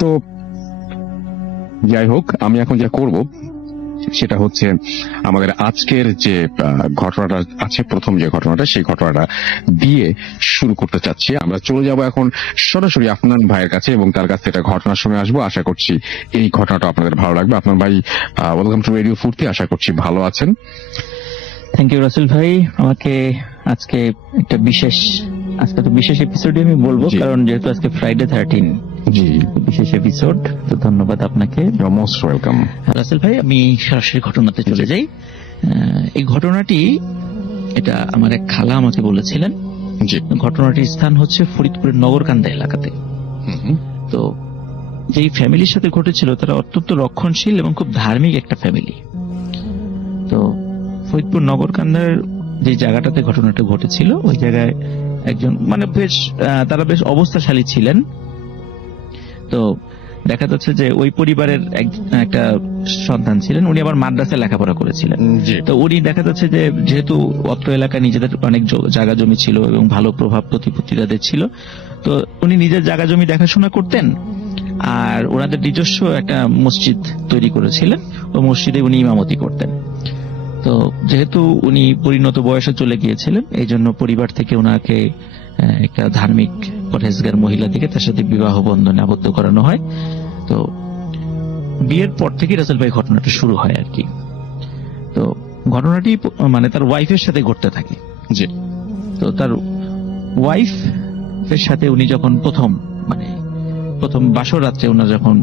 তো যাই হোক, আমি এখন যা করব সেটা হচ্ছে আমাদের আজকের যে ঘটনাটা আছে, প্রথম যে ঘটনাটা, সেই ঘটনাটা দিয়ে শুরু করতে চাচ্ছি। আমরা চলে যাব এখন সরাসরি আফনান ভাইয়ের কাছে এবং তার কাছ থেকে একটা ঘটনা শুনে আসবো। আশা করছি এই ঘটনাটা আপনাদের ভালো লাগবে। আফনান ভাই, ওয়েলকাম টু রেডিও ফুর্তি। আশা করছি ভালো আছেন। থ্যাংক ইউ রাসেল ভাই, আমাকে আজকে একটা বিশেষ এপিসোডে আমি বলবো, কারণ যেহেতু আজকে ফ্রাইডে 13, জি বিশেষ এপিসোড। তো ধন্যবাদ আপনাকে, মোস্ট ওয়েলকাম। রাসেল ভাই। আমি সরাসরি ঘটনাতে চলে যাই। এই ঘটনাটি, এটা আমার এক খালা আমাকে বলেছিলেন। ঘটনাটির স্থান হচ্ছে ফরিদপুরের নগরকান্দা এলাকাতে। তো যেই ফ্যামিলির সাথে ঘটেছিল তারা অত্যন্ত রক্ষণশীল এবং খুব ধার্মিক একটা ফ্যামিলি। তো ফরিদপুর নগরকান্দার যে জায়গাটাতে ঘটনাটা ঘটেছিল, ওই জায়গায় একজন তারা বেশ অবস্থাশালী ছিলেন। তো দেখা যাচ্ছে যে ওই পরিবারের একটা সন্তান ছিলেন, উনি আবার মাদ্রাসায় লেখাপড়া করেছিলেন। তো উনি দেখা যাচ্ছে যে যেহেতু অত্র এলাকায় নিজেদের অনেক জায়গা জমি ছিল এবং ভালো প্রভাব প্রতিপত্তি তাদের ছিল, তো উনি নিজের জায়গা জমি দেখাশোনা করতেন। আর ওনাদের নিজস্ব একটা মসজিদ তৈরি করেছিলেন, ওই মসজিদে উনি ইমামতি করতেন। তো যেহেতু উনি পরিণত বয়সে চলে গিয়েছিলেন, এই জন্য পরিবার থেকে ওনাকে একটা ধার্মিক পরহেজগার মহিলা থেকে তার সাথে বিবাহ বন্ধনে আবদ্ধ করানো হয়। তো বিয়ের পর থেকে রাসেল ভাই ঘটনাটা শুরু হয় আর কি। তো ঘটনাটি তার ওয়াইফের সাথে ঘটতে থাকে। তো তার ওয়াইফের সাথে উনি যখন প্রথম বাসর রাত্রে ওনার যখন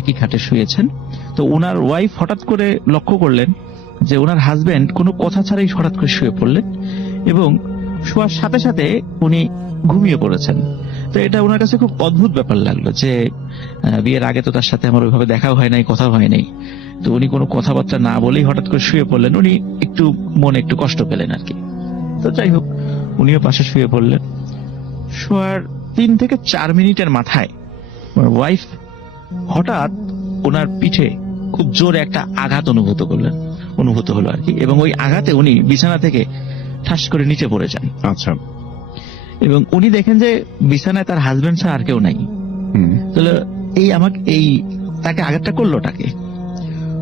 একই খাটে শুয়েছেন, তো ওনার ওয়াইফ হঠাৎ করে লক্ষ্য করলেন যে ওনার হাজবেন্ড কোনো কথা ছাড়াই হঠাৎ করে শুয়ে পড়লেন এবং শোয়ার সাথে সাথে উনি ঘুমিয়ে পড়েছেন। তো এটা ওনার কাছে খুব অদ্ভুত ব্যাপার লাগলো যে বিয়ের আগে তো তার সাথে আমার ওইভাবে দেখাও হয় নাই, কথা হয় নাই। তো উনি কোনো কথাবার্তা না বলেই হঠাৎ করে শুয়ে পড়লেন। উনি মনে একটু কষ্ট পেলেন আর কি। তো যাই হোক, উনিও পাশে শুয়ে পড়লেন। শোয়ার 3 থেকে 4 মিনিটের মাথায় ওয়াইফ হঠাৎ ওনার পিঠে খুব জোরে একটা আঘাত অনুভূত হলো আর কি। এবং ওই আঘাতে উনি বিছানা থেকে ঠাস করে নিচে পড়ে যান। আচ্ছা। এবং উনি দেখেন যে বিছানায় তার হাজবেন্ড ছাড়া আর কেউ নাই। তাহলে তাকে আঘাতটা করলোটাকে?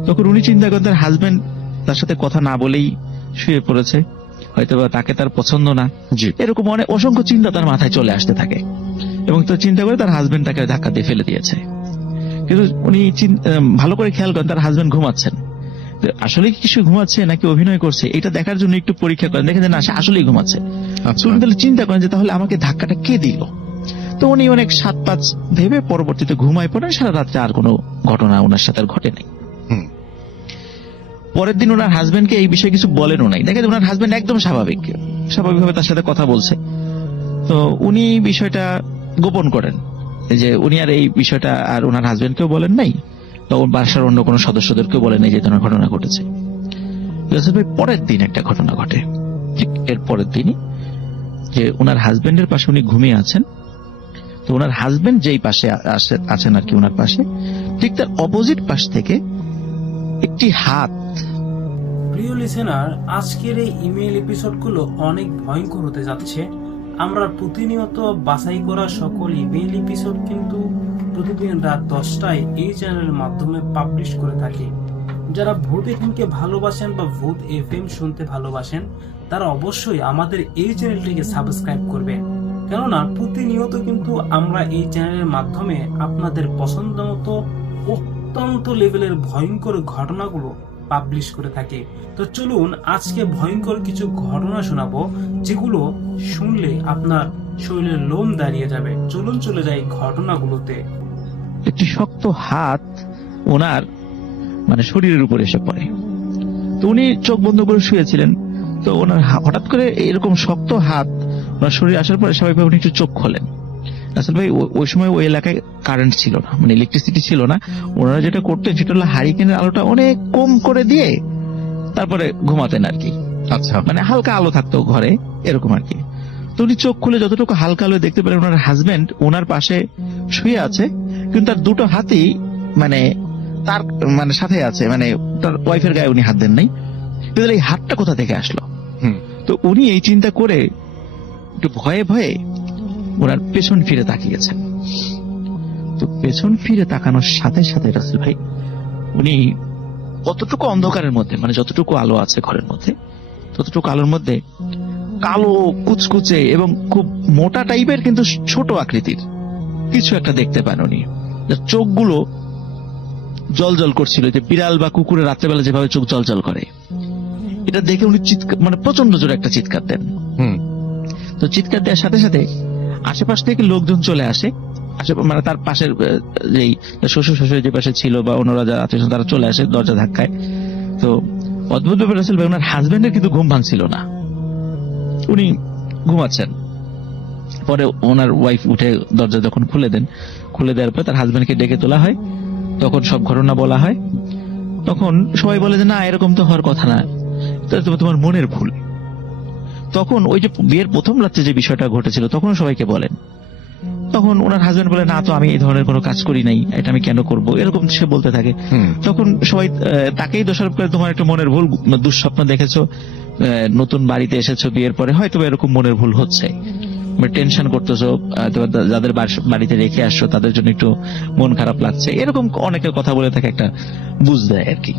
তখন উনি চিন্তা করেন তার হাজবেন্ড তার সাথে কথা না বলেই শুয়ে পড়েছে, হয়তো তাকে তার পছন্দ না, এরকম অসংখ্য চিন্তা তার মাথায় চলে আসতে থাকে। এবং তো চিন্তা করে তার হাজবেন্ড তাকে ধাক্কা দিয়ে ফেলে দিয়েছে। কিন্তু উনি ভালো করে খেয়াল করেন তার হাজবেন্ড ঘুমাচ্ছেন। আসলে কিছু ঘুমাচ্ছে নাকি অভিনয় করছে, এটা দেখার জন্য একটু পরীক্ষা করেন, দেখেন যে না, সে আসলেই ঘুমাচ্ছে। উনি তাহলে চিন্তা করেন যে তাহলে আমাকে ধাক্কাটা কে দিল। তো উনি অনেক 7-5 ভেবে পরবর্তীতে ঘুমায় পড়েন। সারা রাত্রে আর কোনো ঘটনা ওনার সাথে আর ঘটে নাই। পরের দিন ওনার হাজবেন্ডকে এই বিষয়ে কিছু বলেনও নাই। দেখেন ওনার হাজবেন্ড একদম স্বাভাবিকভাবে তার সাথে কথা বলছে। তো উনি বিষয়টা গোপন করেন যে উনি আর এই বিষয়টা আর ওনার হাজবেন্ডকেও বলেন নাই, তখন বাসার অন্য কোনো সদস্যদেরকেও বলেন নাই যে ধরনের ঘটনা ঘটেছে। পরের দিন একটা ঘটনা ঘটে। ঠিক এর পরের দিনই যে ওনার হাজবেন্ডের পাশে উনি ঘুমিয়ে আছেন। তো ওনার হাজবেন্ড যেই পাশে আছেন আর কি, ওনার পাশে ঠিক তার অপোজিট পাশ থেকে একটি হাত। প্রিয় লিসেনার, আজকের এই ইমেল এপিসোডগুলো অনেক ভয়ঙ্কর হতে যাচ্ছে। আমরা প্রতিনিয়ত বাছাই করা সকল ইমেল এপিসোড কিন্তু প্রতিদিন রাত 10টায় এই চ্যানেলের মাধ্যমে পাবলিশ করে থাকি। যারা ভূত এফএমকে ভালোবাসেন বা ভূত এফএম শুনতে ভালোবাসেন, তারা অবশ্যই আমাদের এই চ্যানেলটিকে সাবস্ক্রাইব করবেন, কেননা প্রতিনিয়ত কিন্তু আমরা এই চ্যানেলের মাধ্যমে আপনাদের পছন্দ মতো অত্যন্ত লেভেলের ভয়ঙ্কর ঘটনাগুলো পাবলিশ করে থাকি। তো চলুন আজকে ভয়ঙ্কর কিছু ঘটনা শোনাবো, যেগুলো শুনলে আপনার শরীরের লোম দাঁড়িয়ে যাবে। চলুন চলে যাই ঘটনাগুলোতে। একটি শক্ত হাত ওনার শরীরের উপর এসে পড়ে। তো উনি চোখ বন্ধ করে শুয়েছিলেন। তো ওনার হঠাৎ করে এরকম শক্ত হাত ওনার শরীরে আসার পরে স্বাভাবিকভাবে উনি একটু চোখ খোলেন। আসলে ভাই ওই সময় ওই এলাকায় কারেন্ট ছিল না, ইলেকট্রিসিটি ছিল না। ওনারা যেটা করতেন সেটা হলো হারিকেনের আলোটা অনেক কম করে দিয়ে তারপরে ঘুমাতেন আর কি। আচ্ছা, হালকা আলো থাকতো ঘরে, এরকম আর কি। তো উনি চোখ খুলে যতটুকু হালকা আলো দেখতে পেলেন, ওনার হাজবেন্ড ওনার পাশে শুয়ে আছে, কিন্তু তার দুটো হাতই তার সাথে আছে, তার ওয়াইফের গায়ে উনি হাত দেন নাই। কিন্তু এই হাতটা কোথা থেকে আসলো? তো উনি এই চিন্তা করে একটু ভয়ে ভয়ে ওনার পেছন ফিরে তাকিয়েছেন। তো পেছন ফিরে তাকানোর সাথে সাথে রাসেল ভাই উনি কতটুকু অন্ধকারের মধ্যে, মানে যতটুকু আলো আছে ঘরের মধ্যে, ততটুকু আলোর মধ্যে কালো কুচকুচে এবং খুব মোটা টাইপের কিন্তু ছোট আকৃতির কিছু একটা দেখতে পান উনি। যার চোখগুলো জল জল করছিল, যে বিড়াল বা কুকুরের রাত্রেবেলা যেভাবে চোখ জল জল করে, এটা দেখে উনি চিৎকার, মানে প্রচন্ড জোরে একটা চিৎকার দেন। তো চিৎকার দেওয়ার সাথে সাথে আশেপাশ থেকে লোকজন চলে আসে, মানে তার পাশের যেই শ্বশুর শাশুড়ি যে পাশে ছিল বা অন্যরা যারা আত্মীয় তারা চলে আসে দরজা ধাক্কায়। তো অদ্ভুত ব্যাপার রাসেল ভাই, ওনার হাজবেন্ডের কিন্তু ঘুম ভাঙছিল না, উনি ঘুমাচ্ছেন। পরে ওনার ওয়াইফ উঠে দরজা যখন খুলে দেন, খুলে দেওয়ার পর তার হাজবেন্ডকে ডেকে তোলা হয়, তখন সব ঘটনা বলা হয়। তখন সবাই বলে যে না, এরকম তো হওয়ার কথা না, তোমার মনের ভুল। তখন ওই যে বিয়ের প্রথম রাত্রে যে বিষয়টা ঘটেছিল তখন সবাইকে বলেন। তখন ওনার হাজবেন্ড বলে না তো, আমি এই ধরনের কোনো কাজ করি নাই, এটা আমি কেন করব, এরকম সে বলতে থাকে। তখন সবাই তাকেই দোষারোপ করে, তোমার একটা মনের ভুল, দুঃস্বপ্ন দেখেছো, নতুন বাড়িতে এসেছো বিয়ের পরে, হয়তো এরকম মনের ভুল হচ্ছে, টেনশন করতেছো, যাদের বাড়িতে রেখে আসছো তাদের জন্য একটু মন খারাপ লাগছে, এরকম অনেকের কথা বলে থাকে, একটা বুঝ দেয় আর কি।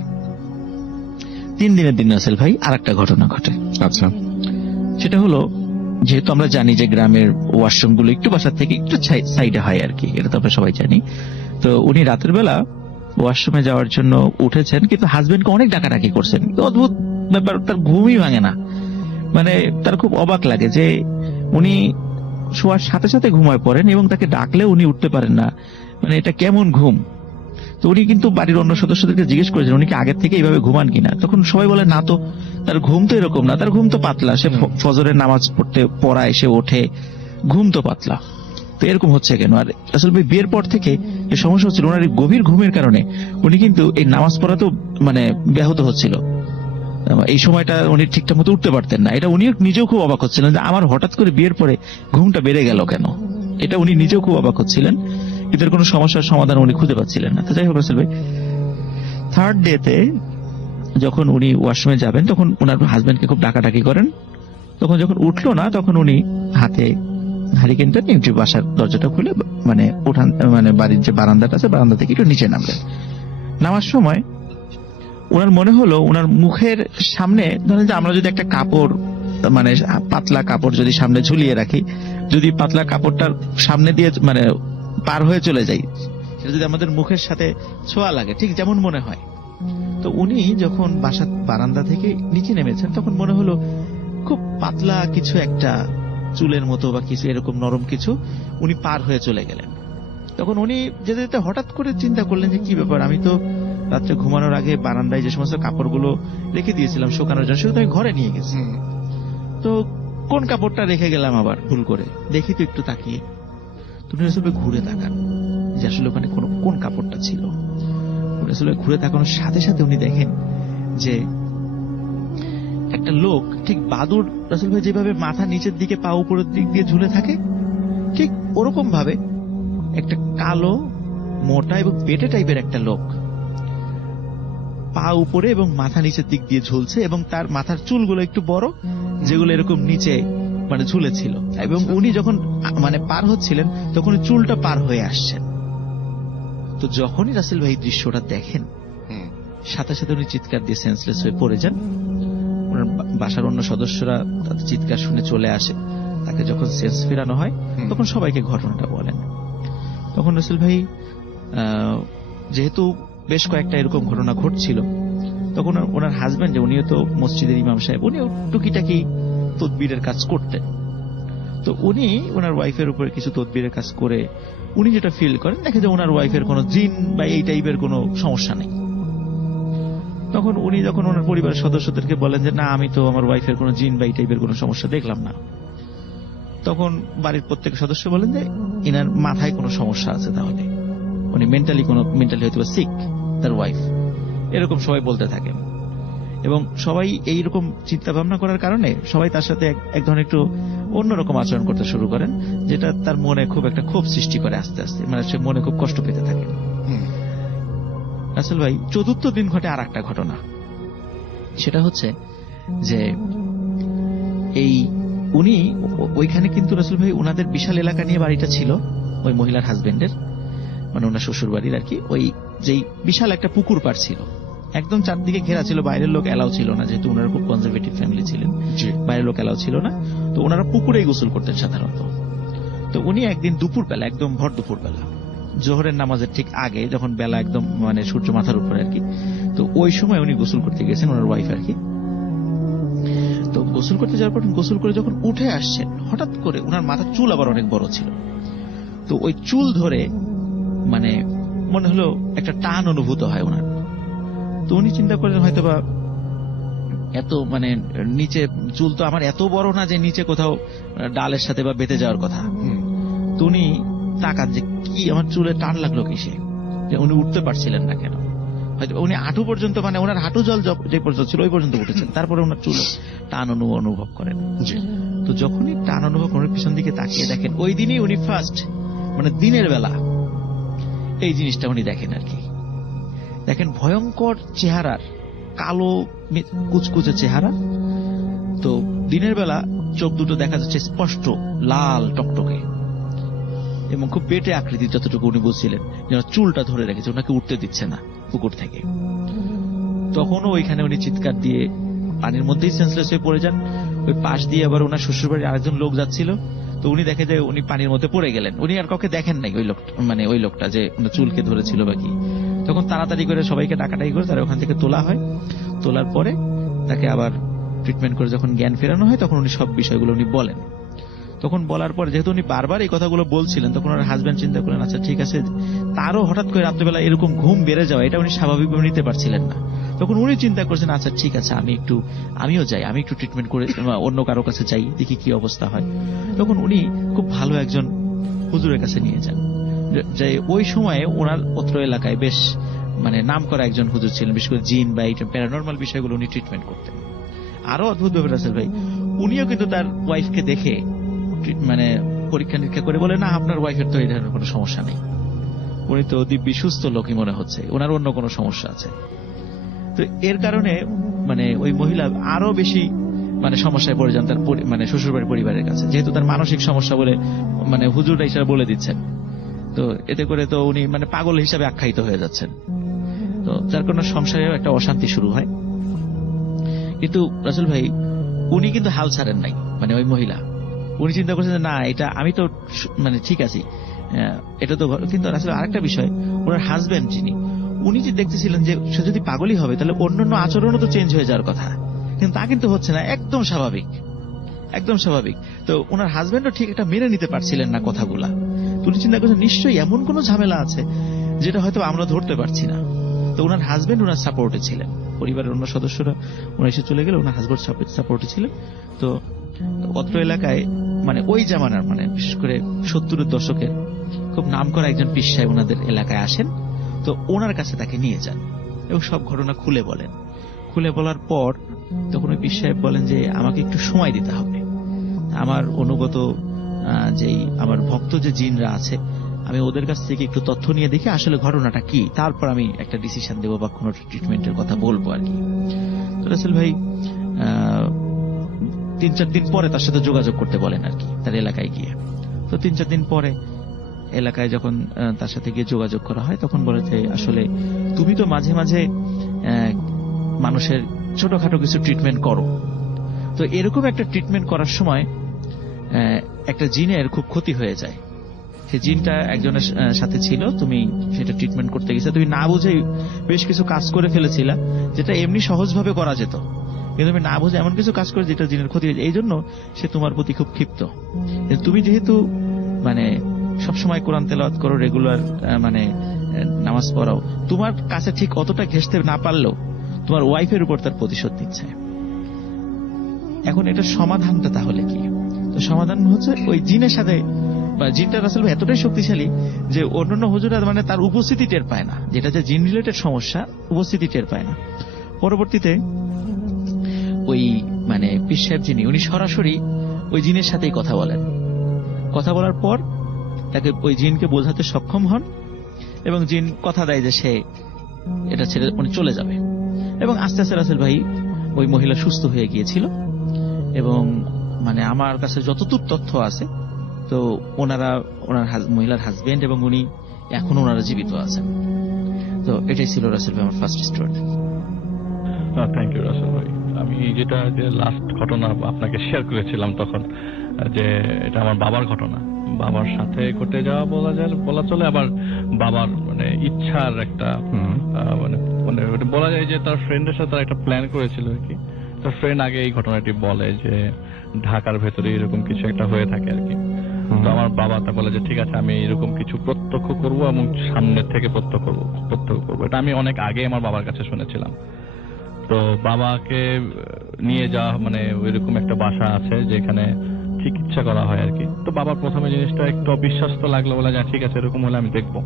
3 দিনের দিন রাসেল ভাই আর একটা ঘটনা ঘটে। আচ্ছা, সেটা হলো, যেহেতু আমরা জানি যে গ্রামের ওয়াশরুম গুলো একটু বাসার থেকে একটু সাইডে হয় আর কি, এটা তো আমরা সবাই জানি। তো উনি রাতের বেলা ওয়াশরুমে যাওয়ার জন্য উঠেছেন, কিন্তু হাজবেন্ডকে অনেক ডাকাডাকি করছেন। অদ্ভুত ব্যাপার, তার ঘুমই ভাঙে না, মানে তার খুব অবাক লাগে যে উনি শোয়ার সাথে সাথে ঘুমায় পড়েন এবং তাকে ডাকলে উনি উঠতে পারেন না, মানে এটা কেমন ঘুম। তো উনি কিন্তু বাড়ির অন্য সদস্যদেরকে জিজ্ঞেস করেছেন উনি কি আগের থেকে এইভাবে ঘুমান কিনা। তখন সবাই বলে না তো, তার ঘুম তো এরকম না, তার ঘুম তো পাতলা, সে ফজরের নামাজ পড়ায়, সে ওঠে, ঘুম তো পাতলা, তো এরকম হচ্ছে কেন। আর আসলে বিয়ের পর থেকে যে সমস্যা হচ্ছিল, ওনার গভীর ঘুমের কারণে উনি কিন্তু এই নামাজ পড়াতেও মানে ব্যাহত হচ্ছিল। এই সময়টা উনি ঠিকঠাক মতো উঠতে পারতেন না, এটা উনি নিজেও খুব অবাক হচ্ছিলেন যে আমার হঠাৎ করে বিয়ের পরে ঘুমটা বেড়ে গেল কেন, এটা উনি নিজেও খুব অবাক হচ্ছিলেন, কিন্তু এর কোনো সমস্যার সমাধান উনি খুঁজে পাচ্ছিলেন না। তো যাই হোক রাসেল ভাই, 3rd ডেতে যখন উনি ওয়াশরুমে যাবেন তখন ওনার হাজবেন্ডকে খুব ডাকাডাকি করেন। তখন যখন উঠলো না, তখন উনি হাতে হারিকেনটা নিয়ে বাসার দরজাটা খুলে মানে উঠান, মানে বাড়ির যে বারান্দাটা আছে বারান্দা থেকে একটু নিচে নামলেন। নামার সময় ওনার মনে হলো ওনার মুখের সামনে, ধরেন যে আমরা যদি একটা কাপড়, মানে পাতলা কাপড় যদি সামনে ঝুলিয়ে রাখি, যদি পাতলা কাপড়টার সামনে দিয়ে মানে পার হয়ে চলে যাই, সেটা যদি আমাদের মুখের সাথে ছোঁয়া লাগে, ঠিক যেমন মনে হয়। তো উনি যখন বাসার বারান্দা থেকে নিচে নেমেছেন তখন মনে হলো খুব পাতলা কিছু একটা, চুলের মতো বা কিছু এরকম নরম কিছু, উনি পার হয়ে চলে গেলেন। তখন উনি যেতে যেতে হঠাৎ করে চিন্তা করলেন যে কি ব্যাপার, আমি তো রাত্রে ঘুমানোর আগে বারান্দায় যে সমস্ত কাপড়গুলো রেখে দিয়েছিলাম শুকানোর জন্য, সেগুলো আমি ঘরে নিয়ে গেছি, তো কোন কাপড়টা রেখে গেলাম আবার ভুল করে, দেখি তো একটু তাকিয়ে। তুমি আসলে ঘুরে তাকান যে আসলে ওখানে কোন কাপড়টা ছিল। আসলে ঘুরে তাকানোর সাথে সাথে উনি দেখেন যে একটা লোক, ঠিক বাদুর রাসেল ভাই যেভাবে মাথা নিচের দিকে পা উপরের দিক দিয়ে ঝুলে থাকে, ঠিক ওরকম ভাবে একটা কালো মোটা এবং পেটে টাইপের একটা লোক পা উপরে এবং মাথা নিচের দিক দিয়ে ঝুলছে, এবং তার মাথার চুলগুলো একটু বড়, যেগুলো এরকম নিচে মানে ঝুলেছিল, এবং উনি যখন মানে পার হচ্ছিলেন তখন চুলটা পার হয়ে আসছেন। তো যখনই রাসেল ভাই দৃশ্যটা দেখেন, সাথে সাথে উনি চিৎকার দিয়ে সেন্সলেস হয়ে পড়ে যান। ওনার বাসার অন্য সদস্যরা তাদের চিৎকার শুনে চলে আসে, তাকে যখন সেন্স ফেরানো হয় তখন সবাইকে ঘটনাটা বলেন। তখন রাসেল ভাই যেহেতু বেশ কয়েকটা এরকম ঘটনা ঘটছিল, তখন ওনার হাজবেন্ড, যে উনিও তো মসজিদের ইমাম সাহেব, উনিও টুকিটাকি তদবিরের কাজ করতেন। তো উনি ওনার ওয়াইফের উপরে কিছু তদবিরের কাজ করে উনি যেটা ফিল করেন, দেখে যে ওনার ওয়াইফের কোনো জিন বা এই টাইপের কোনো সমস্যা নেই। তখন উনি যখন ওনার পরিবারের সদস্যদেরকে বলেন যে না, আমি তো আমার ওয়াইফের কোনো জিন বা এই টাইপের কোনো সমস্যা দেখলাম না, তখন বাড়ির প্রত্যেক সদস্য বলেন যে এনার মাথায় কোনো সমস্যা আছে, তাহলে উনি মেন্টালি হয়তো সিক, তার ওয়াইফ, এরকম সবাই বলতে থাকেন। এবং সবাই এইরকম চিন্তা ভাবনা করার কারণে সবাই তার সাথে এক ধরনের একটু অন্যরকম আচরণ করতে শুরু করেন, যেটা তার মনে খুব একটা ক্ষোভ সৃষ্টি করে আস্তে আস্তে, মানে সে মনে খুব কষ্ট পেতে থাকে। রাসেল ভাই 4র্থ দিন ঘটে আর একটা ঘটনা, সেটা হচ্ছে যে এই উনি ওইখানে কিন্তু রাসেল ভাই ওনাদের বিশাল এলাকা নিয়ে বাড়িটা ছিল ওই মহিলার হাজবেন্ডের। মানে ওনার শ্বশুর বাড়ির আর কি, ওই যেই বিশাল একটা পুকুর পাড় ছিল, একদম চারদিকে ঘেরা ছিল, বাইরের লোক এলাও ছিল না, যেহেতু ওনারা খুব কনজারভেটিভ ফ্যামিলি ছিলেন, বাইরের লোক এলাও ছিল না। তো ওনারা পুকুরেই গোসল করতেন সাধারণত। তো উনি একদিন দুপুরবেলা, একদম ভর দুপুরবেলা, জোহরের নামাজের ঠিক আগে, যখন বেলা একদম মানে সূর্য মাথার উপরে আর কি, তো ওই সময় উনি গোসল করতে গেছেন, ওনার ওয়াইফ আর কি। তো গোসল করতে যাওয়ার পর গোসল করে যখন উঠে আসছেন, হঠাৎ করে ওনার মাথার চুল আবার অনেক বড় ছিল। তো ওই চুল ধরে মানে মনে হলো একটা টান অনুভূত হয় ওনার। তো উনি চিন্তা করলেন হয়তোবা এত মানে নিচে চুল তো আমার এত বড় না যে নিচে কোথাও ডালের সাথে বা বেঁধে যাওয়ার কথা। তো উনি তাকান যে কি আমার চুলে টান লাগলো কিসে, যে উনি উঠতে পারছিলেন না কেন। হয়তো উনি হাঁটু পর্যন্ত, মানে ওনার হাঁটু জল যে পর্যন্ত ছিল ওই পর্যন্ত উঠেছেন, তারপরে ওনার চুলে টান অনুভব করেন। তো যখনই টান অনুভব করেন, পিছন দিকে তাকিয়ে দেখেন ওই দিনই উনি ফার্স্ট মানে দিনের বেলা এই জিনিসটা উনি দেখেন আর কি। দেখেন ভয়ঙ্কর চেহারার, কালো কুচকুচে চেহারা। তো দিনের বেলা চোখ দুটো দেখা যাচ্ছে স্পষ্ট লাল টকটকে এবং খুব পেটে আকৃতির, যতটুকু উনি বুঝছিলেন, যেন চুলটা ধরে রেখেছে, ওনাকে উঠতে দিচ্ছে না পুকুর থেকে। তখনও ওইখানে উনি চিৎকার দিয়ে পানির মধ্যেই সেন্সলেস হয়ে পড়ে যান। ওই পাশ দিয়ে আবার ওনার শ্বশুরবাড়ির আরেকজন লোক যাচ্ছিল, তো উনি দেখে যে উনি পানির মধ্যে পড়ে গেলেন। উনি আর কাউকে দেখেন নাই, ওই লোকটা মানে ওই লোকটা যে ওনার চুলকে ধরেছিল বা কি। তখন তাড়াতাড়ি করে সবাইকে ডাকাডাকি করে তারা ওখান থেকে তোলা হয়। তোলার পরে তাকে আবার ট্রিটমেন্ট করে যখন জ্ঞান ফেরানো হয়, তখন উনি সব বিষয়গুলো উনি বলেন। তখন বলার পর যেহেতু উনি বারবার এই কথাগুলো বলছিলেন, তখন ওনার হাজবেন্ড চিন্তা করলেন আচ্ছা ঠিক আছে, তারও হঠাৎ করে রাত্রেবেলা এরকম ঘুম বেড়ে যাওয়া, এটা উনি স্বাভাবিকভাবে নিতে পারছিলেন না। তখন উনি চিন্তা করছেন আচ্ছা ঠিক আছে, আমিও যাই, আমি একটু ট্রিটমেন্ট করে অন্য কারো কাছে যাই, দেখি কি অবস্থা হয়। তখন উনি খুব ভালো একজন হুজুরের কাছে নিয়ে যান, যে ওই সময়ে ওনার অত্র এলাকায় বেশ মানে নাম করা একজন হুজুর ছিলেন, বিশেষ করে জিন বা এই প্যারানর্মাল বিষয়গুলো উনি ট্রিটমেন্ট করতেন। আরো অদ্ভুত ব্যাপার রাসেল ভাই, উনিও কিন্তু তার ওয়াইফকে দেখে মানে পরীক্ষা নিরীক্ষা করে বলে, না আপনার ওয়াইফের তো এই ধরনের কোনো সমস্যা নেই, উনি তো দিব্যি সুস্থ লোকই মনে হচ্ছে, ওনার অন্য কোনো সমস্যা আছে। তো এর কারণে মানে ওই মহিলা আরো বেশি মানে সমস্যায় পড়ে যান তার মানে শ্বশুরবাড়ির পরিবারের কাছে, যেহেতু তার মানসিক সমস্যা বলে মানে হুজুররা হিসাবে বলে দিচ্ছেন। তো এতে করে তো উনি মানে পাগল হিসাবে আখ্যায়িত হয়ে যাচ্ছেন। তো যার কারণে সংসারেও একটা অশান্তি শুরু হয়। কিন্তু রাসেল ভাই উনি কিন্তু হাল ছাড়েন নাই, মানে ওই মহিলা উনি চিন্তা করছেন যে না এটা আমি তো মানে ঠিক আছি, এটা তো। কিন্তু আসলে আরেকটা বিষয়, ওনার হাজবেন্ড যিনি, উনি যে দেখতেছিলেন যে সে যদি পাগলই হবে তাহলে অন্যান্য আচরণও তো চেঞ্জ হয়ে যাওয়ার কথা, কিন্তু তা কিন্তু হচ্ছে না, একদম স্বাভাবিক, একদম স্বাভাবিক। তো ওনার হাজবেন্ডও ঠিক একটা মেনে নিতে পারছিলেন না কথাগুলা। উনি চিন্তা করছেন নিশ্চয়ই এমন কোন ঝামেলা আছে যেটা হয়তো আমরা ধরতে পারছি না। তো ওনার হাজবেন্ড ওনার সাপোর্টে ছিলেন, পরিবারের অন্য সদস্যরা ওনার এসে চলে গেলে ওনার হাজবেন্ড সাপোর্টে ছিলেন। তো অত্র এলাকায় মানে ওই জামানার মানে বিশেষ করে 70-এর দশকের খুব নাম করা একজন পীর সাহেব ওনাদের এলাকায় আসেন। তো ওনার কাছে তাকে নিয়ে যান এবং সব ঘটনা খুলে বলেন। খুলে বলার পর তখন ওই পীর সাহেব বলেন যে আমাকে একটু সময় দিতে হবে, আমার অনুগত যেই আমার ভক্ত যে জিনরা আছে, আমি ওদের কাছ থেকে একটু তথ্য নিয়ে দেখি আসলে ঘটনাটা কি, তারপর আমি একটা ডিসিশন দেবো বা কোনো ট্রিটমেন্টের কথা বলবো আর কি। তো রাসেল ভাই 3-4 দিন পরে তার সাথে যোগাযোগ করতে বলেন আর কি, তার এলাকায় গিয়ে। তো 3-4 দিন পরে এলাকায় যখন তার সাথে গিয়ে যোগাযোগ করা হয়, তখন বলে যে আসলে তুমি তো মাঝে মাঝে মানুষের ছোটখাটো কিছু ট্রিটমেন্ট করো, তো এরকম একটা ট্রিটমেন্ট করার সময় একটা জিনের খুব ক্ষতি হয়ে যায়। সে জিনটা একজনের সাথে ছিল, তুমি সেটা ট্রিটমেন্ট করতে গেছো, তুমি না বুঝে বেশ কিছু কাজ করে ফেলেছিলা যেটা এমনি সহজভাবে করা যেত, কিন্তু তুমি না বুঝে এমন কিছু কাজ করে যেটা জিনের ক্ষতি হয়েছে, এই জন্য সে তোমার প্রতি খুব ক্ষিপ্ত। তুমি যেহেতু মানে সবসময় কোরআন তেলাওয়াত করো, রেগুলার মানে নামাজ পড়াও, তোমার কাছে ঠিক অতটা ঘেঁষতে না পারলেও তোমার ওয়াইফের উপর তার প্রতিশোধ নিচ্ছে। এখন এটা সমাধানটা তাহলে কি? তো সমাধান হচ্ছে ওই জিনের সাথে, জিনটা আসলে এতটাই শক্তিশালী যে অন্যান্য হুজুরা মানে তার উপস্থিতি টের পায় না, যেটা যে জিন রিলেটেড সমস্যা, উপস্থিতি টের পায় না। পরবর্তীতে ওই মানে পীর সাহেব যিনি, উনি সরাসরি ওই জিনের সাথেই কথা বলেন। কথা বলার পর তাকে ওই জিনকে বোঝাতে সক্ষম হন এবং জিন কথা দেয় যে সে এটা ছেড়ে উনি চলে যাবে। এবং আস্তে আস্তে রাসেল ভাই ওই মহিলা সুস্থ হয়ে গিয়েছিল। এবং মানে আমার কাছে যতদূর তথ্য আছে, তো ওনার মহিলার হাজবেন্ড এবং উনি এখন ওনারা জীবিত আছেন। তো এটাই ছিল রাসেল ভাই আমার first story. Thank you Rasel ভাই। আমি যেটা লাস্ট ঘটনা আপনাকে শেয়ার করেছিলাম তখন, যে এটা আমার বাবার ঘটনা, বাবার সাথে ঘটে যাওয়া বলা চলে, আবার বাবার মানে ইচ্ছার একটা মানে মানে বলা যায় যে তার ফ্রেন্ডের সাথে তার একটা প্ল্যান করেছিল আর কি। তার ফ্রেন্ড আগে এই ঘটনাটি বলে যে ঢাকার ভেতরে এরকম কিছু একটা হয়ে থাকে আর কি। তো আমার বাবা তা বলে যে ঠিক আছে আমি এরকম কিছু প্রত্যক্ষ করব এবং সামনের থেকে প্রত্যক্ষ করবো। এটা আমি অনেক আগে আমার বাবার কাছে শুনেছিলাম। তো বাবাকে নিয়ে যাওয়া মানে ওইরকম একটা বাসা আছে যেখানে চিকিৎসা করা হয় আর কি। তো বাবার প্রথমে জিনিসটা একটু অবিশ্বাস তো লাগলো, বলে যে ঠিক আছে এরকম হলে আমি দেখবো।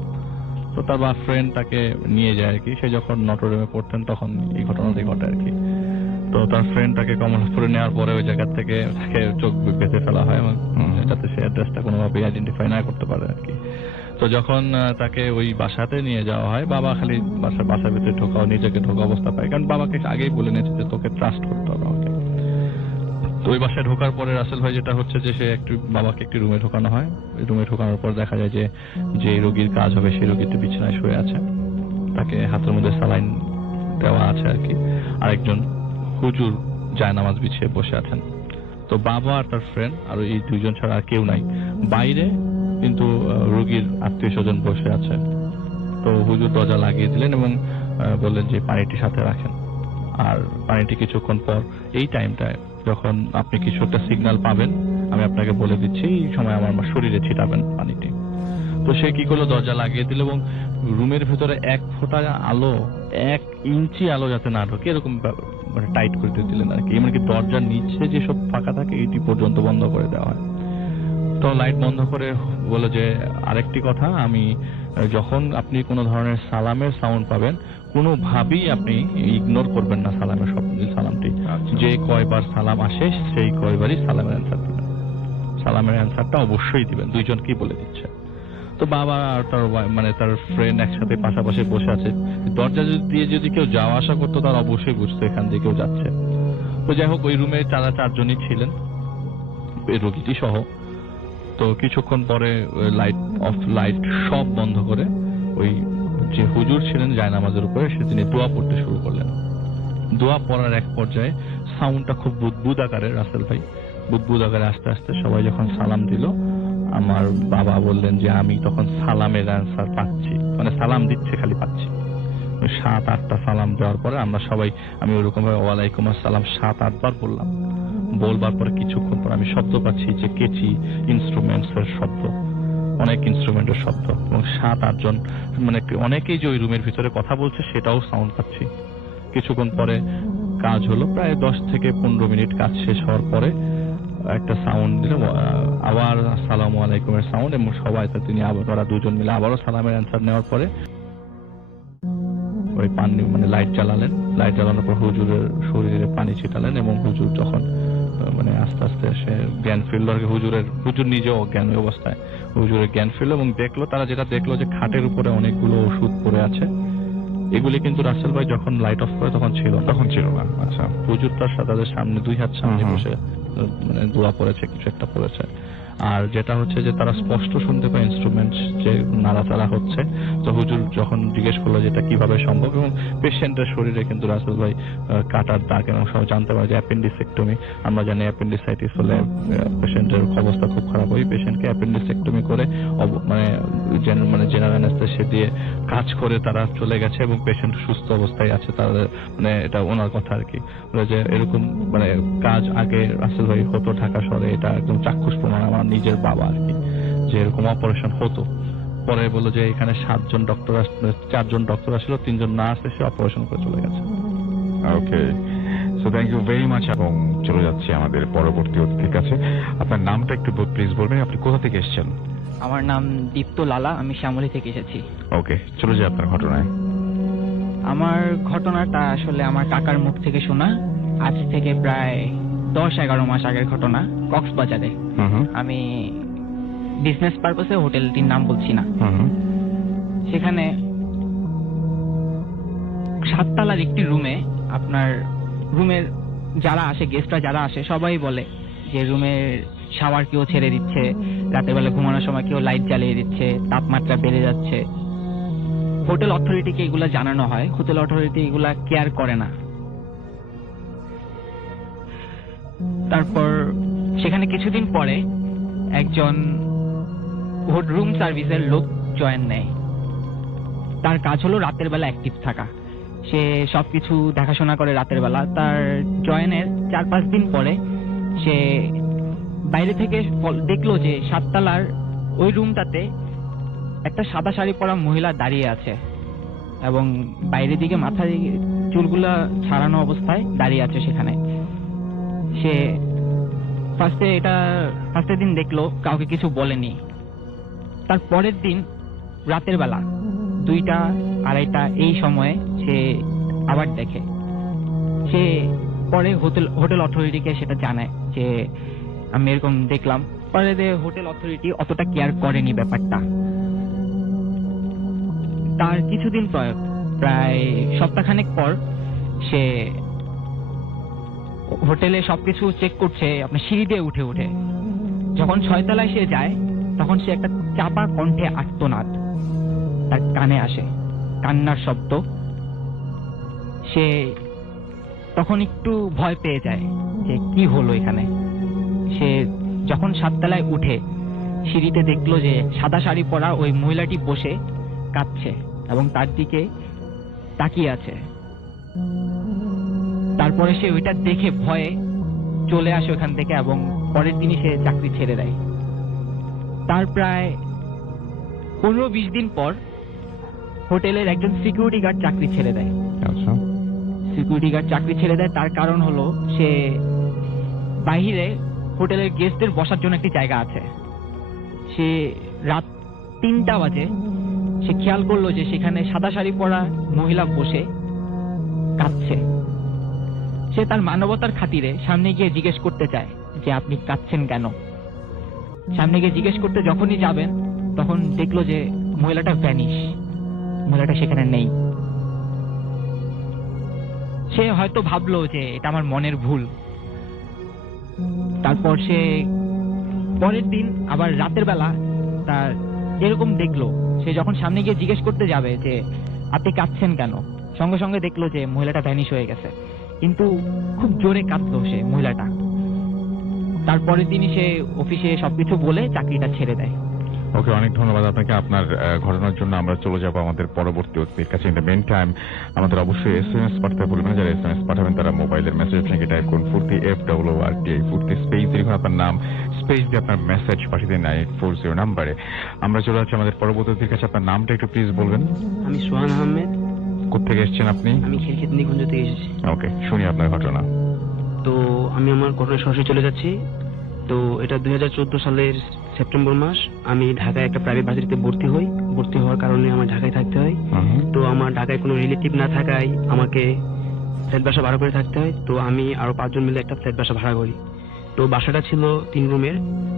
তো তার বা ফ্রেন্ড তাকে নিয়ে যায় আর কি। সে যখন নটরডেমে পড়তেন তখন এই ঘটনাটি ঘটে আর কি। তো তার ফ্রেন্ড তাকে কমলাপুরে নেওয়ার পরে ওই জায়গা থেকে তাকে চোখ বেঁধে ফেলা হয় এবং যাতে সে অ্যাড্রেসটা কোনোভাবে আইডেন্টিফাই না করতে পারে আর কি। তো যখন তাকে ওই বাসাতে নিয়ে যাওয়া হয়, বাবা খালি বাসার ভিতরে ঢোকাও নিজেকে ঢোকা অবস্থা পায়, কারণ বাবাকে আগেই বলে নিয়েছে যে তোকে ট্রাস্ট করতে হবে আমাকে। তো ওই বাসায় ঢোকার পরে রাসেল ভাই যেটা হচ্ছে যে সে বাবাকে একটি রুমে ঢোকানো হয়। ওই রুমে ঢোকানোর পর দেখা যায় যে রোগীর কাজ হবে সেই রোগীটি বিছানায় শুয়ে আছে, তাকে হাতের মধ্যে স্যালাইন দেওয়া আছে আর কি। আরেকজন হুজুর জায়নামাজ বিছিয়ে বসে আছেন। তো বাবা আর তার ফ্রেন্ড আর এই দুইজন ছাড়া আর কেউ নাই। বাইরে কিন্তু রোগীর আত্মীয় স্বজন বসে আছে। তো হুজুর দরজা লাগিয়ে দিলেন এবং বললেন যে পানিটি সাথে রাখেন। আর পানিটি কিছুক্ষণ পর এই টাইমটায় যখন আপনি কিছু একটা সিগন্যাল পাবেন আমি আপনাকে বলে দিচ্ছি, এই সময় আমার শরীরে ছিটাবেন পানিটি। তো সে কি করলো, দরজা লাগিয়ে দিল এবং রুমের ভেতরে 1 ফোঁটা আলো, 1 ইঞ্চি আলো যাতে না ঢোকে এরকম মানে টাইট করে দিলেন আর কি। এমনকি দরজার নিচে যেসব ফাঁকা থাকে এটি পর্যন্ত বন্ধ করে দেওয়া হয়। তো লাইট বন্ধ করে বলে যে আরেকটি কথা, আমি যখন আপনি কোনো ধরনের সালামের সাউন্ড পাবেন কোনোভাবেই আপনি ইগনোর করবেন না সালামের সালামটি। যে কয়বার সালাম আসে সেই কয়বারই সালামের অ্যান্সার দিবেন। সালামের অ্যান্সারটা অবশ্যই দিবেন, দুইজনকেই বলে দিচ্ছে। তো বাবা আর তার মানে তার ফ্রেন্ড একসাথে পাশাপাশি বসে আছে। দরজা দিয়ে যদি কেউ যাওয়া আসা করতো তার অবশ্যই বুঝতো এখান দিয়ে কেউ যাচ্ছে। তো যাই হোক ওই রুমে তারা 4 জনই ছিলেন, এই রোগীটি সহ। তো কিছুক্ষণ পরে লাইট সব বন্ধ করে ওই যে হুজুর ছিলেন জায়নামাজের উপরে সে তিনি দোয়া পড়তে শুরু করলেন। দোয়া পড়ার এক পর্যায়ে সাউন্ডটা খুব বুদবুদ আকারের, রাসেল ভাই বুদবুদ আকারে আস্তে আস্তে সবাই যখন সালাম দিল, আমার বাবা বললেন যে আমি তখন সালামের অ্যান্সার পাচ্ছি, মানে সালাম দিচ্ছে খালি পাচ্ছি। 7-8টা সালাম দেওয়ার পরে আমরা সবাই, আমি ওরকম ভাবে ওয়ালাইকুম আসসালাম 7-8 বার বললাম। বলবার পরে কিছুক্ষণ পর আমি শব্দ পাচ্ছি যে কেচি, ইনস্ট্রুমেন্টস এর শব্দ, অনেক ইনস্ট্রুমেন্টের শব্দ এবং 7-8 জন মানে অনেকেই যে ওই রুমের ভিতরে কথা বলছে সেটাও সাউন্ড পাচ্ছি। কিছুক্ষণ পরে কাজ হলো, প্রায় 10 থেকে 15 মিনিট কাজ শেষ হওয়ার পরে একটা সাউন্ড দিল, আবার আসসালামু আলাইকুমের সাউন্ড, এবং সবাই তিনি তারা 2 জন মিলে আবারও সালামের অ্যান্সার নেওয়ার পরে ওই পানি মানে লাইট জ্বালালেন। লাইট জ্বালানোর পর হুজুরের শরীরে পানি ছিটালেন এবং হুজুর যখন মানে আস্তে আস্তে সে জ্ঞান ফিরল আর কি। হুজুর নিজেও অজ্ঞান অবস্থায় হুজুরের জ্ঞান ফিরল এবং দেখলো, তারা যেটা দেখলো যে খাটের উপরে অনেকগুলো ওষুধ পড়ে আছে। এগুলি কিন্তু রাসেল ভাই যখন লাইট অফ করে তখন ছিল না। আচ্ছা, হুজুর তার তাদের সামনে 2 হাত সামনে বসে মানে দোয়া পড়েছে, কিছু একটা পড়েছে। আর যেটা হচ্ছে যে তারা স্পষ্ট শুনতে পায় ইনস্ট্রুমেন্ট যে নাড়াচাড়া হচ্ছে। তো হুজুর যখন জিজ্ঞেস করলো যে এটা কিভাবে সম্ভব, এবং পেশেন্টের শরীরে কিন্তু রাসেল ভাই কাটার দাগ এবং সব জানতে পারে যে অ্যাপেন্ডিসেক্টমি, আমরা জানি অ্যাপেন্ডিসাইটিস হলে পেশেন্টের অবস্থা খুব খারাপ হয়। পেশেন্টকে অ্যাপেন্ডিসেক্টমি করে মানে জেনারেল অ্যানেস্থেসিয়া দিয়ে কাজ করে তারা চলে গেছে এবং পেশেন্ট সুস্থ অবস্থায় আছে। তাদের মানে এটা ওনার কথা আর কি, যে এরকম মানে কাজ আগে রাসেল ভাই হতো ঢাকা শহরে। এটা একদম চাক্ষুষ প্রমাণ আমার নিজের বাবা আর কি, যে এরকম অপারেশন হতো। পরে বললো যে এখানে 4 জন ডক্টর আসলো, 3 জন নার্স এসে অপারেশন করে চলে গেছে। Okay, so thank you very much. এবং চলে যাচ্ছি আমাদের পরবর্তী অতিথির কাছে। আপনার নামটা একটু প্লিজ বলবেন, আপনি কোথা থেকে এসেছেন? আমার নাম দীপ্ত লালা, আমি শ্যামলী থেকে এসেছি। ওকে, চলে যাই আপনার ঘটনায়। আমার ঘটনাটা আসলে আমার কাকার মুখ থেকে শোনা, আজ থেকে প্রায় 10-11 মাস আগের ঘটনা, কক্সবাজারে। আমি বিজনেস পারপাসে হোটেলটির নাম বলছি না, সেখানে 7 তলার একটি রুমে, আপনার রুমের যারা আসে, গেস্টরা যারা আসে সবাই বলে যে রুমের শাওয়ার কেউ ছেড়ে দিচ্ছে, রাতের বেলা ঘুমানোর সময় কেউ লাইট জ্বালিয়ে দিচ্ছে, তাপমাত্রা বেড়ে যাচ্ছে। হোটেল অথরিটিকে এগুলা জানানো হয়, হোটেল অথরিটি এগুলা কেয়ার করে না। তারপর সেখানে কিছুদিন পরে একজন রুম সার্ভিসের লোক জয়েন নেয়। তার কাজ হলো রাতের বেলা অ্যাক্টিভ থাকা, সে সবকিছু দেখাশোনা করে রাতের বেলা। তার জয়েনের 4-5 দিন পরে সে বাইরে থেকে দেখলো যে 7 তলার ওই রুমটাতে একটা সাদা শাড়ি পরা মহিলা দাঁড়িয়ে আছে এবং বাইরের দিকে মাথার চুলগুলা ছাড়ানো অবস্থায় দাঁড়িয়ে আছে সেখানে। সে ফার্স্টের দিন দেখলো, কাউকে কিছু বলেনি। তার পরের দিন রাতের বেলা 2টা 2:30 এই সময়ে সে আবার দেখে। সে পরে হোটেল অথরিটিকে সেটা জানায় যে আমি এরকম দেখলাম। পরে হোটেল অথরিটি অতটা কেয়ার করেনি ব্যাপারটা। তার কিছুদিন পর, প্রায় সপ্তাহখানেক পর, সে হোটেলে সবকিছু চেক করছে আপনার সিঁড়ি দিয়ে উঠে উঠে। যখন 6 তলায় সে যায় তখন সে একটা চাপা কণ্ঠে আর্তনাদ তার কানে আসে, কান্নার শব্দ। সে তখন একটু ভয় পেয়ে যায় যে কি হলো এখানে। সে যখন 7 তলায় উঠে সিঁড়িতে দেখলো যে সাদা শাড়ি পরা ওই মহিলাটি বসে কাঁদছে এবং তার দিকে তাকিয়ে আছে। তারপরে সে ওইটা দেখে ভয়ে চলে আসে ওখান থেকে এবং পরের দিনই সে চাকরি ছেড়ে দেয়। তার প্রায় 15-20 দিন পর হোটেলের একজন সিকিউরিটি গার্ড চাকরি ছেড়ে দেয়। আচ্ছা। সিকিউরিটি গার্ড চাকরি ছেড়ে দেয়, তার কারণ হলো সে বাইরে হোটেলের গেস্টদের বসার জন্য একটি জায়গা আছে। সে রাত 3টা বাজে সে খেয়াল করলো যে সেখানে সাদা শাড়ি পরা মহিলা বসে কাঁদছে। সে তার মানবতার খাতিরে সামনে গিয়ে জিজ্ঞেস করতে চায় যে আপনি কাঁদছেন কেন। সামনে গিয়ে জিজ্ঞেস করতে যখনই যাবেন তখন দেখলো যে মহিলাটা ভ্যানিশ, মহিলাটা সেখানে নেই। সে হয়তো ভাবলো যে এটা আমার মনের ভুল। তারপর সে পরের দিন আবার রাতের বেলা তার এরকম দেখলো। সে যখন সামনে গিয়ে জিজ্ঞেস করতে যাবে যে আপনি কাঁদছেন কেন, সঙ্গে সঙ্গে দেখলো যে মহিলাটা ভ্যানিশ হয়ে গেছে, কিন্তু খুব জোরে কাঁদলো সে মহিলাটা। তারপরের দিনই সে অফিসে সবকিছু বলে চাকরিটা ছেড়ে দেয়। ওকে, অনেক ধন্যবাদ আপনাকে আপনার ঘটনার জন্য। আমরা চলে যাব আমাদের পরবর্তী অতিথির কাছে। ইন দ্য মেন টাইম আমাদের অবশ্যই SMS পাঠাতে ভুলবেন না। যারা SMS পাঠাবেন তারা মোবাইলের মেসেজ থেকে টাইপ করুন 40 FWRTA 40 স্পেস দিয়ে আপনার নাম স্পেস দিয়ে আপনার মেসেজ পাঠিয়ে দিন 9840 নাম্বারে। আমরা চলে যাচ্ছি আমাদের পরবর্তী অতিথির কাছে। আপনার নামটা একটু প্লিজ বলবেন। আমি সোহান আহমেদ। কোথেকে এসেছেন আপনি? আমি খিলক্ষেত নিকুঞ্জ থেকে এসেছি। ওকে, শুনি আপনার ঘটনা। তো আমি আমার ঘটনা সরাসরি চলে যাচ্ছি। তো এটা 2014 সালের সেপ্টেম্বর মাস। আমি ঢাকায় একটা প্রাইভেট ভার্সিটিতে ভর্তি হই। ভর্তি হওয়ার কারণে আমার ঢাকায় থাকতে হয়। তো আমার ঢাকায় কোনো রিলেটিভ না থাকায় আমাকে ফ্ল্যাট বাসা ভাড়া করে থাকতে হয়। তো আমি আরো 5 জন মিলে একটা ফ্ল্যাট বাসা ভাড়া করি। তো বাসাটা ছিল 3 রুমের,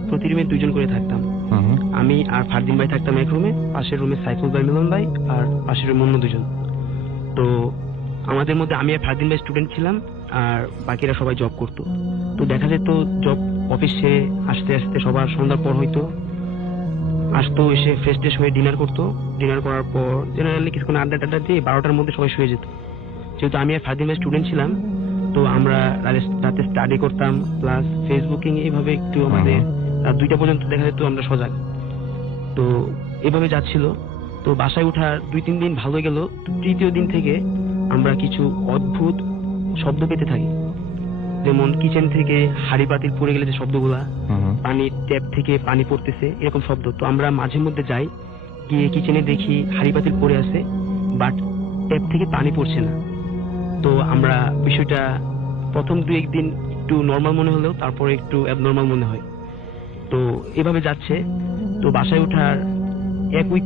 প্রতি রুমে 2 জন করে থাকতাম। আমি আর ফারদিন ভাই থাকতাম এক রুমে, পাশের রুমে সাইফুল ভাই, মিলন ভাই, আর পাশের রুমে অন্য 2 জন। তো আমাদের মধ্যে আমি আর ফারদিন ভাই স্টুডেন্ট ছিলাম আর বাকিরা সবাই জব করতো। তো দেখা যেত জব অফিসে আসতে আসতে সবার সন্ধ্যার পর হইতো, আসতো, এসে ফ্রেশ ট্রেশ হয়ে ডিনার করতো। ডিনার করার পর জেনারেলি কিছুক্ষণ আড্ডা টাড্ডা দিয়ে 12টার মধ্যে সবাই শুয়ে যেত। যেহেতু আমি আর ফারদিন ভাই স্টুডেন্ট ছিলাম তো আমরা রাতে স্টাডি করতাম, প্লাস ফেসবুকিং, এইভাবে একটু আমাদের 2টা পর্যন্ত দেখা যেত আমরা সজাগ। তো এভাবে যাচ্ছিল। তো বাসায় ওঠার 2-3 দিন ভালো গেল। তৃতীয় দিন থেকে আমরা কিছু অদ্ভুত শব্দ পেতে থাকি, যেমন কিচেন থেকে হাড়ি পাতিল পড়ে গেলে যে শব্দগুলা, পানির ট্যাপ থেকে পানি পড়তেছে, এরকম শব্দ। তো আমরা মাঝে মধ্যে যাই, গিয়ে কিচেনে দেখি হাড়ি পাতিল পড়ে আছে বাট ট্যাপ থেকে পানি পড়ছে না। তো আমরা বিষয়টা প্রথম 2-1 দিন একটু নর্মাল মনে হলেও তারপরে একটু অ্যাবনর্মাল মনে হয়। তো এভাবে যাচ্ছে। তো বাসায় ওঠার এক উইক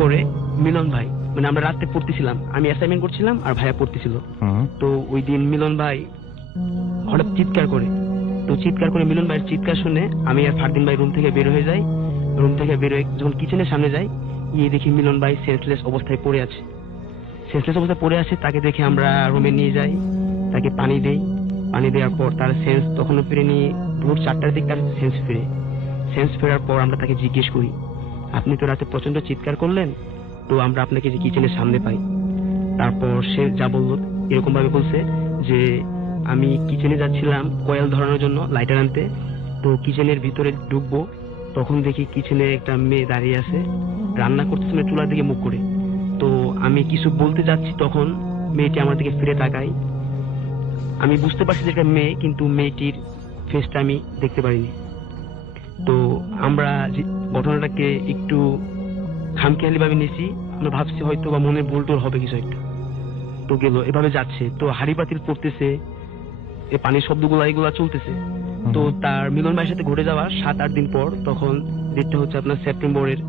পরে মিলন ভাই, মানে আমরা রাতে পড়তেছিলাম, আমি অ্যাসাইনমেন্ট করছিলাম আর ভাইয়া পড়তেছিল। তো ওই দিন মিলন ভাই হঠাৎ চিৎকার করে। তো চিৎকার করে মিলন ভাইয়ের চিৎকার শুনে আমি আর ফারদিন ভাই রুম থেকে বের হয়ে যাই। রুম থেকে বের হয়ে যখন কিচেনের সামনে যাই, গিয়ে দেখি মিলন ভাই সেন্সলেস অবস্থায় পড়ে আছে। তাকে দেখে আমরা রুমে নিয়ে যাই, তাকে পানি দেই। পানি দেওয়ার পর তার সেন্স তখনও ফিরেনি ভোর 4টার দিকে তার সেন্স ফেরার পর আমরা তাকে জিজ্ঞেস করি, আপনি তো রাতে প্রচন্ড চিৎকার করলেন, তো আমরা আপনাকে যে কিচেনের সামনে পাই। তারপর সে যা বললো এরকম ভাবে বলছে যে আমি কিচেনে যাচ্ছিলাম কয়েল ধরানোর জন্য, লাইটার আনতে। তো কিচেনের ভিতরে ঢুকবো, তখন দেখি কিচেনে একটা মেয়ে দাঁড়িয়ে আছে, রান্না করতেছে মানে চুলার দিকে মুখ করে। তো আমি কিছু বলতে যাচ্ছি, তখন মেয়েটি আমার দিকে ফিরে তাকায়। আমি বুঝতে পারছি যে একটা মেয়ে, কিন্তু মেয়েটির ফেসটা আমি দেখতে পারিনি। তো আমরা ঘটনাটাকে একটু খামখেয়ালি ভাবে নিয়েছি, আমরা ভাবছি হয়তো বা মনে ভুল টুল হবে কিছু একটা। তো গেল এভাবে যাচ্ছে, তো হাড়ি পাতিল পড়তেছে, এই পানির শব্দগুলা এগুলা চলতেছে। তো তার মিলন ভাইয়ের সাথে ঘটে যাওয়া 7-8 দিন পর, তখন ডেটটা হচ্ছে আপনার সেপ্টেম্বরের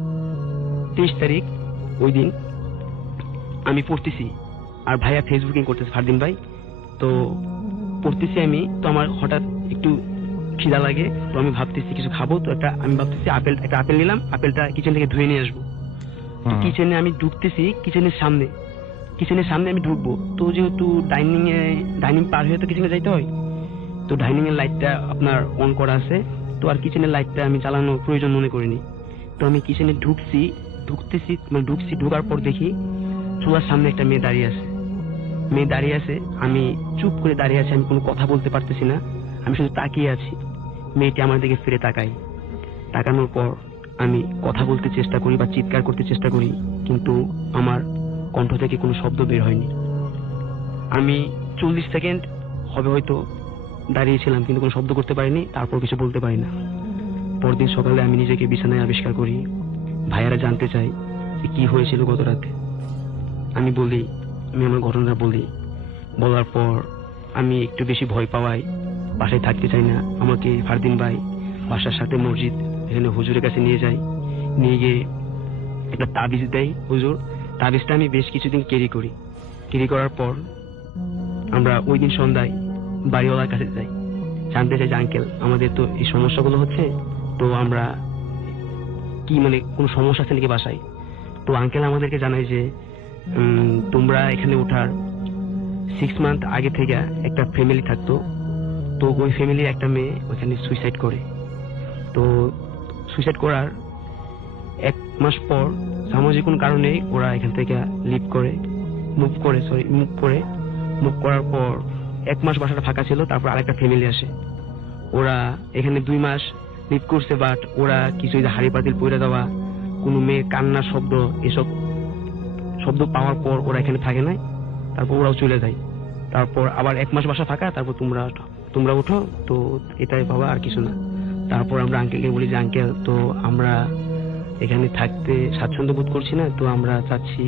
23 তারিখ, ওই দিন আমি পড়তেছি আর ভাইয়া ফেসবুকিং করতেছে, ফারদিন ভাই। তো পড়তেছি আমি, তো আমার হঠাৎ একটু খিদা লাগে, তো আমি ভাবতেছি কিছু খাবো। তো আমি ভাবতেছি একটা আপেল নিলাম, আপেলটা কিচেন থেকে ধুয়ে নিয়ে আসবো। কিচেনে আমি ঢুকতেছি, কিচেনের সামনে আমি ঢুকবো। তো যেহেতু ডাইনিং পার হয়ে তো কিচেনে যাইতে হয়, তো ডাইনিং এর লাইটটা আপনার অন করা আছে, তো আর কিচেনের লাইটটা আমি চালানোর প্রয়োজন মনে করিনি। তো আমি কিচেনে ঢুকার পর দেখি চুলার সামনে একটা মেয়ে দাঁড়িয়ে আছে। আমি চুপ করে দাঁড়িয়ে আছি, আমি কোনো কথা বলতে পারতেছি না, আমি শুধু তাকিয়ে আছি। মেয়েটি আমার দিকে ফিরে তাকানোর পর আমি কথা বলতে চেষ্টা করি বা চিৎকার করতে চেষ্টা করি, কিন্তু আমার কণ্ঠ থেকে কোনো শব্দ বের হয়নি। আমি 40 সেকেন্ড হবে হয়তো দাঁড়িয়েছিলাম, কিন্তু কোনো শব্দ করতে পারিনি, তারপর কিছু বলতে পারি না। পরদিন সকালে আমি নিজেকে বিছানায় আবিষ্কার করি। ভাইয়ারা জানতে চাই যে কি হয়েছিল গত রাতে। আমি আমার ঘটনাটা বলার পর আমি একটু বেশি ভয় পাওয়ায় বাসায় থাকতে চাই না। আমাকে ফারদিন ভাই বাসার সাথে মসজিদ, এখানে হুজুরের কাছে নিয়ে গিয়ে একটা তাবিজ দেয় হুজুর। তাবিজটা আমি বেশ কিছুদিন ক্যারি করার পর আমরা ওই দিন সন্ধ্যায় বাড়িওয়ালার কাছে যাই, জানতে চাই যে আঙ্কেল আমাদের তো এই সমস্যাগুলো হচ্ছে, তো আমরা কি কোনো সমস্যা আছে নাকি বাসায়। তো আঙ্কেল আমাদেরকে জানায় যে তোমরা এখানে ওঠার 6 মান্থ আগে থেকে একটা ফ্যামিলি থাকতো, তো ওই ফ্যামিলির একটা মেয়ে ওখানে সুইসাইড করে। তো সুইসাইড করার 1 মাস পর সামাজিক কোন কারণে ওরা এখান থেকে মুভ করার পর 1 মাস বাসাটা ফাঁকা ছিল, তারপর আরেকটা ফ্যামিলি আসে। ওরা এখানে 2 মাস লিভ করছে, বাট ওরা কিছু হাড়ি পাতিল পড়ে দেওয়া, কোনো মেয়ে কান্নার শব্দ, এসব শব্দ পাওয়ার পর ওরা এখানে থাকে না, তারপর ওরাও চলে যায়। তারপর আবার 1 মাস বাসা ফাঁকা, তারপর তোমরা উঠো, তো এটাই বাবা, আর কিছু না। তারপর আমরা আঙ্কেলকে বলি যে আঙ্কেল, তো আমরা এখানে থাকতে স্বাচ্ছন্দ্য বোধ করছি না, তো আমরা চাচ্ছি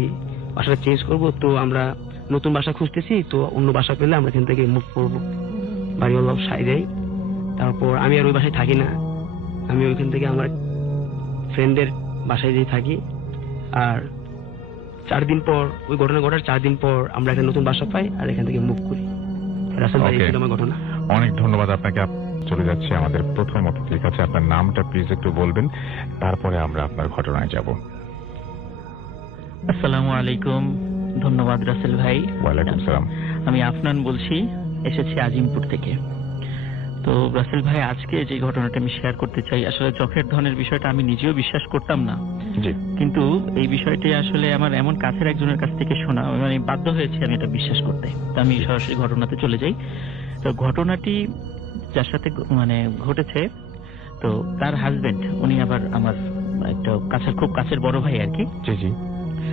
বাসাটা চেঞ্জ করব, তো আমরা নতুন বাসা খুঁজতেছি, তো অন্য বাসা পেলে আমরা এখান থেকে মুভ করবো। বাড়িওয়ালা সাই দেয়। তারপর আমি আর ওই বাসায় থাকি না, আমি ওইখান থেকে আমার ফ্রেন্ডের বাসায় যেয়ে থাকি। আর 4 দিন পর, ওই ঘটনা ঘটার 4 দিন পর আমরা একটা নতুন বাসা পাই আর এখান থেকে মুভ করি। রাসেল ভাই, এই ছিল আমার ঘটনা। অনেক ধন্যবাদ আপনাকে। চলে যাচ্ছে আমাদের প্রথম অতিথির কাছে। আপনার নামটা প্লিজ একটু বলবেন, তারপরে আমরা আপনার ঘটনায় যাব। আসসালামু আলাইকুম, ধন্যবাদ রাসেল ভাই। ওয়ালাইকুম সালাম। আমি আফনান বলছি, এসেছি আজিমপুর থেকে। তো রাসেল ভাই, আজকে যে ঘটনাটা আমি শেয়ার করতে চাই, আসলে চোখের ধনের বিষয়টা আমি নিজেও বিশ্বাস করতাম না, কিন্তু এই বিষয়টি আসলে আমার এমন কাছের একজনের কাছ থেকে শোনা, মানে বাধ্য হয়েছি আমি এটা বিশ্বাস করতে। তো আমি সরাসরি ঘটনাতে চলে যাই। তো ঘটনাটি যার সাথে ঘটেছে, তো তার হাজবেন্ড, উনি আবার আমার একটা খুব কাছের বড় ভাই আর কি।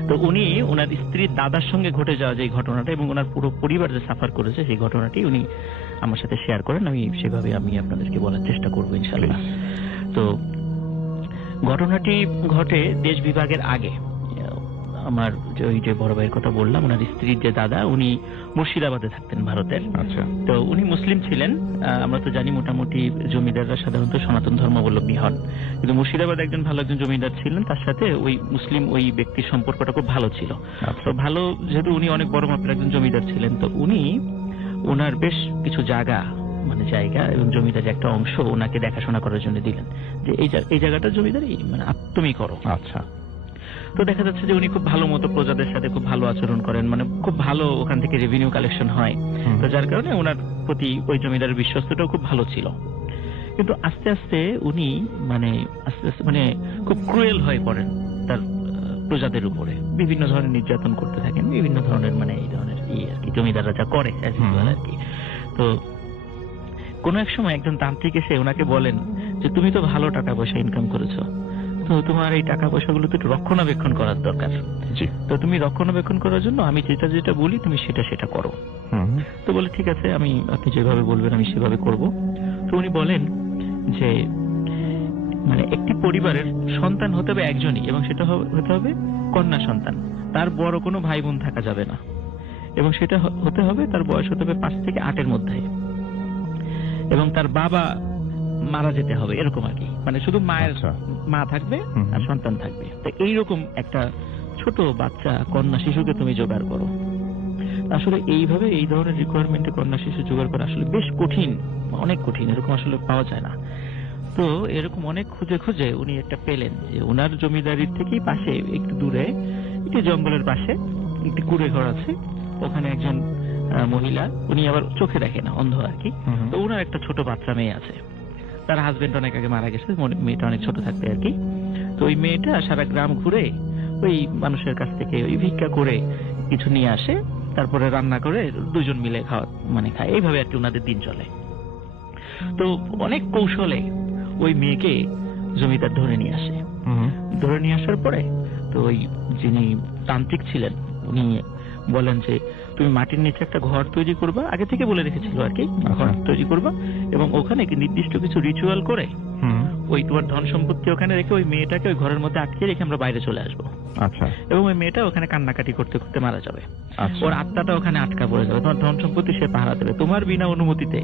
তো উনি ওনার স্ত্রীর দাদার সঙ্গে ঘটে যাওয়া যে ঘটনাটা এবং ওনার পুরো পরিবার যে সাফার করেছে সেই ঘটনাটি উনি আমার সাথে শেয়ার করেন। সেভাবে আমি আপনাদেরকে বলার চেষ্টা করবো ইনশাআল্লাহ। তো ঘটনাটি ঘটে দেশ বিভাগের আগে। আমার ওই যে বড় ভাইয়ের কথা বললাম, ওনার স্ত্রীর যে দাদা, উনি মুর্শিদাবাদে থাকতেন, ভারতের। আচ্ছা। তো উনি মুসলিম ছিলেন। আমরা তো জানি মোটামুটি জমিদাররা সাধারণত সনাতন ধর্মাবলম্বী হন, কিন্তু মুর্শিদাবাদ একজন ভালো জমিদার ছিলেন, তার সাথে ওই মুসলিম ওই ব্যক্তির সম্পর্কটা খুব ভালো ছিল। তো ভালো, যেহেতু উনি অনেক বড় মাপের একজন জমিদার ছিলেন, তো উনি ওনার বেশ কিছু জায়গা এবং জমিদারি একটা অংশ ওনাকে দেখাশোনা করার জন্য দিলেন, যে এই জায়গাটা জমিদারি তুমি করো। আচ্ছা। তো দেখা যাচ্ছে যে উনি খুব ভালো মতো প্রজাদের সাথে খুব ভালো আচরণ করেন, খুব ভালো ওখান থেকে রেভিনিউ কালেকশন হয়। তো যার কারণে ওনার প্রতি ওই জমিদারের বিশ্বস্তটাও খুব ভালো ছিল। কিন্তু আস্তে আস্তে উনি আস্তে আস্তে খুব ক্রুয়েল হয়ে পড়েন তার প্রজাদের উপরে, বিভিন্ন ধরনের নির্যাতন করতে থাকেন, বিভিন্ন ধরনের এই ধরনের আর কি জমিদাররা যা করে as usual আর কি। তো কোন এক সময় একজন তান্ত্রিক এসে ওনাকে বলেন যে তুমি তো ভালো টাকা পয়সা ইনকাম করেছো, তো তোমার এই টাকা পয়সাগুলো তো একটু রক্ষণাবেক্ষণ করার দরকার। জি। তো তুমি রক্ষণাবেক্ষণ করার জন্য আমি যেটা যেটা বলি তুমি সেটা করো। তো বলে ঠিক আছে, আপনি যেভাবে বলবেন আমি সেভাবে করব। তো উনি বলেন যে একটি পরিবারের সন্তান হতে হবে একজনই, এবং সেটা হতে হবে কন্যা সন্তান, তার বড় কোনো ভাই বোন থাকা যাবে না, এবং সেটা হতে হবে তার বয়স হতে হবে 5 থেকে 8 এর মধ্যে, এবং তার বাবা মারা যেতে হবে, এরকম আর কি। শুধু মায়ের মা থাকবে আর সন্তান থাকবে। তো এইরকম একটা ছোট বাচ্চা কন্যা শিশুকে তুমি জোগাড় করো। আসলে এইভাবে এই ধরনের রিকোয়ারমেন্টে কন্যা শিশু জোগাড় করা আসলে বেশ কঠিন, অনেক কঠিন, এরকম আসলে পাওয়া যায় না। তো এরকম অনেক খুঁজে খুঁজে উনি একটা পেলেন যে ওনার জমিদারির থেকেই পাশে একটু দূরে একটি জঙ্গলের পাশে একটি কুড়ে ঘর আছে, ওখানে একজন মহিলা, উনি আবার চোখে দেখে না, অন্ধ আর কি। তো ওনার একটা ছোট বাচ্চা মেয়ে আছে, তার হাজবেন্ড অনেক আগে মারা গেছে, মেয়েটা অনেক ছোট থাকবে আর কি। তো ওই মেয়েটা সারা গ্রাম ঘুরে ওই মানুষের কাছ থেকে ওই ভিক্ষা করে কিছু নিয়ে আসে, তারপরে রান্না করে দুজন মিলে খায়, এইভাবে আর কি ওনাদের দিন চলে। তো অনেক কৌশলে ওই মেয়েকে জমিদার ধরে নিয়ে আসে। ধরে নিয়ে আসার পরে তো ওই যিনি তান্ত্রিক ছিলেন উনি বলেন যে তুমি মাটির নিচে একটা ঘর তৈরি করবা, আগে থেকে বলে রেখেছিল আর কি, ঘর তৈরি করবা, এবং ওখানে কি নির্দিষ্ট কিছু রিচুয়াল করে ওই তোমার ধন সম্পত্তি ওখানে রেখে ওই মেয়েটাকে ওই ঘরের মধ্যে আটকে রেখে আমরা বাইরে চলে আসবো। আচ্ছা। এবং ওই মেয়েটা ওখানে কান্নাকাটি করতে করতে মারা যাবে, ওর আত্মাটা ওখানে আটকা পড়ে যাবে, তোমার ধন সম্পত্তি সে পাহারা দেবে তোমার বিনা অনুমতিতে,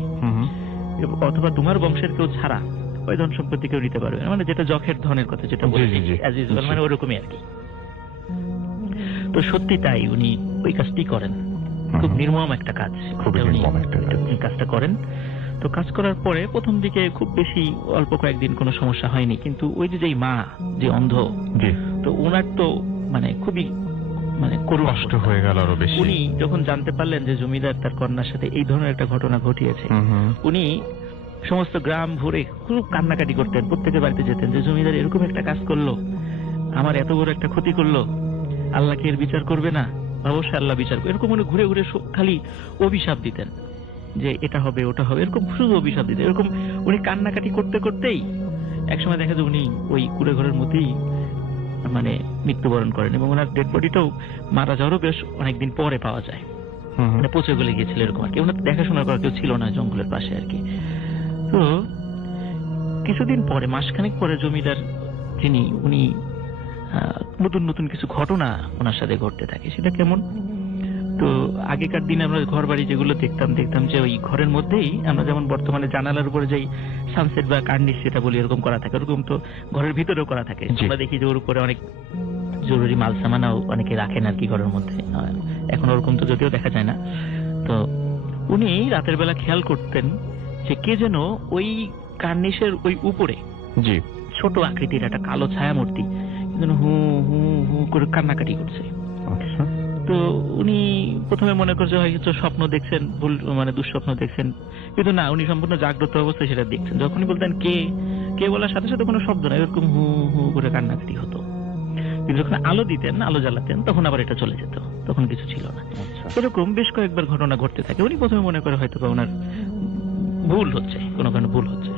অথবা তোমার বংশের কেউ ছাড়া ওই ধন সম্পত্তি কেউ নিতে পারবে না, যেটা যখের ধনের কথা যেটা বলেছি as usual, ওরকমই আর কি। তো সত্যি তাই উনি ওই কাজটি করেন, খুব নির্মম একটা কাজ, উনি কাজটা করেন। তো কাজ করার পরে প্রথম দিকে খুব বেশি অল্প কয়েকদিন কোনো সমস্যা হয়নি, কিন্তু ওই যে মা যে অন্ধ, তো ওনার তো খুবই কষ্ট হয়ে গেল আরো বেশি। উনি যখন জানতে পারলেন যে জমিদার তার কন্যার সাথে এই ধরনের একটা ঘটনা ঘটিয়েছে, উনি সমস্ত গ্রাম ঘুরে খুব কান্নাকাটি করতেন, প্রত্যেকের বাড়িতে যেতেন যে জমিদার এরকম একটা কাজ করলো, আমার এত বড় একটা ক্ষতি করলো, আল্লাহ কি এর বিচার করবে না? অবশ্যই আল্লাহ বিচার করবে। এরকম উনি ঘুরে ঘুরে খালি অভিশাপ দিতেন যে এটা হবে ওটা হবে, এরকম শুধু অভিশাপ দিতেন। এরকম উনি কান্নাকাটি করতে করতেই একসময় দেখা যায় উনি ওই কুড়ে ঘরের মধ্যেই মৃত্যুবরণ করেন, এবং ওনার ডেড বডিটাও মারা যাওয়ারও বেশ অনেকদিন পরে পাওয়া যায়, পচে গলে গিয়েছিল এরকম আর কি। ওনার দেখাশোনা করার কেউ ছিল না জঙ্গলের পাশে আর কি। তো কিছুদিন পরে, মাসখানেক পরে, জমিদার উনি নতুন নতুন কিছু ঘটনা ওনার সাথে ঘটতে থাকে। সেটা কেমন? তো আগেকার দিনে আমরা ঘর বাড়ি যেগুলো দেখতাম যে ওই ঘরের মধ্যেই আমরা যেমন বর্তমানে জানালার উপরে যেই সানসেট বা কার্নিশ সেটা বলি এরকম করা থাকে, ওরকম তো ঘরের ভিতরেও করা থাকে। আমরা দেখি যে ওর উপরে অনেক জরুরি মাল সামানাও অনেকে রাখেন আর কি ঘরের মধ্যে, এখন ওরকম তো যদিও দেখা যায় না। তো উনি রাতের বেলা খেয়াল করতেন যে কে যেন ওই কার্নিশের ওই উপরে ছোট আকৃতির একটা কালো ছায়ামূর্তি হু হু হু করে কান্নাকাটি করছে। তো উনি প্রথমে মনে করছে হয়তো স্বপ্ন দেখছেন, ভুল দুঃস্বপ্ন দেখছেন, কিন্তু না, উনি সম্পূর্ণ জাগ্রত অবস্থায় সেটা দেখছেন। যখনই বলতেন কে কে বলার সাথে সাথে কোনো শব্দ না, এরকম হু হু করে কান্নাকাটি হতো। কিন্তু যখন আলো দিতেন, আলো জ্বালাতেন, তখন আবার এটা চলে যেত, তখন কিছু ছিল না। এরকম বেশ কয়েকবার ঘটনা ঘটতে থাকে। উনি প্রথমে মনে করে হয়তো ওনার ভুল হচ্ছে, কোনো ভুল হচ্ছে।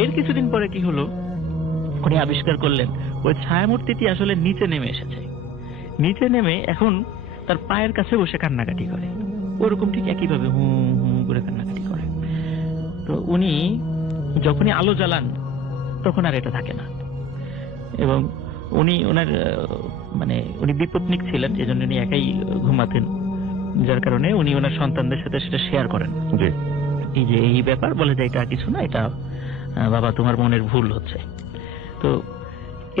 এর কিছুদিন পরে কি হলো, উনি আবিষ্কার করলেন ওই ছায়ামূর্তিটি আসলে নিচে নেমে এসেছে। নিচে নেমে এখন তার পায়ের কাছে বসে কান্নাকাটি করে, ওরকম ঠিক একইভাবে হু হু করে কান্নাকাটি করে। তো উনি যখনই আলো জ্বালান তখন আর এটা থাকে না, এবং উনি ওনার উনি বিপত্নিক ছিলেন, এজন্য উনি একাই ঘুমাতেন, যার কারণে উনি ওনার সন্তানদের সাথে সেটা শেয়ার করেন এই যে এই ব্যাপার, বলে যে এটা কিছু না, এটা বাবা তোমার মনের ভুল হচ্ছে। তো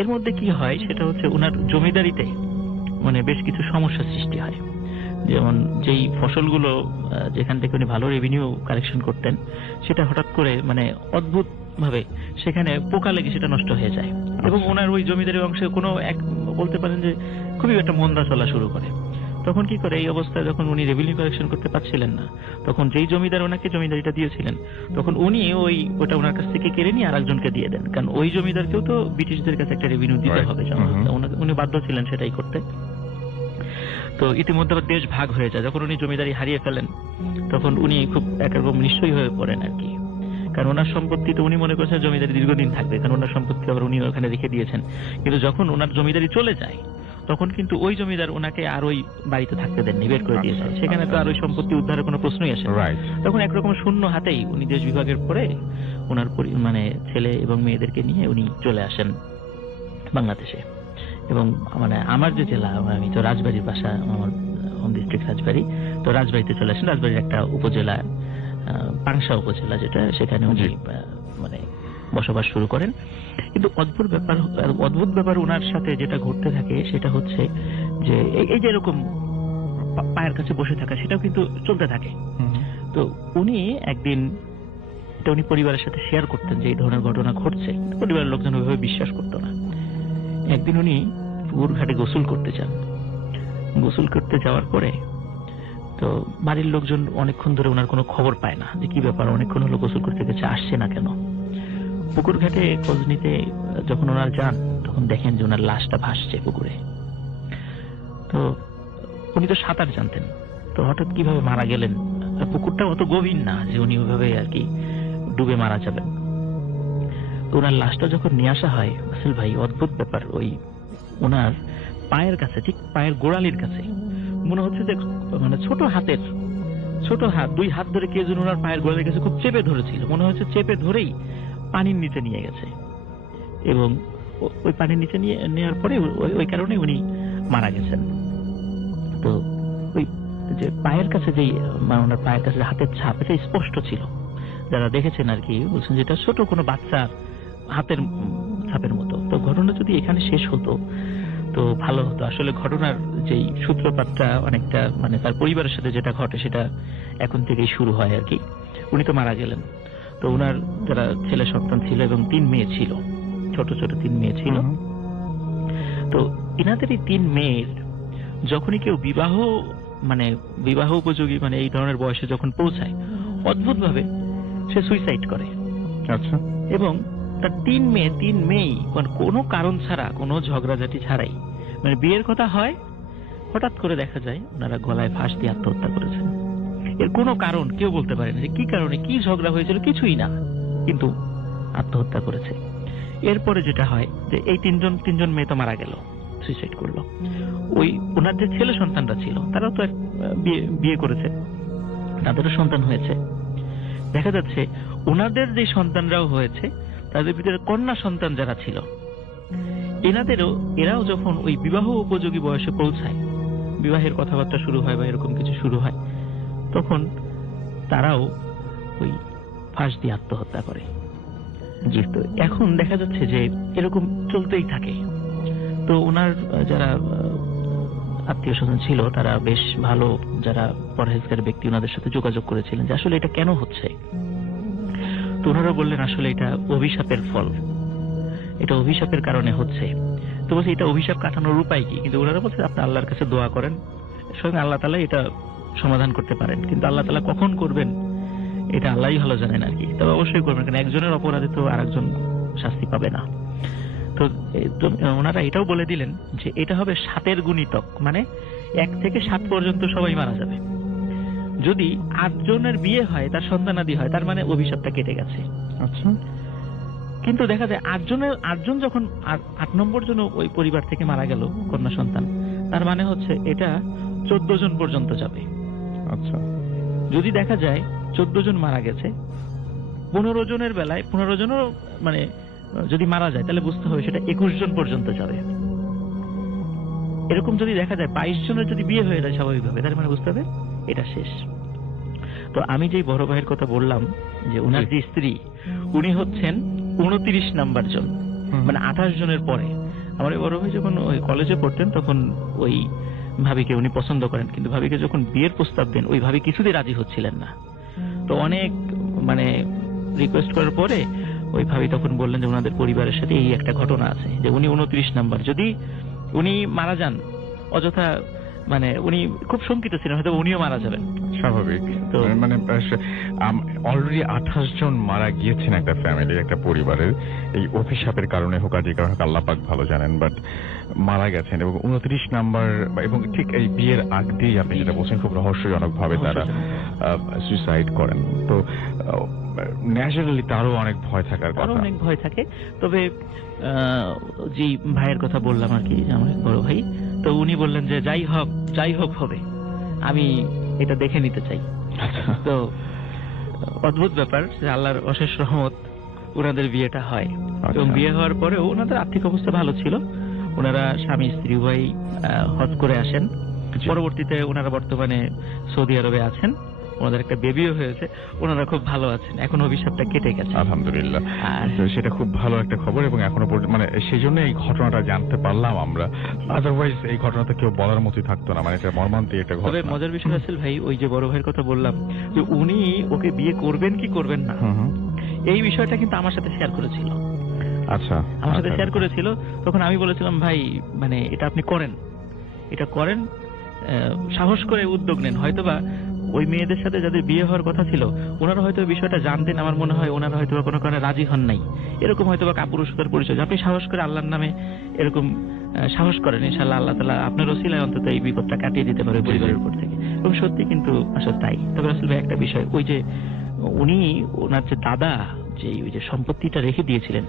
এর মধ্যে কি হয় সেটা হচ্ছে ওনার জমিদারিতে বেশ কিছু সমস্যা সৃষ্টি হয়। যেমন যেই ফসলগুলো যেখান থেকে উনি ভালো রেভিনিউ কালেকশন করতেন, সেটা হঠাৎ করে অদ্ভুত ভাবে সেখানে পোকা লেগে সেটা নষ্ট হয়ে যায়, এবং ওনার ওই জমিদারি অংশে কোনো বলতে পারেন যে খুবই একটা মন্দা চলা শুরু করে। তখন কি করে, এই অবস্থায় যখন উনি রেভিনিউ কালেকশন করতে পারছিলেন না, তখন যেই জমিদার ওনাকে জমিদারিটা দিয়েছিলেন, তখন উনি ওটা ওনার কাছ থেকে কেড়ে নিয়ে আরেকজনকে দিয়ে দেন, কারণ ওই জমিদারকেও তো ব্রিটিশদের কাছে একটা রেভিনিউ দিতে হবে, উনি বাধ্য ছিলেন সেটাই করতে। তো ইতিমধ্যে আবার দেশ ভাগ হয়ে যায়, যখন উনি জমিদারি হারিয়ে ফেলেন তখন উনি খুব একরকম নিশ্চয়ই হয়ে পড়েন আর কি, কারণ ওনার সম্পত্তি তো উনি মনে করছেন জমিদারি দীর্ঘদিন থাকবে, কারণ ওনার সম্পত্তি আবার উনি ওখানে রেখে দিয়েছেন। কিন্তু যখন ওনার জমিদারি চলে যায় তখন কিন্তু ওই জমিদার ওনাকে আর ওই বাড়িতে থাকতে দেননি, বের করে দিয়েছে, সেখানে তো আর ওই সম্পত্তি উদ্ধারের কোনো প্রশ্নই আসে না। তখন একরকম শূন্য হাতেই উনি দেশ বিভাগের পরে ওনার মানে ছেলে এবং মেয়েদেরকে নিয়ে উনি চলে আসেন বাংলাদেশে। এবং মানে আমার যে জেলা, আমি তো রাজবাড়ির বাসা, আমার হোম ডিস্ট্রিক্ট রাজবাড়ি, তো রাজবাড়িতে চলে আসেন। রাজবাড়ির একটা উপজেলা, পাংশা উপজেলা যেটা, সেখানে উনি মানে বসবাস শুরু করেন। কিন্তু অদ্ভুত ব্যাপার ওনার সাথে যেটা ঘটতে থাকে সেটা হচ্ছে যে এই যে এরকম পায়ের কাছে বসে থাকা, সেটাও কিন্তু চলতে থাকে। তো উনি একদিন এটা উনি পরিবারের সাথে শেয়ার করতেন যে এই ধরনের ঘটনা ঘটছে, পরিবারের লোকজন ওইভাবে বিশ্বাস করতো না। একদিন উনি পুকুর ঘাটে গোসল করতে যান। গোসল করতে যাওয়ার পরে তো বাড়ির লোকজন অনেকক্ষণ ধরে ওনার কোনো খবর পায় না, যে কি ব্যাপার, অনেকক্ষণ হলো গোসল করতে গেছে, আসছে না কেন। পুকুর ঘাটে খোঁজ নিতে যখন ওনার যান তখন দেখেন যে ওনার লাশটা ভাসছে পুকুরে। তো উনি তো সাঁতার জানতেন, তো হঠাৎ কিভাবে মারা গেলেন, পুকুরটা অত গভীর না যে উনি ওইভাবে আর কি ডুবে মারা যাবেন। তো ওনার লাশটা যখন নিয়ে আসা হয়, আসল ভাই অদ্ভুত ব্যাপার, ওই ওনার পায়ের কাছে, ঠিক পায়ের গোড়ালির কাছে মনে হচ্ছে যে মানে ছোট হাত, দুই হাত ধরে কে যেন ওনার পায়ের গোড়ালির কাছে খুব চেপে ধরেছিল, মনে হচ্ছে চেপে ধরেই পানির নিচে নিয়ে গেছে। এবং ওই পানির নিচে নেওয়ার পরে ওই কারণে উনি মারা গেছেন। তো ওই যে পায়ের কাছে যেই ওনার পায়ের কাছে হাতের ছাপ, এটা স্পষ্ট ছিল, যারা দেখেছেন আর কি বলছেন যেটা ছোট কোনো বাচ্চার হাতের ছাপের মতো। তো ঘটনা যদি এখানে শেষ হতো তো ভালো হতো। আসলে ঘটনার যেই সূত্রপাতটা অনেকটা মানে তার পরিবারের সাথে যেটা ঘটে সেটা এখন থেকেই শুরু হয় আর কি। উনি তো মারা গেলেন, তো ওনার যারা ছেলে সন্তান ছিল এবং 3 মেয়ে ছিল, ছোট ছোট 3 মেয়ে ছিল। তো এনাদের এই 3 মেয়ের যখনই কেউ বিবাহ উপযোগী মানে এই ধরনের বয়সে যখন পৌঁছায়, অদ্ভুত ভাবে সে সুইসাইড করে। আচ্ছা। এবং তার 3 মেয়েই কোনো কারণ ছাড়া, কোনো ঝগড়াঝাটি ছাড়াই, মানে বিয়ের কথা হয়, হঠাৎ করে দেখা যায় ওনারা গলায় ফাঁস দিয়ে আত্মহত্যা করেছেন। এর কোনো কারণ কেউ বলতে পারে না যে কি কারণে, কি ঝগড়া হয়েছিল, কিছুই না, কিন্তু আত্মহত্যা করেছে। এরপরে যেটা হয় যে এই তিনজন মেয়ে তো মারা গেল, সুইসাইড করলো। ওই ওনার যে ছেলে সন্তানরা ছিল তারাও তো বিয়ে করেছে, তাদেরও সন্তান হয়েছে। দেখা যাচ্ছে ওনাদের যে সন্তানরাও হয়েছে, তাদের ভিতরে কন্যা সন্তান যারা ছিল এরাও যখন ওই বিবাহ উপযোগী বয়সে পৌঁছায়, বিবাহের কথাবার্তা শুরু হয় বা এরকম কিছু শুরু হয়, তখন তারাও ওই ফাঁস দিয়ে আত্মহত্যা করে। তো এখন দেখা যাচ্ছে যে এরকম চলতেই থাকে। তো ওনার যারা আত্মীয় স্বজন ছিল তারা বেশ ভালো, যারা পরহেজগার ব্যক্তি, ওনাদের সাথে যোগাযোগ করেছিলেন যে আসলে এটা কেন হচ্ছে। তো ওনারা বললেন আসলে এটা অভিশাপের ফল, এটা অভিশাপের কারণে হচ্ছে। তো বলছে এটা অভিশাপ কাটানোর উপায় কি? কিন্তু ওনারা বলছে আপনি আল্লাহর কাছে দোয়া করেন, স্বয়ং আল্লাহ তাআলা এটা সমাধান করতে পারেন, কিন্তু আল্লাহ তাআলা কখন করবেন এটা আল্লাহই ভালো জানেন আর কি। তবে অবশ্যই করবেন, কারণ একজনের অপরাধে তো আরেকজন শাস্তি পাবে না। তো ওনারা এটাও বলে দিলেন যে এটা হবে 7-এর গুণিতক, মানে 1 থেকে 7 পর্যন্ত সবাই মারা যাবে। যদি 8 জনের বিয়ে হয়, তার সন্তানাদি হয়, তার মানে অভিশাপটা কেটে গেছে। আচ্ছা। কিন্তু দেখা যায় 8 জন যখন 8 নম্বর জন ওই পরিবার থেকে মারা গেল কন্যা সন্তান, তার মানে হচ্ছে এটা 14 জন পর্যন্ত যাবে। আচ্ছা। যদি দেখা যায় 14 জন মারা গেছে, 15 জনের বেলায় 15 জনও মানে যদি মারা যায় তাহলে বুঝতে হবে সেটা 21 জন পর্যন্ত যাবে। এরকম যদি দেখা যায় 22 জনের যদি বিয়ে হয়ে যায় স্বাভাবিকভাবে, তার মানে বুঝতে হবে এটা শেষ। তো আমি যেই বড় ভাইয়ের কথা বললাম যে উনার যে স্ত্রী, উনি হচ্ছেন 29 নাম্বার জন, মানে 28 জনের পরে। আমার এই বড় ভাই যখন ওই কলেজে পড়তেন তখন ওই ভাবিকে উনি পছন্দ করেন, কিন্তু ভাবিকে যখন বিয়ের প্রস্তাব দেন ওই ভাবি কিছুতেই রাজি হচ্ছিলেন না। তো অনেক মানে রিকোয়েস্ট করার পরে ওই ভাবি তখন বললেন যে ওনাদের পরিবারের সাথে এই একটা ঘটনা আছে, যে উনি 29 নাম্বার, যদি উনি মারা যান অযথা মানে উনি খুব শঙ্কিত ছিলেন হয়তো উনিও মারা যাবেন। স্বাভাবিক। তো মানে অলরেডি 28 জন মারা গিয়েছেন একটা ফ্যামিলির, একটা পরিবারের, এই অভিশাপের কারণে হোক আর যে কারণে হোক আল্লাহ পাক ভালো জানেন, বাট মারা গেছেন। এবং 29 নাম্বার এবং ঠিক এই বিয়ের আগ দিয়েই আপনি যেটা বলছেন খুব রহস্যজনক ভাবে তারা সুইসাইড করেন। তো ন্যাচারালি তারও অনেক ভয় থাকার আরো কথা। অনেক ভয় থাকে। তবে যে ভাইয়ের কথা বললাম আর কি, আমার বড় ভাই, তো উনি বললেন যে যাই হোক হবে, আমি এটা দেখে নিতে চাই। তো অদ্ভুত ব্যাপার যে আল্লাহর অশেষ রহমত, ওনাদের বিয়েটা হয়। এবং বিয়ে হওয়ার পরেও ওনাদের আর্থিক অবস্থা ভালো ছিল। ওনারা স্বামী স্ত্রী উভয় হজ করে আসেন। পরবর্তীতে ওনারা বর্তমানে সৌদি আরবে আছেন, ওনাদের একটা বেবিও হয়েছে, ওনারা খুব ভালো আছেন, এখন অভিশাপটা কেটে গেছে আলহামদুলিল্লাহ। আর তো সেটা খুব ভালো একটা খবর এবং এখনো পর্যন্ত মানে সেই জন্য এই ঘটনাটা জানতে পারলাম আমরা, আদারওয়াইজ এই ঘটনাটা কেউ বলার মতোই থাকতো না, মানে এটা মর্মান্তিক একটা তবে ঘটনা। মজার বিষয় রাসেল ভাই, ওই যে বড় ভাইয়ের কথা বললাম যে উনি ওকে বিয়ে করবেন কি করবেন না, এই বিষয়টা কিন্তু আমার সাথে শেয়ার করেছিল। আচ্ছা, আমার সাথে শেয়ার করেছিল, তখন আমি বলেছিলাম ভাই মানে এটা আপনি করেন, এটা করেন, সাহস করে উদ্যোগ নেন। হয়তোবা ওই মেয়েদের সাথে যাদের বিয়ে হওয়ার কথা ছিল ওনারা হয়তো বিষয়টা জানতেন, আমার মনে হয় ওনারা হয়তো কোনো কারণে রাজি হন নাই, এরকম হয়তো বা কাপুরুষতার পরিচয়। আপনি সাহস করে আল্লাহর নামে এরকম সাহস করেন, ইনশাআল্লাহ আল্লাহ তাআলা আপনার ওসিলায় অন্তত এই বিপদটা কাটিয়ে দিতে পারে পরিবারের উপর থেকে। এবং সত্যি কিন্তু আসলে তাই। তবে রাসূল ভাই একটা বিষয়, ওই যে উনি ওনার যে দাদা যে ওই যে সম্পত্তিটা রেখে দিয়েছিলেন,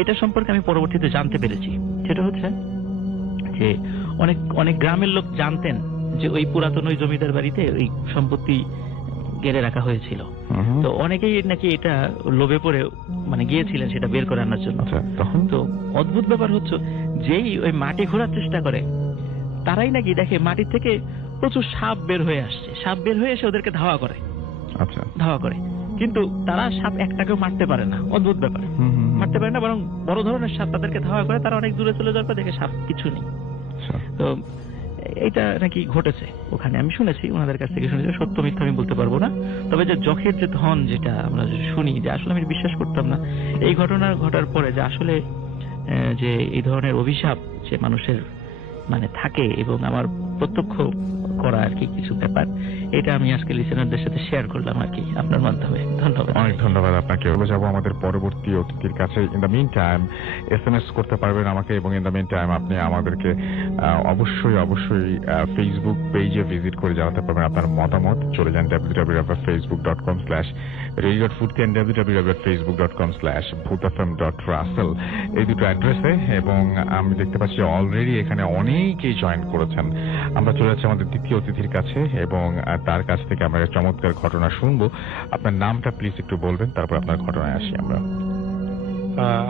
এটা সম্পর্কে আমি পরবর্তীতে জানতে পেরেছি। সেটা হচ্ছে যে অনেক গ্রামের লোক জানতেন যে ওই পুরাতন ওই জমিদার বাড়িতে ওই সম্পত্তি গেড়ে রাখা হয়েছিল। তো অনেকেই নাকি এটা লোভে পড়ে মানে গিয়েছিলেন সেটা বের করে আনার জন্য। তো অদ্ভুত ব্যাপার হচ্ছে, যেই ওই মাটি খোঁড়ার চেষ্টা করে তারাই নাকি দেখে মাটি থেকে প্রচুর সাপ বের হয়ে আসছে, সাপ বের হয়ে এসে ওদেরকে ধাওয়া করে, কিন্তু তারা সাপ একটাকেও মারতে পারে না। অদ্ভুত ব্যাপার, মারতে পারে না, বরং বড় ধরনের সাপ তাদেরকে ধাওয়া করে, তারা অনেক দূরে চলে যাওয়ার পর দেখে সাপ কিছু নেই। তো এটা নাকি ঘটেছে ওখানে, আমি শুনেছি ওনাদের কাছ থেকে শুনেছি, সত্য মিথ্যা আমি বলতে পারবো না। তবে যে যখের যে ধন যেটা আমরা শুনি, যে আসলে আমি বিশ্বাস করতাম না এই ঘটনা ঘটার পরে, যে আসলে যে এই ধরনের অভিশাপ যে মানুষের মানে থাকে এবং আমার প্রত্যক্ষ করা আর কি কিছু ব্যাপার, এটা আমি আজকে লিসেনারদের সাথে শেয়ার করলাম আর কি আপনার মাধ্যমে। ধন্যবাদ। অনেক ধন্যবাদ আপনাকে। যাবো আমাদের পরবর্তী অতিথির কাছে। In the meantime SMS করতে পারবেন আমাকে, এবং ইন দ্য মিন টাইম আপনি আমাদেরকে অবশ্যই ফেসবুক পেজে ভিজিট করে জানাতে পারবেন আপনার মতামত। চলে যান www.facebook.com/radio.ফুর্তি and www.facebook.com/bhutfm.russell এই দুটো অ্যাড্রেসে। এবং আমি দেখতে পাচ্ছি অলরেডি এখানে অনেকেই জয়েন করেছেন। আমরা চলে যাচ্ছি আমাদের দ্বিতীয় অতিথির কাছে এবং তার কাছ থেকে আমরা চমৎকার ঘটনা শুনবো। আপনার নামটা প্লিজ একটু বলবেন, তারপর আপনার ঘটনায় আসি আমরা।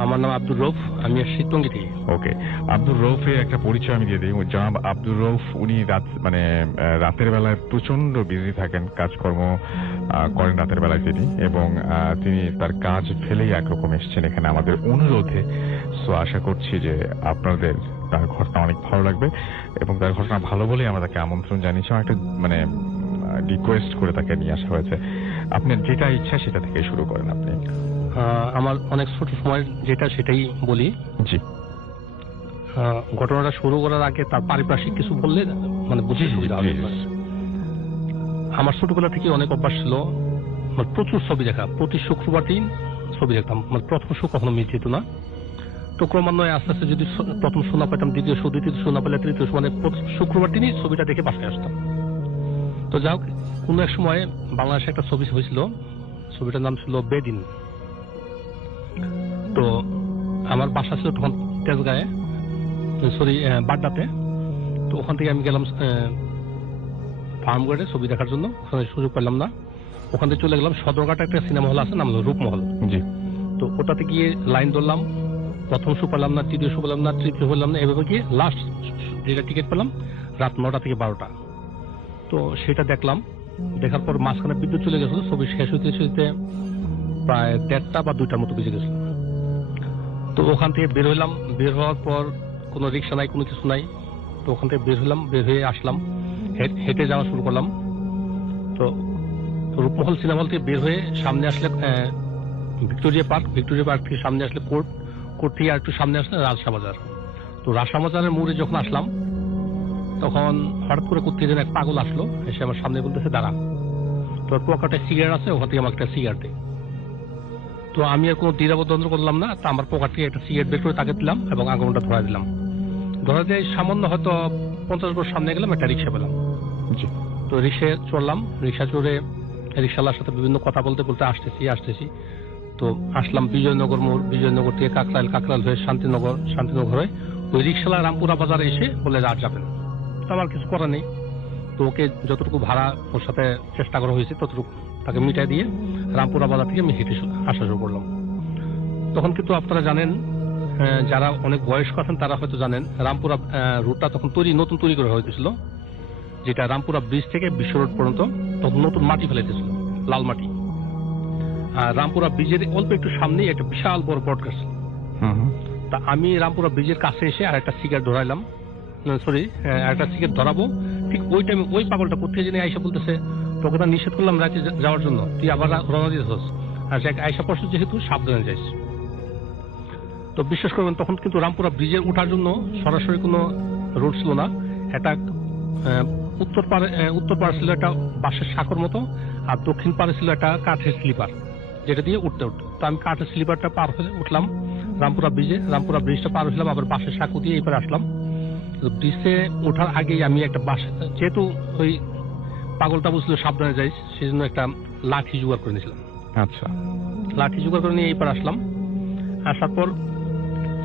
আমার নাম আব্দুর রৌফ, আমি আসছি টঙ্গী থেকে। ওকে, আব্দুর রৌফের একটা পরিচয় আমি দিয়ে দিই। জনাব আব্দুর রৌফ উনি রাতের বেলায় প্রচন্ড বিজি থাকেন, কাজকর্ম করেন রাতের বেলায় তিনি, এবং তিনি তার কাজ ফেলেই একরকম এসেছেন এখানে আমাদের অনুরোধে। সো আশা করছি যে আপনাদের তার ঘটনা অনেক ভালো লাগবে, এবং তার ঘটনা ভালো বলেই আমরা তাকে আমন্ত্রণ জানিয়েছি, একটা রিকোয়েস্ট করে তাকে নিয়ে আসা হয়েছে। আপনার যেটা ইচ্ছা সেটা থেকে শুরু করেন আপনি। আমার অনেক ছোট সময় যেটা সেটাই বলি। জি। ঘটনাটা শুরু করার আগে তার পারিপার্শ্বিক কিছু বললে মানে বুঝে সুবিধা হবে। আমার ছোটবেলা থেকে অনেক অভ্যাস ছিল মানে প্রচুর ছবি দেখা, প্রতি শুক্রবার দিন ছবি দেখতাম। মানে প্রথম শো কখনো মিস যেত না। তো ক্রমান্বয়ে আস্তে আস্তে যদি প্রথম শো না পেতাম, দ্বিতীয় শো, দ্বিতীয় শো না পেলে তৃতীয় শো, মানে শুক্রবার দিনই ছবিটা দেখে বাসায় আসতাম। তো যাই হোক, কোনো এক সময় বাংলাদেশে একটা ছবি হয়েছিল, ছবিটার নাম ছিল বেদিন। তো আমার বাসা ছিল তখন তেজগাঁয়ে, বাড্ডাতে। তো ওখান থেকে আমি গেলাম ফার্মগেটে ছবি দেখার জন্য, ওখানে সুযোগ পেলাম না। ওখান থেকে চলে গেলাম সদরঘাটে একটা সিনেমা হল আছে, নাম হলো রূপমহল। জি। তো ওটাতে গিয়ে লাইন ধরলাম, প্রথম শো পেলাম না, তৃতীয় শো পেলাম না, তৃতীয় পেলাম না, এভাবে গিয়ে লাস্ট যেটা টিকিট পেলাম রাত 9টা থেকে 12টা। তো সেটা দেখলাম, দেখার পর মাঝখানে বিদ্যুৎ চলে গেছিল, ছবি শেষ হইতে প্রায় 1:30 বা 2টার মতো বেজে গেছিল। তো ওখান থেকে বের হইলাম, বের হওয়ার পর কোনো রিক্সা নাই, কোনো কিছু নাই। তো ওখান থেকে বের হলাম, বের হয়ে আসলাম, হেঁটে যাওয়া শুরু করলাম। তো রূপমহল সিনেমা হল থেকে বের হয়ে সামনে আসলে ভিক্টোরিয়া পার্ক থেকে সামনে আসলে কোর্ট থেকে আর একটু সামনে আসলে রাজশাহ বাজার। তো রাজশাহ বাজারের মোড়ে যখন আসলাম, তখন হঠাৎ করে কোথায় যেন এক পাগল আসলো, এসে আমার সামনে বলতেছে দাঁড়া, তোর পকেটে সিগারেট আছে, ওখান থেকে আমাকে একটা সিগারেট দে। তো আমি আর কোনো দ্বিধাবোধ করলাম না, তো আমার পকেট থেকে একটা সিগারেট বের করে তাকে দিলাম এবং আগুনটা ধরা দিলাম। ধরা দিয়ে সামান্য হয়তো 50 বছর সামনে গেলাম, একটা রিক্সা পেলাম। তো রিক্সায় চড়লাম, রিক্সা চড়ে রিক্সাওয়ালার সাথে বিভিন্ন কথা বলতে বলতে আসতেছি। তো আসলাম বিজয়নগর মোড়, বিজয়নগর থেকে কাকরাইল হয়ে শান্তিনগর হয়ে ওই রিক্সাওয়ালা রামপুরা বাজারে এসে বলে আর যাবেন। তো আমার কিছু করার নেই, তো ওকে যতটুকু ভাড়া ওর সাথে চেষ্টা করা হয়েছে ততটুকু তাকে মিটাই দিয়ে রামপুরা বাজার থেকে আমি হেঁটে আসা শুরু করলাম। তখন কিন্তু আপনারা জানেন, যারা অনেক বয়স্ক আছেন তারা হয়তো জানেন, রামপুরা রুটটা তখন নতুন তৈরি করা হয়েছিল, যেটা রামপুরা ব্রিজ থেকে বিশ্ব রোড পর্যন্ত তখন নতুন মাটি ফেলাইতেছিল, লাল মাটি। আর রামপুরা ব্রিজের অল্প একটু সামনেই একটা বিশাল বড় বট গাছ। তা আমি রামপুরা ব্রিজের কাছে এসে আর একটা সিগারেট ধরাইলাম, একটা সিগারেট ধরাবো, ঠিক ওই টাইমে ওই পাগলটা কোথায় জেনে আইসা বলতেছে তোকে তো নিষেধ করলাম রাতে যাওয়ার জন্য, তুই আবার রওনা দিতেছস, আর আইসা পড়ছিস যেহেতু সাবধানে যাইস। তো বিশ্বাস করবেন তখন কিন্তু রামপুরা ব্রিজে ওঠার জন্য সরাসরি কোনো রোড ছিল না, একটা উত্তর পাড়ে ছিল একটা বাঁশের সাঁকোর মতো, আর দক্ষিণ পাড়ে ছিল একটা কাঠের স্লিপার, যেটা দিয়ে উঠতে। তো আমি কাঠের স্লিপারটা পার হয়ে উঠলাম রামপুরা ব্রিজটা পার হলাম, আবার বাঁশের সাঁকো দিয়ে এবার আসলাম। ব্রিজে ওঠার আগেই আমি একটা যেহেতু ওই পাগলটা বুঝলো সাবধানে যাইস, সেই জন্য একটা লাঠি জোগাড় করে নিয়েছিলাম। আচ্ছা, লাঠি জোগাড় করে নিয়ে এইবার আসলাম। আসার পর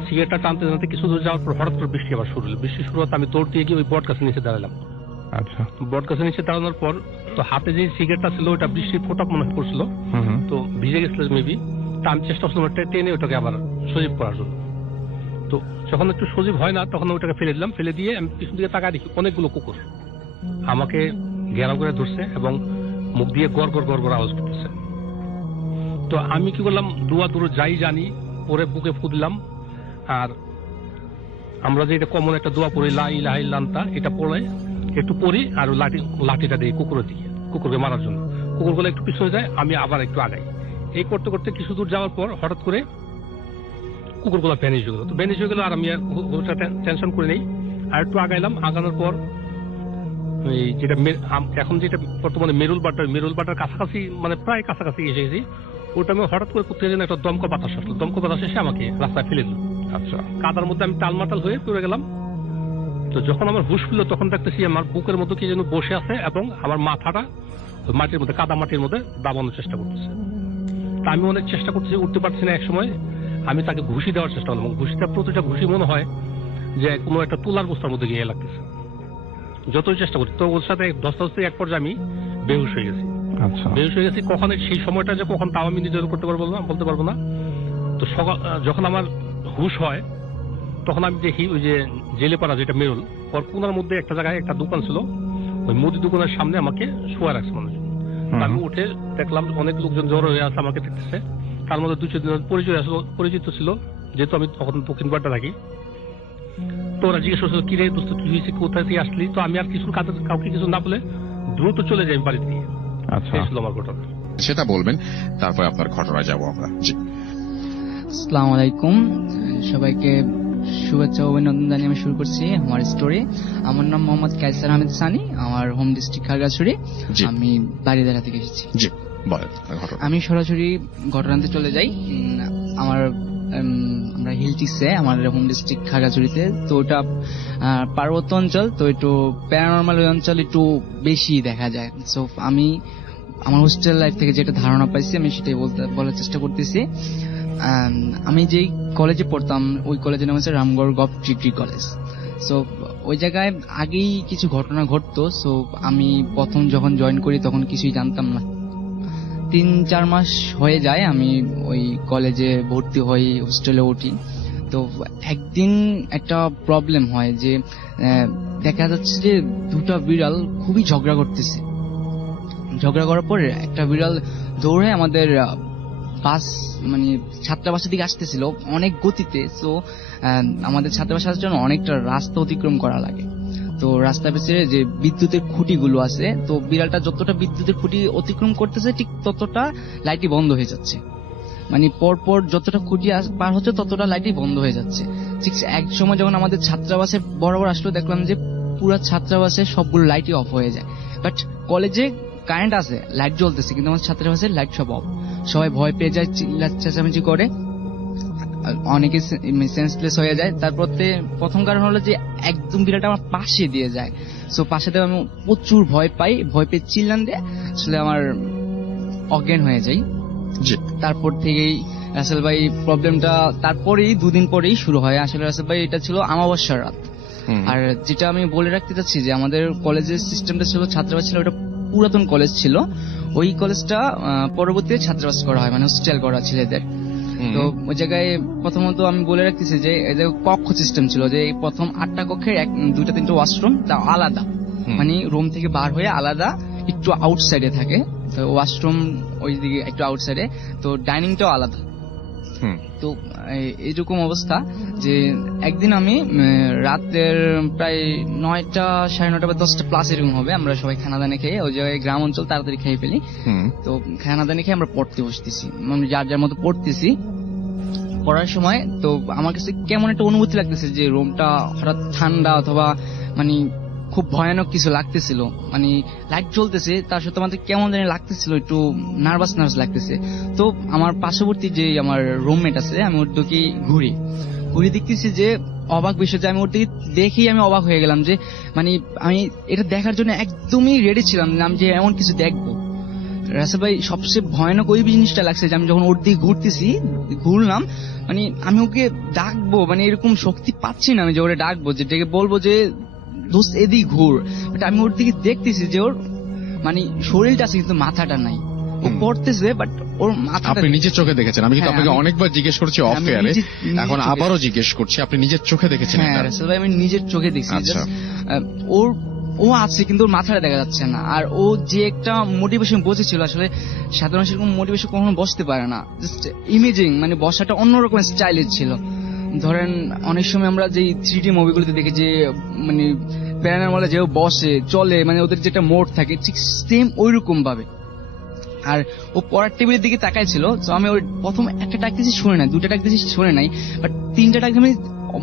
সিগারেটটা টানতে কিছু দূর যাওয়ার পর হঠাৎ করে বৃষ্টি আবার শুরু হলো। বৃষ্টি শুরু হতে আমি দৌড় দিয়ে গিয়ে ওই বট গাছের নিচে দাঁড়ালাম। আচ্ছা, বট গাছের নিচে দাঁড়ানোর পর তো হাতে যে সিগারেটটা ছিল ওটা বৃষ্টির ফোঁটা মনে পড়ছিল, তো ভিজে গেছিল মেবি। তা আমি চেষ্টা করছিলাম টেনে ওটাকে আবার সজীব করার জন্য। তো যখন একটু সজীব হয় না তখন ওটাকে ফেলে দিলাম। ফেলে দিয়ে আমি পিছন দিকে তাকায় দেখি অনেকগুলো কুকুর আমাকে ঘেরাও করে ধরছে এবং মুখ দিয়ে গড় গড় আওয়াজ করতেছে। তো আমি কি করলাম, দূরে যাই জানি পরে বুকে ফু দিলাম। আর আমরা যে এটা কমন একটা দোয়া পড়ি, লা ইলাহা ইল্লাল্লাহ, এটা পড়ে একটু পড়ি আর লাঠিটা দিই কুকুরকে মারার জন্য। কুকুরগুলো একটু পিছনে যায়, আমি আবার একটু আগাই। এই করতে করতে কিছু দূর যাওয়ার পর হঠাৎ করে কুকুরগুলো ভ্যানিশ হয়ে গেল। তো ভ্যানিশ হয়ে গেল আর আমি টেনশন করে নেই, আর একটু আগাইলাম। আগানোর পর যেটা এখন যেটা বর্তমানে মেরুল বাটার কাছাকাছি, মানে প্রায় কাছাকাছি এসে গেছি। ওটা আমি হঠাৎ করে কোথায় যেন একটা দমকা বাতাস আসলো, দমকা বাতাস এসে আমাকে রাস্তায় ফেলে দিল। আচ্ছা, কাদার মধ্যে আমি টালমাটাল হয়ে পড়ে গেলাম। তো যখন আমার হুঁশ ফিরল তখন দেখতেছি আমার বুকের মধ্যে কি যেন বসে আছে এবং আমার মাথাটা মাটির মধ্যে, কাদা মাটির মধ্যে দাবানোর চেষ্টা করতেছে। তা আমি অনেক চেষ্টা করতেছি, উঠতে পারছি না। এক সময় আমি তাকে ঘুষি দেওয়ার চেষ্টা করলাম। ঘুষিটা প্রতিটা ঘুষি মনে হয় যে কোনো একটা তুলার বস্তার মধ্যে গিয়ে লাগতেছে। যতই চেষ্টা করি তো ওর সাথে ধস্তাধস্তি এক পর্যায়ে আমি বেহুশ হয়ে গেছি। আচ্ছা, বেহুশ হয়ে গেছি। কখন সেই সময়টা যে কখন তাও আমি নিজের করতে পারবো না, বলতে পারবো না। তো যখন আমার হুশ হয় তখন আমি দেখি ওই যে জেলেপাড়া, যেটা মেরুল, ওর কোনার মধ্যে একটা জায়গায় একটা দোকান ছিল, ওই মুদি দোকানের সামনে আমাকে শোয়া রাখছে মানুষ। আমি উঠে দেখলাম অনেক লোকজন জড়ো হয়ে আছে, আমাকে দেখতেছে। তার মধ্যে 2-4 দিন পরিচিত ছিল, যেহেতু আমি তখন দক্ষিণ পাড়টা থাকি। তো ওরা জিজ্ঞেস করছিল কি রে দোস্ত, কি হয়েছে, কোথায় থেকে আসলি? তো আমি আর কাউকে কিছু না বলে দ্রুত চলে যাই বাড়ি থেকে। আচ্ছা, এই ছিল আমার ঘটনা। সেটা বলবেন, তারপরে আপনার ঘটনায় যাবো আমরা। জি, আসসালামু আলাইকুম, সবাইকে শুভেচ্ছা ও অভিনন্দন জানিয়ে আমি শুরু করছি আমার স্টোরি। আমার নাম মোহাম্মদ কায়সার আহমেদ সানি, আমার হোম ডিস্ট্রিক্ট খাগড়াছড়ি। জি। আমি বাড়িদারা থেকে এসেছি। জি, বলেন ঘটনা। আমি সরাসরি ঘটনাতে চলে যাই। আমরা হিলটিক্সে, আমার হোম ডিস্ট্রিক্ট খাগড়াছড়িতে। তো ওটা পার্বত্য অঞ্চল, তো একটু প্যারানর্মাল ওই অঞ্চল একটু বেশি দেখা যায়। সো আমি আমার হোস্টেল লাইফ থেকে যেটা ধারণা পাইছি আমি সেটাই বলার চেষ্টা করতেছি। আমি যেই কলেজে পড়তাম ওই কলেজের নাম হচ্ছে Ramgarh gov degree college. So ওই জায়গায় আগেই কিছু ঘটনা ঘটতো। সো আমি প্রথম যখন জয়েন করি তখন কিছুই জানতাম না। 3-4 মাস হয়ে যায় আমি ওই কলেজে ভর্তি হই, হোস্টেলে উঠি। তো একদিন একটা প্রবলেম হয় যে দেখা যাচ্ছে যে দুটা বিড়াল খুবই ঝগড়া করতেছে। ঝগড়া করার পর একটা বিড়াল দৌড়ে আমাদের বাস, মানে ছাত্রাবাসের দিকে আসতেছিল অনেক গতিতে। তো আমাদের ছাত্রাবাসে আসার জন্য অনেকটা রাস্তা অতিক্রম করা লাগে। তো রাস্তার পেছনে যে বিদ্যুতের খুঁটিগুলো আছে, তো বিড়ালটা যতটা বিদ্যুতের খুঁটি অতিক্রম করতেছে ঠিক ততটা লাইটই বন্ধ হয়ে যাচ্ছে। মানে পরপর যতটা খুঁটি পার হচ্ছে ততটা লাইটই বন্ধ হয়ে যাচ্ছে। ঠিক এক সময় যখন আমাদের ছাত্রাবাসে বরাবর আসলো দেখলাম যে পুরো ছাত্রাবাসে সবগুলো লাইটই অফ হয়ে যায়। বাট কলেজে কারেন্ট আছে, লাইট জ্বলতেছে, কিন্তু আমার ছাত্রাবাসের লাইট সব অফ। সবাই ভয় পেয়ে যায়, চিল্লা চেঁচামেচি করে, অনেকে সেন্সলেস হয়ে যায়। তারপর প্রথম কারণ হলো যে একদম বিড়ালটা আমার পাশে দিয়ে যায়, সো পাশে দিয়ে আমি প্রচুর ভয় পাই, ভয় পেয়ে চিল্লান দিয়ে আসলে আমার অজ্ঞান হয়ে যাই। তারপর থেকেই রাসেল ভাই প্রবলেমটা তারপরেই 2 দিন পরেই শুরু হয়। আসলে রাসেল ভাই এটা ছিল আমাবস্যার রাত। আর যেটা আমি বলে রাখতে চাচ্ছি যে আমাদের কলেজের সিস্টেমটা ছিল, ছাত্রাবাস ছিল, ওটা পুরাতন কলেজ ছিল। ওই কলেজটা পরবর্তীতে ছাত্রাবাস করা হয়, মানে হোস্টেল করা ছেলেদের। তো ওই জায়গায় প্রথমত আমি বলে রাখতেছি যে এদের কক্ষ সিস্টেম ছিল, যে প্রথম 8টা কক্ষের 2-3টা ওয়াশরুম তা আলাদা, মানে রুম থেকে বার হয়ে আলাদা একটু আউটসাইডে থাকে। তো ওয়াশরুম ওই দিকে একটু আউটসাইডে, তো ডাইনিংটাও আলাদা। তো এইরকম অবস্থা যে একদিন আমি রাতের প্রায় 9টা, 9:30 বা 10টা প্লাস এরকম হবে, আমরা সবাই খানাদানি খেয়ে, ওই জায়গায় গ্রাম অঞ্চল তাড়াতাড়ি খেয়ে ফেলি। তো খানাদানি খেয়ে আমরা পড়তে বসতেছি, যার যার মতো পড়তেছি। পড়ার সময় তো আমার কাছে কেমন একটা অনুভূতি লাগতেছে যে রুমটা হঠাৎ ঠান্ডা অথবা মানে খুব ভয়ানক কিছু লাগতেছিল। মানে লাইট জ্বলতেছে, তার সাথে আমাদের কেমন জানি লাগতেছিল, একটু নার্ভাস লাগতেছে। তো আমার পার্শ্ববর্তী যে আমার রুমমেট আছে, আমি ওর দিকে ঘুরি দেখতেছি যে অবাক বিষয়, যে আমি ওর দিকে দেখেই আমি অবাক হয়ে গেলাম, যে মানে আমি এটা দেখার জন্য একদমই রেডি ছিলাম না যে এমন কিছু দেখবো। রাসেল ভাই সবচেয়ে ভয়ানক ওই জিনিসটা লাগছে যে আমি যখন ওর দিকে ঘুরলাম, মানে আমি ওকে ডাকবো, মানে এরকম শক্তি পাচ্ছি না আমি যে ওরে ডাকবো, যে ডেকে বলবো যে দোস্ত এদিক ঘুর। বাট আমি ওর দিকে দেখতেছি যে ওর মানে শরীরটা আছে কিন্তু মাথাটা নাই। ও পড়তেছে বাট ওর মাথা। আপনি নিজের চোখে দেখেছেন? আমি কিন্তু আপনাকে অনেকবার জিজ্ঞেস করছি অফ এয়ারে, এখন আবারও জিজ্ঞেস করছি, আপনি নিজের চোখে দেখেছেন? হ্যাঁ রাসেল ভাই, আমি নিজের চোখে দেখছি। ও আছে কিন্তু ওর মাথাটা দেখা যাচ্ছে না। আর ও যে একটা মোটিভেশন বসেছিল, আসলে সাধারণ সেরকম মোটিভেশন কখনো বসতে পারে না, জাস্ট ইমেজিং, মানে বসাটা অন্যরকম স্টাইলের ছিল। ধরেন অনেক সময় আমরা যে 3D মুভিগুলোতে দেখি যে মানে প্যারানরমালে যে বসে চলে, মানে ওদের যেটা মোড থাকে ঠিক সেম ওইরকম ভাবে। আর ও পড়ার টেবিলের দিকে তাকাই ছিল। তো আমি ওর প্রথম একটা ডাক দিয়েছি শুনে নাই, 2টা ডাক দিয়েছি শুনে নাই, বাট 3টা ডাক আমি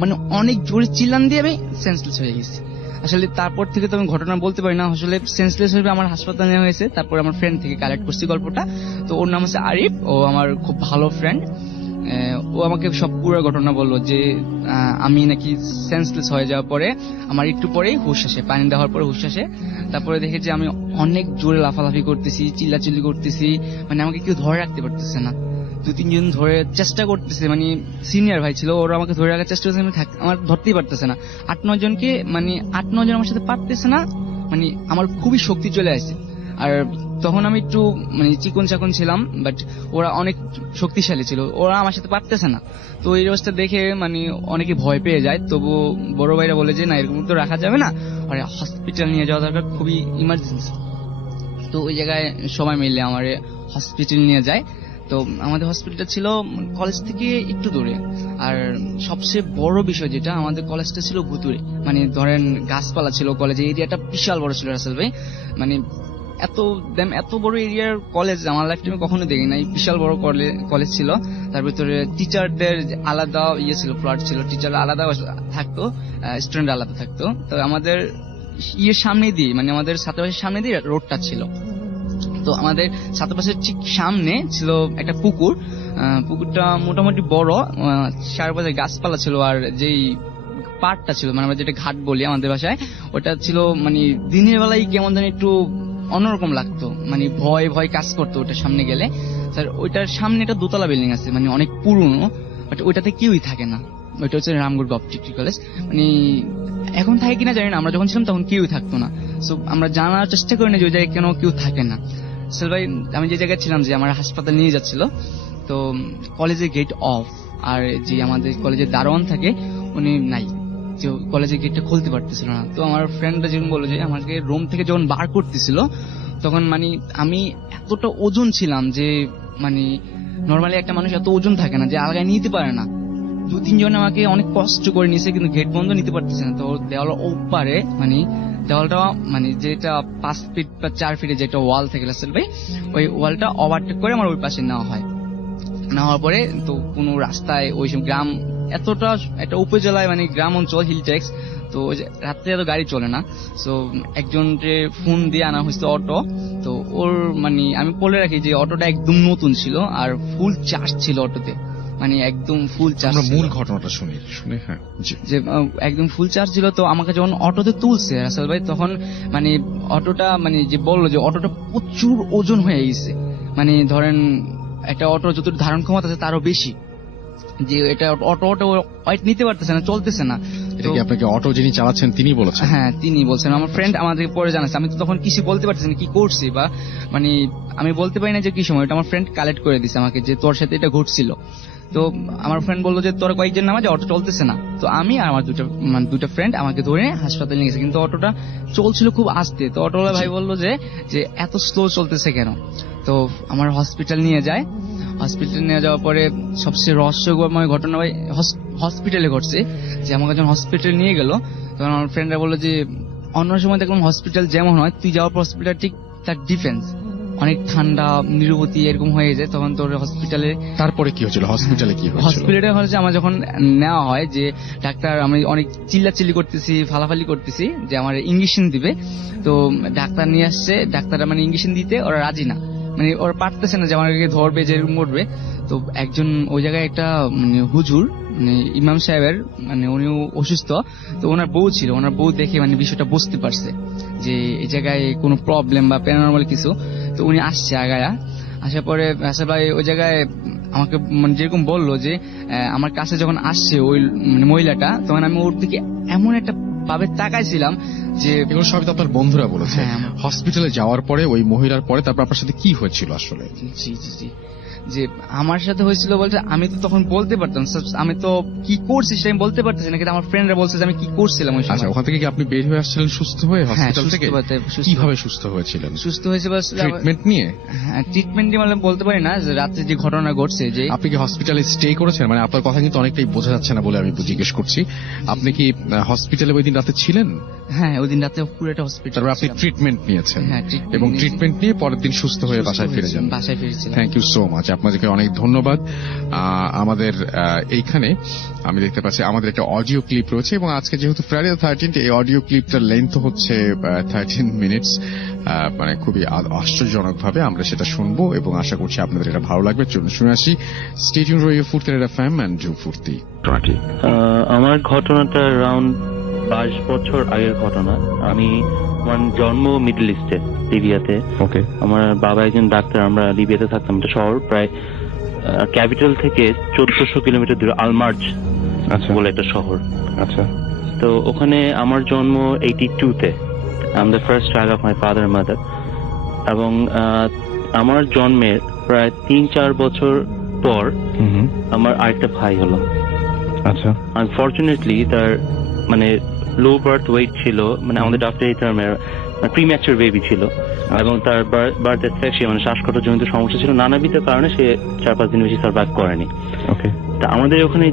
মানে অনেক জোরে চিল্লান দিয়ে আমি সেন্সলেস হয়ে গেছি। আসলে তারপর থেকে তো আমি ঘটনা বলতে পারি না, আসলে সেন্সলেস হয়ে আমার হাসপাতালে নেওয়া হয়েছে। তারপর আমার ফ্রেন্ড থেকে কালেক্ট করছি গল্পটা। তো ওর নাম হচ্ছে আরিফ, ও আমার খুব ভালো ফ্রেন্ড। ও আমাকে সব পুরো ঘটনা বললো যে আমি নাকি সেন্সলেস হয়ে যাওয়ার পরে আমার একটু পরেই হুশ আসে, পানি দেওয়ার পরে হুশ আসে। তারপরে দেখে যে আমি অনেক জোরে লাফালাফি করতেছি, চিল্লাচিল্লি করতেছি, মানে আমাকে কেউ ধরে রাখতে পারতেছে না। 2-3 জন ধরে চেষ্টা করতেছে, মানে সিনিয়র ভাই ছিল, ওরা আমাকে ধরে রাখার চেষ্টা করছে, আমার ধরতেই পারতেছে না। 8-9 জনকে, মানে 8-9 জন আমার সাথে পারতেছে না, মানে আমার খুবই শক্তি চলে আসছে। আর তখন আমি একটু মানে চিকন চাকন ছিলাম, বাট ওরা অনেক শক্তিশালী ছিল, ওরা আমার সাথে পারতেছে না। তো এই অবস্থা দেখে মানে অনেকে ভয় পেয়ে যায়। তবু বড় ভাইরা বলে যে না, এরকম তো রাখা যাবে না, আর হসপিটাল নিয়ে যাওয়া দরকার, খুবই ইমার্জেন্সি। তো ওই জায়গায় সবাই মিলে আমার হসপিটাল নিয়ে যায়। তো আমাদের হসপিটালটা ছিল কলেজ থেকে একটু দূরে। আর সবচেয়ে বড় বিষয় যেটা, আমাদের কলেজটা ছিল ভুতুরে, মানে ধরেন গাছপালা ছিল কলেজে, এরিয়াটা বিশাল বড় ছিল রাসেল ভাই। মানে এত বড় এরিয়ার কলেজ আমার লাইফ টাইমে কখনো দেখি নাই। বিশাল বড় কলেজ ছিল, তার ভিতরে টিচারদের আলাদা ছিল, ফ্ল্যাট ছিল, টিচার আলাদা থাকতো, স্টুডেন্ট আলাদা থাকতো। তো আমাদের সামনে দিয়ে, মানে আমাদের ছাত্রাবাসের সামনে দিয়ে রোডটা ছিল। তো আমাদের ছাত্রাবাসের ঠিক সামনে ছিল একটা পুকুরটা মোটামুটি বড়, চারপাশে গাছপালা ছিল। আর যেই পাড়টা ছিল, মানে আমরা যেটা ঘাট বলি আমাদের ভাষায়, ওটা ছিল মানে দিনের বেলায় কেমন জানি একটু অন্যরকম লাগতো, মানে ভয় কাজ করতো ওটার সামনে গেলে। স্যার ওইটার সামনে একটা দোতলা বিল্ডিং আছে, মানে অনেক পুরনো, বাট ওইটাতে কেউই থাকে না। ওইটা হচ্ছে রামগড় গভ ডিগ্রি কলেজ, মানে এখন থাকে কিনা জানি না, আমরা যখন ছিলাম তখন কেউই থাকতো না। সো আমরা জানার চেষ্টা করি না যে ওই জায়গায় কেন কেউ থাকে না। স্যার ভাই, আমি যে জায়গায় ছিলাম, যে আমার হাসপাতাল নিয়ে যাচ্ছিল, তো কলেজের গেট অফ, আর যে আমাদের কলেজের দারোয়ান থাকে উনি নাই, যে কলেজের গেটটা খুলতে পারতেছিল না। তো আমার ফ্রেন্ডরা যখন বললো যে আমাকে রুম থেকে যখন বার করতেছিল, তখন মানে আমি এতটা ওজন ছিলাম যে মানে নর্মালি একটা মানুষ এত ওজন থাকে না যে আলগায় নিতে পারে না। 2-3 জন আমাকে অনেক কষ্ট করে নিয়েছে, কিন্তু গেট বন্ধ নিতে পারতেছে না। তো দেওয়াল ওপারে, মানে দেওয়ালটা মানে যেটা 5 ফিট বা 4 ফিটে যেটা ওয়াল থেকে রাসেল ভাই, ওই ওয়ালটা ওভারটেক করে আমার ওই পাশে নেওয়া হয়। নেওয়ার পরে তো কোনো রাস্তায় ওই গ্রাম এতটা একটা উপজেলায় মানে গ্রাম অঞ্চল হিলটেক্স, তো ওই যে রাত্রে এত গাড়ি চলে না, সো একজনকে ফোন দিয়ে আনা হয়েছে অটো। তো ওর মানে আমি বলে রাখি যে অটোটা একদম নতুন ছিল আর ফুল চার্জ ছিল অটোতে, মানে একদম ফুল চার্জ। আমরা মূল ঘটনাটা শুনি হ্যাঁ জি। যে একদম ফুল চার্জ ছিল। তো আমাকে যখন অটোতে তুলছে রাসেল ভাই, তখন মানে অটোটা মানে যে বললো যে অটোটা প্রচুর ওজন হয়ে গেছে, মানে ধরেন একটা অটো যতটুকু ধারণ ক্ষমতা আছে তারও বেশি, যে এটা অটো ওয়েট নিতে পারতেছে না, চলতেছে না। এটা কি আপনাকে অটো যিনি চালাচ্ছেন তিনি বলেছেন? হ্যাঁ তিনি বলছেন, আমার ফ্রেন্ড আমাদেরকে পরে জানাচ্ছে। আমি তো তখন কিছু বলতে পারতেছি না কি করছি, বা মানে আমি বলতে পারি না যে কি সময়। এটা আমার ফ্রেন্ড কালেক্ট করে দিছে আমাকে যে তোর সাথে এটা ঘটছিল। তো আমার ফ্রেন্ড বললো যে তোর কয়েকজন নামা যে অটো চলতেছে না। তো আমি আর আমার দুটা ফ্রেন্ড আমাকে ধরে হাসপাতালে নিয়ে গেছে, কিন্তু অটোটা চলছিল খুব আস্তে। তো অটোওয়ালা ভাই বললো যে এত স্লো চলতেছে কেন। তো আমার হসপিটাল নিয়ে যায়। হসপিটালে নিয়ে যাওয়ার পরে সবচেয়ে রহস্যময় ঘটনা ভাই হসপিটালে ঘটছে, যে আমাকে যখন হসপিটালে নিয়ে গেল তখন আমার ফ্রেন্ডরা বললো যে অন্য সময় দেখলাম হসপিটাল যেমন হয়, তুই যাওয়ার পর হসপিটাল ঠিক তার ডিফেন্স, অনেক ঠান্ডা নিরবতি এরকম হয়ে যায়। তখন তোর হসপিটালে তারপরে কি হয়েছিল? হসপিটালে কি হয়েছিল? হসপিটালে হচ্ছে আমার যখন নেওয়া হয় যে ডাক্তার, আমি অনেক চিল্লাচিল্লি করতেছি, ফালাফালি করতেছি যে আমার ইঞ্জেকশন দিবে। তো ডাক্তার নিয়ে আসছে, ডাক্তাররা মানে ইঞ্জেকশন দিতে ওরা রাজি না, মানে ওরা পারতেছে না যে আমাকে ধরবে, যেরকম করবে। তো একজন ওই জায়গায় একটা মানে হুজুর, মানে ইমাম সাহেবের, মানে উনিও অসুস্থ। তো ওনার বউ ছিল, ওনার বউ দেখে মানে বিষয়টা বুঝতে পারছে যে এই জায়গায় কোনো প্রবলেম বা প্যারানর্মাল কিছু। তো উনি আসছে আগায়া, আসার পরে রাসেল ভাই ওই জায়গায় আমাকে মানে যেরকম বললো যে আমার কাছে যখন আসছে ওই মানে মহিলাটা, তখন আমি ওর দিকে এমন একটা ভাবে তাকাইছিলাম যে এগুলো সবই তো আপনার বন্ধুরা বলেছে। হ্যাঁ, হসপিটালে যাওয়ার পরে ওই মহিলার পরে তারপর আপনার সাথে কি হয়েছিল আসলে? জি জি জি, যে আমার সাথে হয়েছিল বলতে আমি তো তখন বলতে পারতাম, আমি তো কি করছি সেটা আমি বলতে পারতেছি না, কিন্তু আমার ফ্রেন্ডরা বলছে যে আমি কি করছিলাম ওই সময়। আচ্ছা, ওখান থেকে কি আপনি বের হয়ে আসছিলেন সুস্থ হয়ে হসপিটাল থেকে? সুস্থ কিভাবে সুস্থ হয়েছিলেন? সুস্থ হয়েছে বাস ট্রিটমেন্ট নিয়ে? হ্যাঁ, ট্রিটমেন্ট নিয়ে মানে বলতে পারি না, যে রাত্রে যে ঘটনা ঘটছে যে আপনি কি হসপিটালে স্টে করেছেন? মানে আপনার কথা কিন্তু অনেকটাই বোঝা যাচ্ছে না বলে আমি জিজ্ঞেস করছি। আপনি কি হসপিটালে ওই দিন রাতে ছিলেন? হ্যাঁ, ওই দিন রাতে পুরোটা হসপিটাল। তারপর আপনি ট্রিটমেন্ট নিয়েছেন? হ্যাঁ, এবং ট্রিটমেন্ট নিয়ে পরের দিন সুস্থ হয়ে বাসায় ফিরে যান? বাসায় ফিরেছিলাম। থ্যাংক ইউ সো মাচ, আপনাদেরকে অনেক ধন্যবাদ। আমাদের এইখানে আমি দেখতে পাচ্ছি আমাদের একটা অডিও ক্লিপ রয়েছে, এবং আজকে যেহেতু ফ্রাইডে 13 এই অডিও ক্লিপটার লেন্থ হচ্ছে 13 মিনিটস। মানে খুবই আশ্চর্যজনক ভাবে আমরা সেটা শুনবো, এবং আশা করছি আপনাদের এটা ভালো লাগবে। চলুন শুনে আসি। স্টে টিউনড রেডিও ফুর্তির এফএম এন্ড জু ফুর্তি। আমার ঘটনাটা অ্যারাউন্ড 22 বছর আগের ঘটনা। আমি আমার জন্ম মিডল ইস্টে, লিবিয়াতে। ওকে। আমার বাবা একজন ডাক্তার, আমরা লিবিয়াতে থাকতাম। একটা শহর প্রায় ক্যাপিটাল থেকে 1400 কিলোমিটার দূরে, আলমার্জ বলে একটা শহর। আচ্ছা। তো ওখানে আমার জন্ম 82-তে। I am the first child of my father mother. এবং আমার জন্মের প্রায় 3-4 বছর পর আমার আরেকটা ভাই হলো। আচ্ছা। আনফরচুনেটলি তার মানে লো বার্থ ওয়েট ছিল, মানে আমাদের ডক্টর এই টার্মের প্রিম্যাচুর বেবি ছিল, এবং তার বার্থ অ্যাসফিক্সিয়া মানে শ্বাসকষ্টজনিত সমস্যা ছিল। নানাবিধ কারণে সে 4-5 দিন বেশি সার্ভাইভ করেনি। ওকে। তা আমাদের ওখানে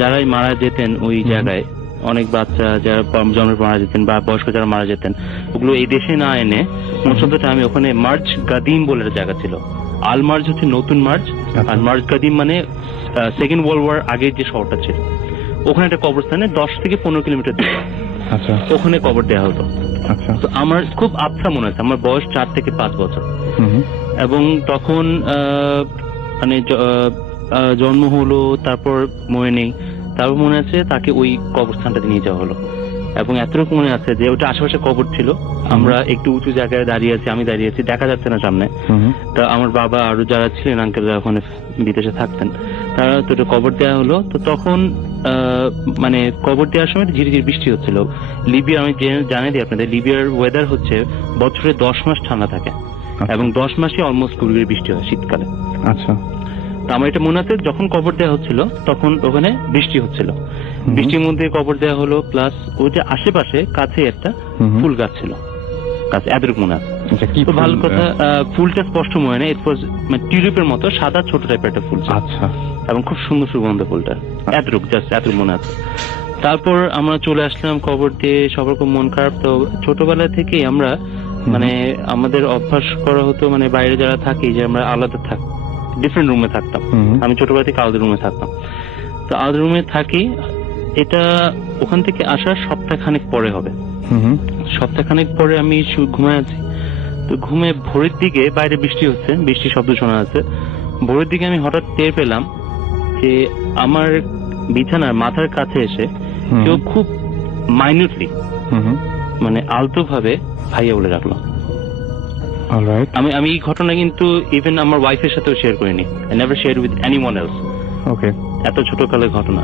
যারাই মারা যেতেন ওই জায়গায়, অনেক বাচ্চা যারা জন্মের মারা যেতেন বা বয়স্ক যারা মারা যেতেন, ওগুলো এই দেশে না এনে মোস্ট অফ দ্য টাইম ওখানে মার্জ গাদিম বলে একটা জায়গা ছিল। আলমার্জ হচ্ছে নতুন মার্জ, আর মার্জ গাদিম মানে সেকেন্ড ওয়ার্ল্ড ওয়ার আগের যে শহরটা ছিল, ওখানে একটা কবরস্থানে 10 থেকে 15 কিলোমিটার দূরে। আচ্ছা। ওখানে কবর দেওয়া হতো। আচ্ছা। তো আমার খুব আবছা মনে আছে, আমার বয়স 4 থেকে 5 বছর। এবং তখন মানে জন্ম হলো, তারপর মনে নেই, তারপর মনে আছে তাকে ওই কবরস্থানটাতে নিয়ে যাওয়া হলো। এবং এতটুকু মনে আছে যে ওটা আশেপাশে কবর ছিল, আমরা একটু উঁচু জায়গায় দাঁড়িয়ে আছি, আমি দাঁড়িয়ে আছি, দেখা যাচ্ছে না সামনে। তা আমার বাবা আরো যারা ছিলেন আঙ্কেল যারা ওখানে বিদেশে থাকতেন, তারা তো কবর দেওয়া হলো। তো তখন মানে কবর দেওয়ার সময় ঝিরিঝিরি বৃষ্টি হচ্ছিল। লিবিয়া, আমি জানিয়ে দিই আপনাদের, লিবিয়ার ওয়েদার হচ্ছে বছরে 10 মাস ঠান্ডা থাকে, এবং 10 মাসই অলমোস্ট 20 ডিগ্রি বৃষ্টি হয় শীতকালে। আচ্ছা। তো আমার এটা মনে আছে যখন কবর দেওয়া হচ্ছিল তখন ওখানে বৃষ্টি হচ্ছিল, বৃষ্টির মধ্যে কবর দেওয়া হলো। প্লাস ওই যে আশেপাশে কাছে একটা ফুল গাছ ছিল, গাছ এতটুকু মনে আছে। তো ভালো কথা, ফুলটা স্পষ্ট মনে নেই, ইট ওয়াজ মানে টিউলিপের মতো সাদা ছোট টাইপের একটা ফুল। আচ্ছা। এবং খুব সুন্দর সুগন্ধ ফুলটা, এতটুকু জাস্ট এতটুকু মনে আছে। তারপর আমরা চলে আসলাম কবর দিয়ে, সবার খুব মন খারাপ। তো ছোটবেলা থেকেই আমরা মানে আমাদের অভ্যাস করা হতো, মানে বাইরে যারা থাকি যে আমরা আলাদা ডিফারেন্ট রুমে থাকতাম। আমি ছোটবেলা থেকে আলাদা রুমে থাকতাম। তো আলাদা রুমে থাকি। এটা ওখান থেকে আসার সপ্তাহখানেক পরে হবে। সপ্তাহখানেক পরে আমি ঘুমায় আছি। তো ঘুমে ভোরের দিকে বাইরে বৃষ্টি হচ্ছে, বৃষ্টির শব্দ শোনা যাচ্ছে। ভোরের দিকে আমি হঠাৎ টের পেলাম যে আমার বিছানার মাথার কাছে এসে কেউ খুব মাইনিউটলি মানে আলতো ভাবে ভাইয়া বলে রাখলো। আমি এই ঘটনা কিন্তু ইভেন আমার ওয়াইফের সাথেও শেয়ার করিনি। I never share with anyone else. Okay, এত ছোটকালের ঘটনা।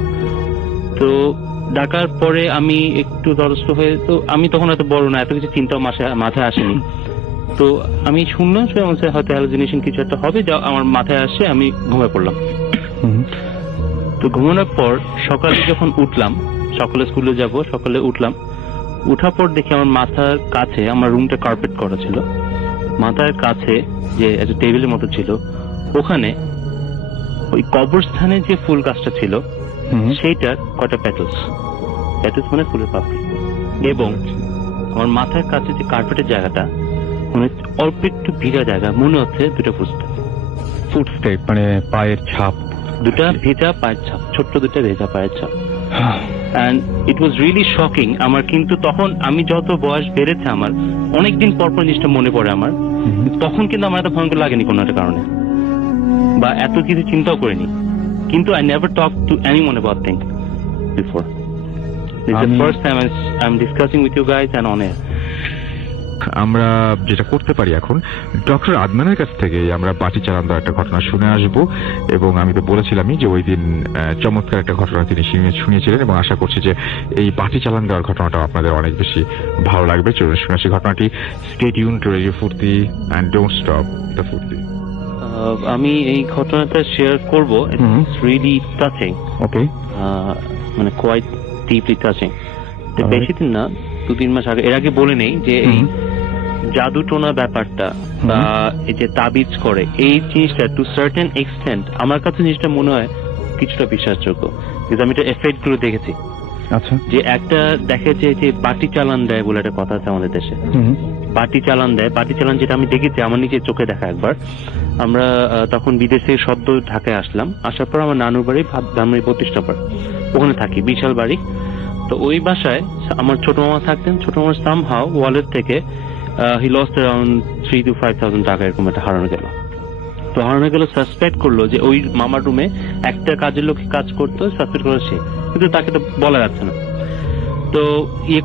তো ডাকার পরে আমি একটু দ্বারস্থ হয়ে, তো আমি তখন এত বড় না, এত কিছু চিন্তাও মাথায় আসেনি। তো আমি শুনলাম হয়তো হ্যালোজিনেশন কিছু একটা হবে, যা আমার মাথায় আসে, আমি ঘুমিয়ে পড়লাম। তো ঘুমানোর পর সকালে যখন উঠলাম, সকালে স্কুলে যাব, সকালে উঠলাম, উঠার পর দেখি আমার মাথার কাছে, আমার রুমটা কার্পেট করা ছিল, মাথার কাছে যে একটা টেবিলের মতো ছিল, ওখানে ওই কবরস্থানে যে ফুল গাছটা ছিল সেইটার কয়টা প্যাটেলস মানে ফুলের পাপড়ি, এবং আমার মাথার কাছে যে কার্পেটের জায়গাটা মানে অল্প একটু ভিজা জায়গা, মনে হচ্ছে দুটো ফুটস্টেপ মানে পায়ের ছাপ, দুটা ভেজা পায়ের ছাপ, ছোট্ট দুটা ভেজা পায়ের ছাপ। And it was really shocking আমার। কিন্তু তখন আমি যত বয়স বেড়েছে, আমার অনেকদিন পর পর জিনিসটা মনে পড়ে আমার। তখন কিন্তু আমার এত ভয়ঙ্কর লাগেনি কোনো একটা কারণে, বা এত কিছু চিন্তাও করিনি। কিন্তু I never talked to anyone about things before. This is the first time I'm discussing with you guys and on air. আমরা যেটা করতে পারি এখন, ডক্টর আদনানের কাছ থেকে আমরা বাটি চালান দেওয়ার একটা ঘটনা শুনে আসব। এবং আমি তো বলেছিলামই যে ওই দিন চমৎকার একটা ঘটনা তিনি শুনিয়েছিলেন, এবং আশা করছি যে এই বাটি চালান দেওয়ার ঘটনাটা আপনাদের অনেক বেশি ভালো লাগবে। চলুন শুনে আসি ঘটনাটি। স্টে টিউনড টু রেডিও ফুর্তি এন্ড ডোন্ট স্টপ দ্য ফুর্তি। আমি এই ঘটনাটা শেয়ার করব। It's really touching. ওকে, মানে কোয়াইট ডিপলি টাচিং। বেশি দিন না, 2-3 মাস আগে। এর আগে বলে নেই যে এই জাদু টোনা ব্যাপারটা বা এই যে তাবিজ করে, এই জিনিসটা টু সার্টেন এক্সটেন্ট আমার কাছে জিনিসটা মনে হয় কিছুটা বিশ্বাসযোগ্য, কিন্তু আমি এটা এফেক্ট গুলো দেখেছি। আচ্ছা, যে একটা দেখে যে বাটি চালান দেয় বলে একটা কথা আছে আমাদের দেশে। বাটি চালান দেয়, বাটি চালান যেটা আমি দেখেছি আমার নিজের চোখে দেখা একবার। আমরা তখন বিদেশে সদ্য ঢাকায় আসলাম, আসার পর আমার নানুর বাড়ি ধানমন্ডি 32 নম্বর, ওখানে থাকি, বিশাল বাড়ি। তো ওই বাসায় আমার ছোট মামা থাকতেন। ছোট মামার সামহাও ওয়ালেট থেকে হি লস্ট অ্যারাউন্ড 3,000 to 5,000 টাকা এরকম একটা হারানো গেল। তো হারানো গেল, সাসপেক্ট করলো যে ওই মামার রুমে একটা কাজের লোক কাজ করতো, সাসপেক্ট করলো সে, কিন্তু তাকে তো বলা যাচ্ছে না। তো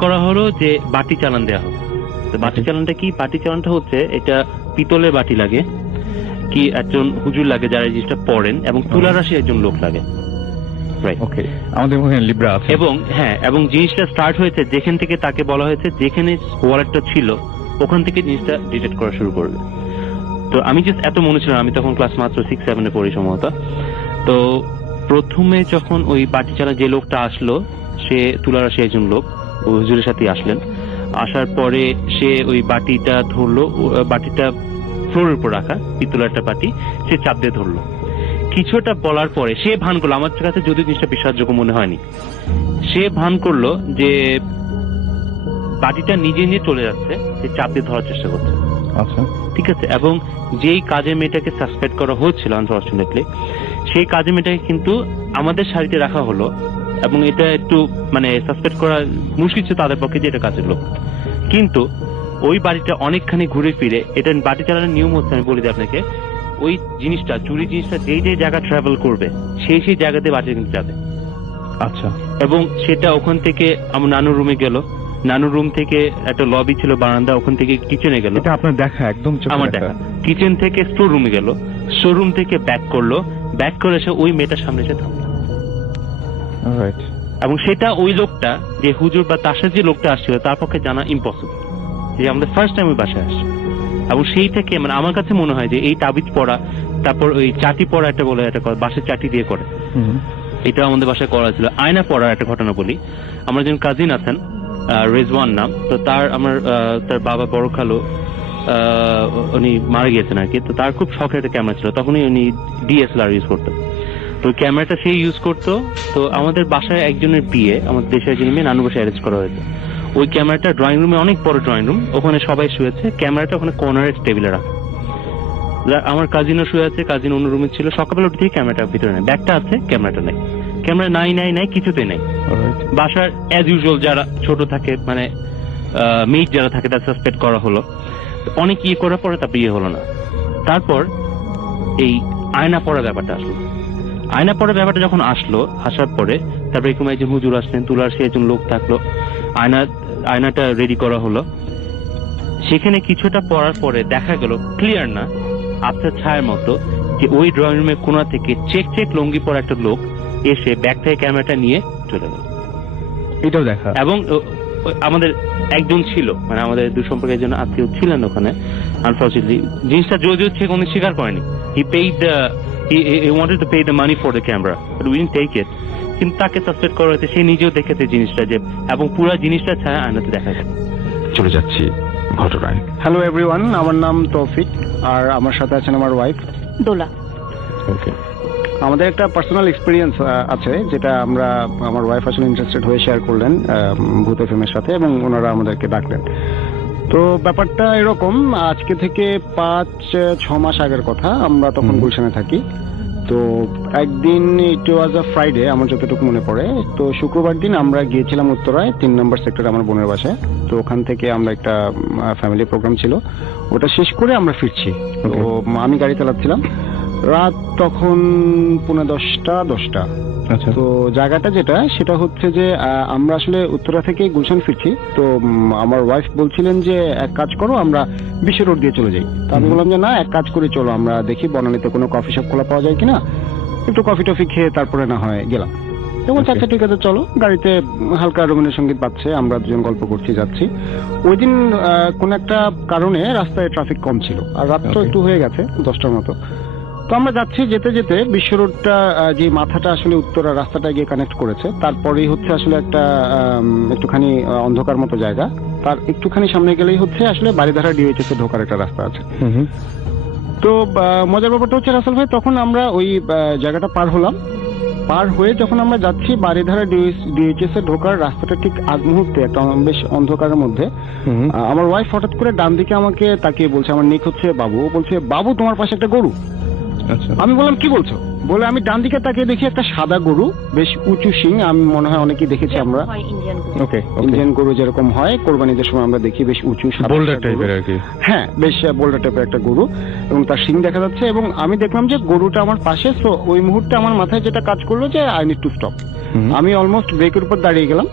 করা হলো যে বাটি চালান দেওয়া হবে। তো বাটি চালানটা কি? বাটি চালানটা হচ্ছে, এটা পিতলের বাটি লাগে, কি একজন হুজুর লাগে যারা এই জিনিসটা পড়েন, এবং তুলা রাশি একজন লোক লাগে। আমাদের লিব্রা আছে। এবং হ্যাঁ, এবং জিনিসটা স্টার্ট হয়েছে যেখান থেকে তাকে বলা হয়েছে যেখানে ওয়ালেটটা ছিল ওখান থেকে জিনিসটা ডিটেক্ট করা শুরু করবে। তো আমি জাস্ট এত মনে ছিল, আমি তখন ক্লাস মাত্র 6-7 পড়ি সম্ভবত। তো প্রথমে যখন ওই বাটি চালা যে লোকটা আসলো, সে তুলা রাশি একজন লোক, ওই হুজুরের সাথে আসলেন। আসার পরে সে ওই বাটিটা ধরলো, বাটিটা ফ্লোরের উপর রাখা পিতলের একটা বাটি, সে চাপ দিয়ে ধরলো। কিছুটা বলার পরে সে ভান করলো, আমার কাছে যদি জিনিসটা বিশ্বাসযোগ্য মনে হয়নি, সে ভান করলো যে বাটিটা নিজে নিজে চলে যাচ্ছে, সে চাপ দিয়ে ধরার চেষ্টা করছে। আচ্ছা, ঠিক আছে। এবং যেই কাজের মেয়েটাকে সাসপেক্ট করা হয়েছিল আনফরচুনেটলি, সেই কাজের মেয়েটাকে কিন্তু আমাদের সারিতে রাখা হলো, এবং এটা একটু মানে সাসপেক্ট করা মুশকিল ছিল তাদের পক্ষে যে এটা কাজের লোক। কিন্তু ওই বাড়িটা অনেকখানি ঘুরে ফিরে, এটা বাটি চালানোর নিয়ম হচ্ছে, আমি বলি দিই আপনাকে, ওই জিনিসটা, চুরি জিনিসটা যেই জায়গা ট্রাভেল করবে সেই জায়গাতে বাটি কিন্তু যাবে। আচ্ছা, এবং সেটা ওখান থেকে আমার নানুর রুমে গেল, নানুর রুম থেকে একটা লবি ছিল, বারান্দা, ওখান থেকে কিচেনে গেল। এটা আপনার দেখা? একদম আমার দেখা। কিচেন থেকে স্টোর রুমে গেল, স্টোর রুম থেকে ব্যাক করলো, ব্যাক করে এসে ওই মেয়েটার সামনে এসে থামলো। এবং সেটা ওই লোকটা যে হুজুর বা তার সাথে যে লোকটা আসছিল তার পক্ষে জানা ইম্পসিবল, যে আমাদের ফার্স্ট টাইম ওই বাসায় আসছে। এবং সেই থেকে মানে আমার কাছে মনে হয় যে এই তাবিজ পড়া, তারপর ওই চাটি পড়া, একটা বলে একটা বাসায় চাটি দিয়ে করে, এটা আমাদের বাসায় করা ছিল। আয়না পড়ার একটা ঘটনা বলি। আমার একজন কাজিন আছেন, রেজওয়ান নাম, তো তার বাবা বড় খালু উনি মারা গিয়েছেন আর কি। তো তার খুব শখের একটা ক্যামেরা ছিল, তখনই উনি DSLR ইউজ করতেন। তো ক্যামেরাটা সে ইউজ করতো। তো আমাদের বাসায় একজনের বিয়ে, আমাদের দেশের একজন মেয়ে নানু বাসায় অ্যারেঞ্জ করা হয়েছে। ওই ক্যামেরাটা ড্রয়িং রুমে, অনেক বড় ড্রয়িং রুম, ওখানে সবাই শুয়েছে, ক্যামেরাটা ওখানে কর্নারের টেবিলে রাখা। আমার কাজিনও শুয়ে আছে, কাজিন অন্য রুমে ছিল। সকালবেলা উঠে ক্যামেরাটা ভিতরে নেই, ব্যাগটা আছে, ক্যামেরাটা নেই। ক্যামেরা নাই কিছুতে নাই। বাসার অ্যাজ ইউজুয়াল যারা ছোট থাকে মানে মেট যারা থাকে তার সাসপেক্ট করা হলো, অনেক ইয়ে করার পরে তারপর ইয়ে হলো না। তারপর এই আয়না পড়া ব্যাপারটা আসলো। আয়না পড়া ব্যাপারটা যখন আসার পরে তারপরে এরকম একজন হুজুর আসলেন, তুলার সে একজন লোক থাকলো, আয়নাটা রেডি করা হলো। সেখানে কিছুটা পড়ার পরে দেখা গেল ক্লিয়ার না, আবছার ছায়ার মতো, যে ওই ড্রয়িং রুমের কোণা থেকে চেক লুঙ্গি পরা একটা লোক এসে ব্যাগ থেকে ক্যামেরাটা নিয়ে চলে গেল। এটাও দেখা। এবং আমাদের একজন ছিল, মানে আমাদের দুঃসম্পর্কের একজন আত্মীয় ছিলেন ওখানে। আনফর্চুনেটলি জিনিসটা যদিও সে কোনো স্বীকার করেনি। he wanted to pay the money for the camera but we didn't take it, কিন্তু তাকে সাসপেক্ট করা হয়েছে, সে নিজেও দেখেছে জিনিসটা যে, এবং পুরো জিনিসটা ছায়া আয়নাতে দেখা যায়। চলে যাচ্ছি ঘটনায়। হ্যালো এভরিওয়ান, আমার নাম তৌফিক আর আমার সাথে আছেন আমার ওয়াইফ দোলা। ওকে, আমাদের একটা পার্সোনাল এক্সপিরিয়েন্স আছে যেটা আমার ওয়াইফ আসলে ইন্টারেস্টেড হয়ে শেয়ার করলেন ভূত এফএমের সাথে, এবং ওনারা আমাদেরকে ডাকলেন। তো ব্যাপারটা এরকম, আজকে থেকে 5-6 মাস আগের কথা। আমরা তখন গুলশানে থাকি। তো একদিন, ইট ওয়াজ আ ফ্রাইডে আমার যতটুকু মনে পড়ে। তো শুক্রবার দিন আমরা গিয়েছিলাম উত্তরায় 3 নম্বর সেক্টরে আমার বোনের বাসায়। তো ওখান থেকে আমরা একটা ফ্যামিলি প্রোগ্রাম ছিল, ওটা শেষ করে আমরা ফিরছি। তো আমি গাড়ি চালাচ্ছিলাম, রাত তখন 10:15। আচ্ছা, তো জায়গাটা যেটা সেটা হচ্ছে যে আমরা আসলে উত্তরা থেকে গুলশান ফিরছি। তো আমার ওয়াইফ বলছিলেন যে এক কাজ করো, আমরা বিশ্ব রোড দিয়ে চলে যাই। তো আমি বললাম যে না, এক কাজ করে চলো, আমরা দেখি বনানীতে কোনো কফি শপ খোলা পাওয়া যায় কিনা, একটু কফি টফি খেয়ে তারপরে না হয় গেলাম। তো বলছে আচ্ছা ঠিক আছে চলো। গাড়িতে হালকা রবীন্দ্রসঙ্গীত বাজছে, আমরা দুজন গল্প করছি যাচ্ছি। ওই দিন কোন একটা কারণে রাস্তায় ট্রাফিক কম ছিল, আর রাত তো একটু হয়ে গেছে 10টার মতো। তো আমরা যাচ্ছি, যেতে যেতে বিশ্ব রোডটা যে মাথাটা আসলে উত্তরা রাস্তাটা গিয়ে কানেক্ট করেছে, তারপরেই হচ্ছে আসলে একটা একটুখানি অন্ধকার মতো জায়গা। তার একটুখানি সামনে গেলেই হচ্ছে আসলে বাড়িধারা ডিওএইচএস এ ঢোকার একটা রাস্তা আছে। তো মজার ব্যাপারটা হচ্ছে রাসেল ভাই, তখন আমরা ওই জায়গাটা পার হলাম। পার হয়ে যখন আমরা যাচ্ছি বাড়িধারা ডিওএইচএস এ ঢোকার রাস্তাটা ঠিক আগ মুহূর্তে একটা বেশ অন্ধকারের মধ্যে আমার ওয়াইফ হঠাৎ করে ডান দিকে আমাকে তাকিয়ে বলছে, আমার নিক হচ্ছে বাবু, বলছে বাবু তোমার পাশে একটা গরু। আমি বললাম কি বলছো, বলে আমি ডান দিকে তাকিয়ে দেখি একটা সাদা গরু, বেশ উঁচু শিং, আমি মনে হয় অনেকেই দেখেছি আমরা। ওকে, ইন্ডিয়ান গরু যেরকম হয় কোরবানিদের সময় আমরা দেখি, বেশ উঁচু বোল্ডার টাইপের আর কি। হ্যাঁ, বেশ বোল্ডার টাইপের একটা গরু, এবং তার শিং দেখা যাচ্ছে। এবং আমি দেখলাম যে গরুটা আমার পাশে। তো ওই মুহূর্তে আমার মাথায় যেটা কাজ করলো যে আই নিড টু স্টপ। আমি অলমোস্ট ব্রেকের উপর দাঁড়িয়ে গেলাম।